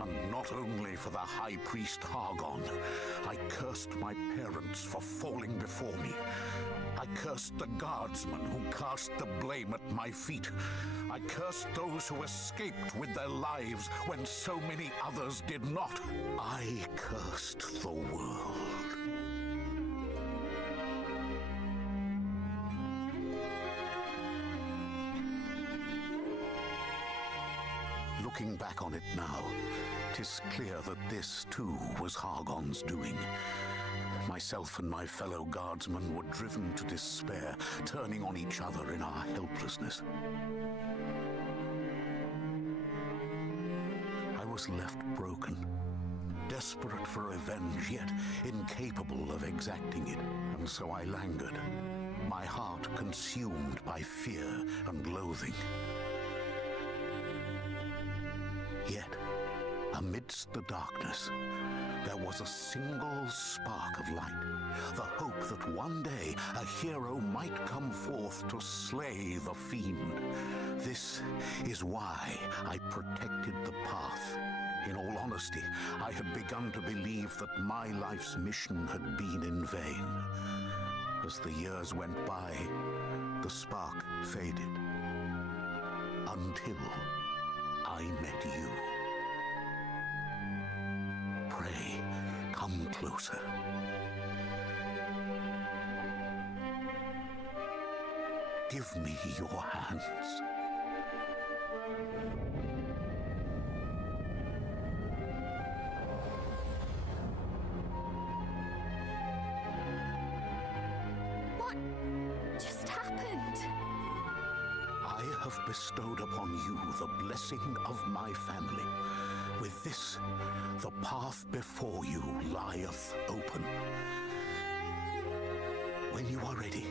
And not only for the High Priest Hargon, I cursed my parents for falling before me. I cursed the guardsmen who cast the blame at my feet. I cursed those who escaped with their lives when so many others did not. I cursed the world. Looking back on it now, 'tis clear that this too was Hargon's doing. Myself and my fellow guardsmen were driven to despair, turning on each other in our helplessness. I was left broken, desperate for revenge, yet incapable of exacting it, and so I languored, my heart consumed by fear and loathing. Yet, amidst the darkness, there was a single spark of light, the hope that one day a hero might come forth to slay the fiend. This is why I protected the path. In all honesty, I had begun to believe that my life's mission had been in vain. As the years went by, the spark faded. Until I met you. Pray, come closer. Give me your hands. bestowed upon you the blessing of my family. With this, the path before you lieth open. When you are ready,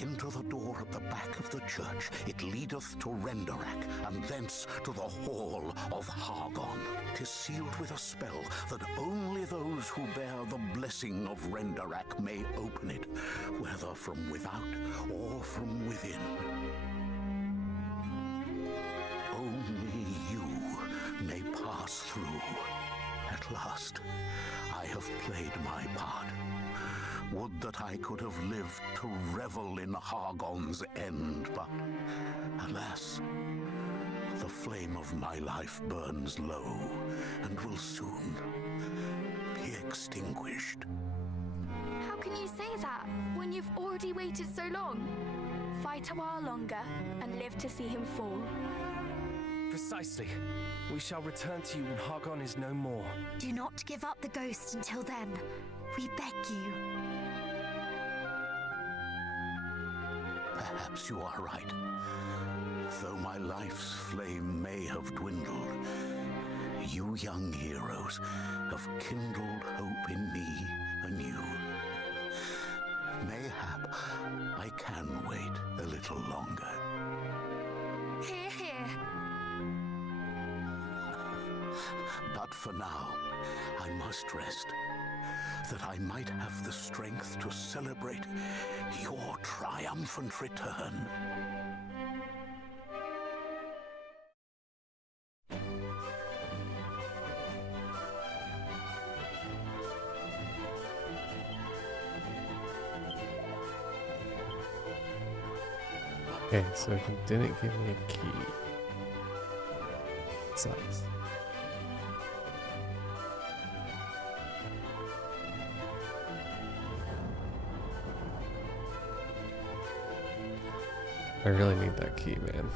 enter the door at the back of the church. It leadeth to Renderak, and thence to the hall of Hargon. 'Tis sealed with a spell that only those who bear the blessing of Renderak may open it, whether from without or from within. Only you may pass through. At last, I have played my part. Would that I could have lived to revel in Hargon's end, but alas, the flame of my life burns low and will soon be extinguished. How can you say that when you've already waited so long? Fight a while longer and live to see him fall. Precisely. We shall return to you when Hargon is no more. Do not give up the ghost until then. We beg you. Perhaps you are right. Though my life's flame may have dwindled, you young heroes have kindled hope in me anew. Mayhap I can wait a little longer. Hear, hear. But for now, I must rest, that I might have the strength to celebrate your triumphant return. Okay, so he didn't give me a key. It sucks. I really need that key, man.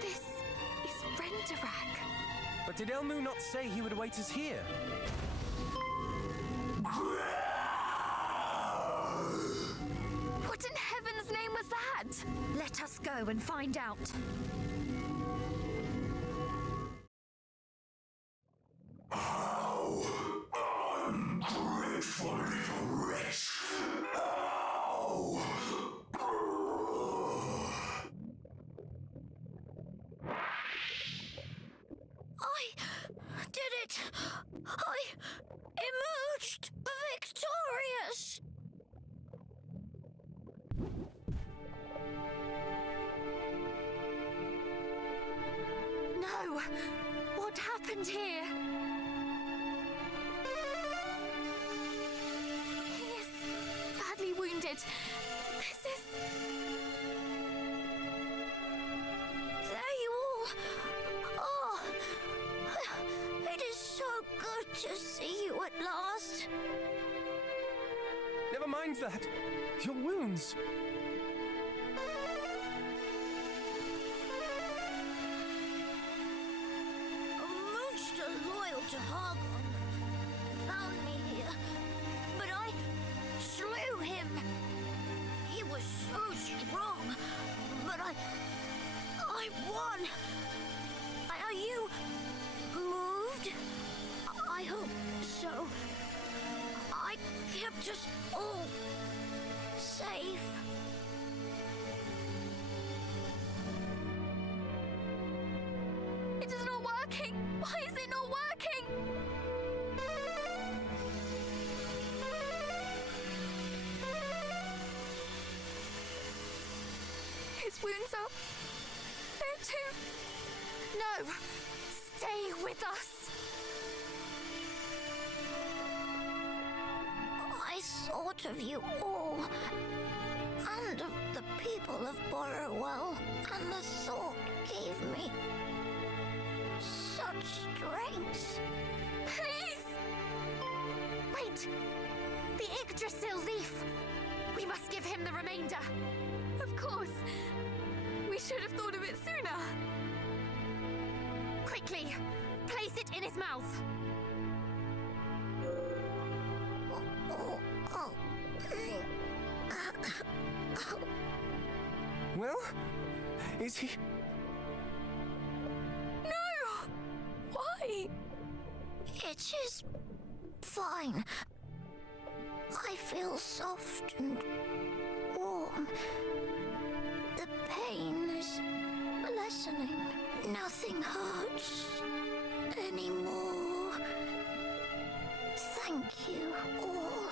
This is Renderak. But did Elmu not say he would await us here? What in heaven's name was that? Let us go and find out. Ungrateful little wretch! Ow! I did it! I emerged victorious! No! What happened here? He is badly wounded. This is... There you all are! It is so good to see you at last! Never mind that. Your wounds. A monster loyal to Hargon found me here, but I slew him. He was so strong, but I won. Are you moved? I hope so. I kept us all safe. It is not working! Why is it not working? His wounds are... they're too... No! Stay with us! I thought of you all, and of the people of Borrowell, and the thought gave me such strength. remains. Please! Wait! The Yggdrasil leaf! We must give him the remainder! Of course. We should have thought of it sooner. Quickly! Place it in his mouth! Well, is he... No! Why? It is fine. I feel soft and warm. The pain is lessening. Nothing hurts anymore. Thank you all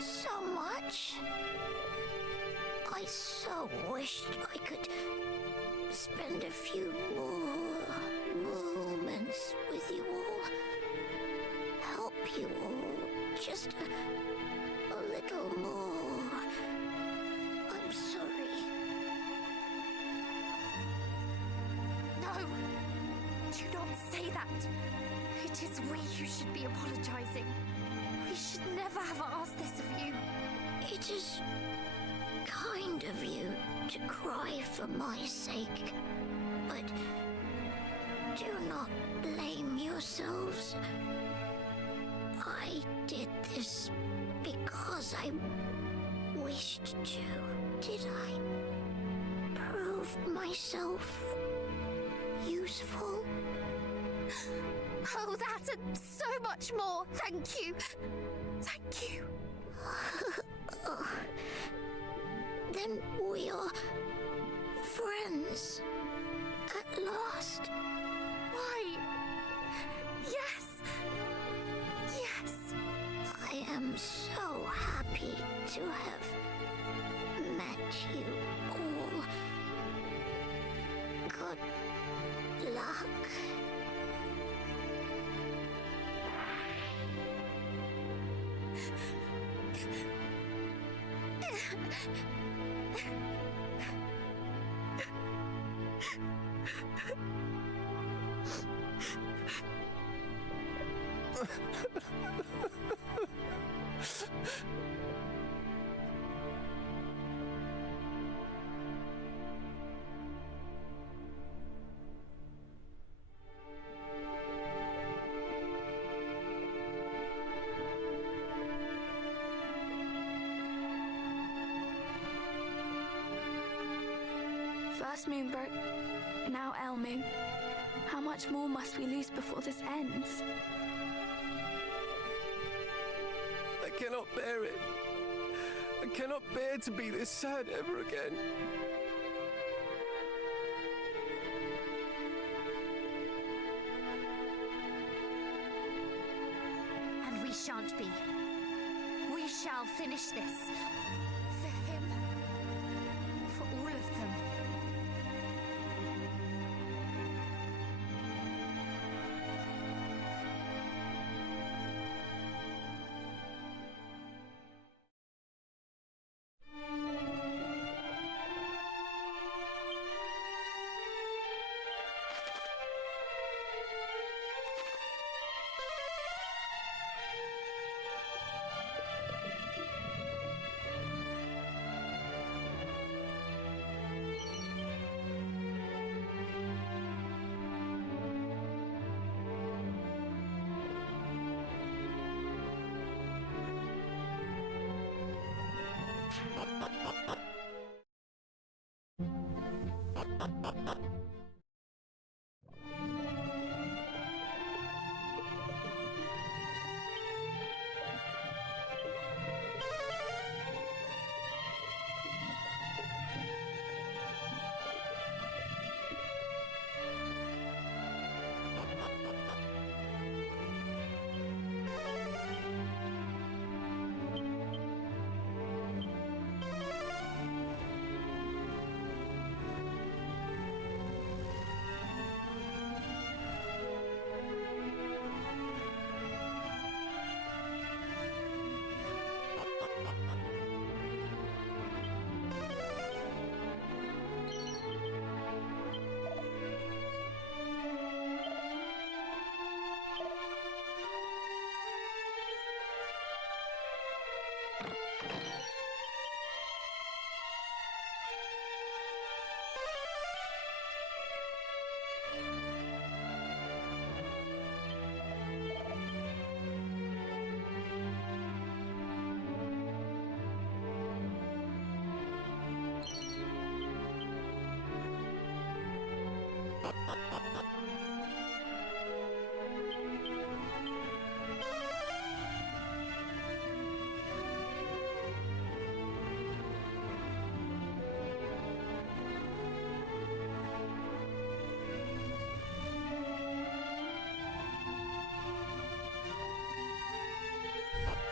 so much. I so wished I could spend a few more moments with you all. Help you all just a little more. I'm sorry. No! Do not say that! It is we who should be apologizing. We should never have asked this of you. It is kind of you to cry for my sake, but do not blame yourselves. I did this because I wished to. Did I prove myself useful? Oh, that and so much more! Thank you! Thank you! Then we are friends at last. Why? Yes! Yes! I am so happy to have met you all. Good luck. First moon broke, now Elmu. How much more must we lose before this ends? I cannot bear it. I cannot bear to be this sad ever again. And we shan't be. We shall finish this. For him. For all of them.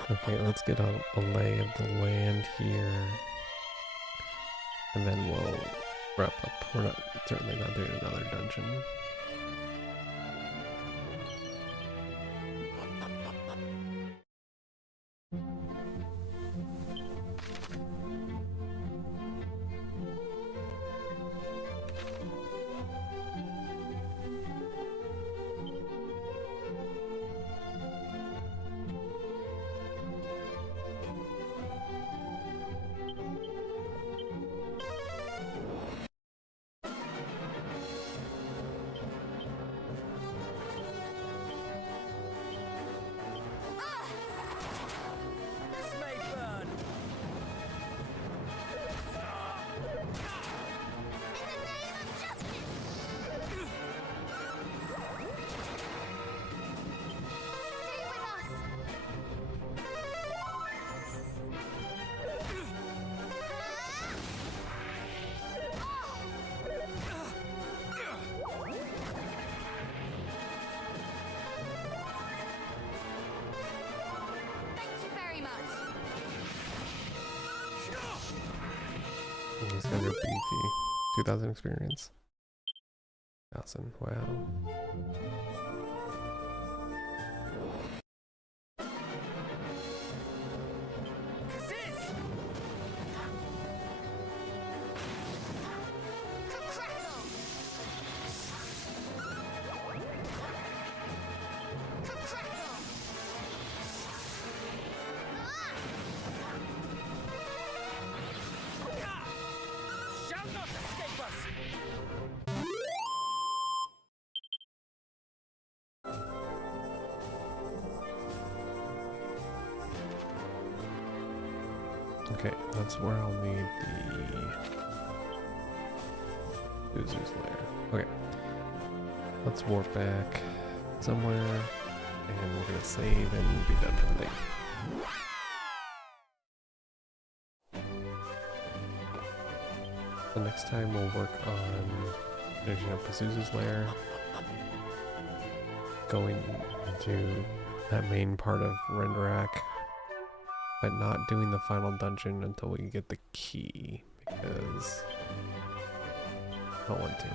Okay, let's get a lay of the land here. And then we'll wrap up. We're certainly not doing another dungeon. This may burn. Stay with us! Thank you very much. These guys are beefy. 2,000 experience. 1,000. Wow. Shall not escape us. Okay, that's where I'll need the Uzu's lair. Okay, let's warp back somewhere, and we're gonna save and be done for the night. The next time we'll work on finishing up Pazuzu's lair, going into that main part of Renderak, but not doing the final dungeon until we get the key, because I don't want to.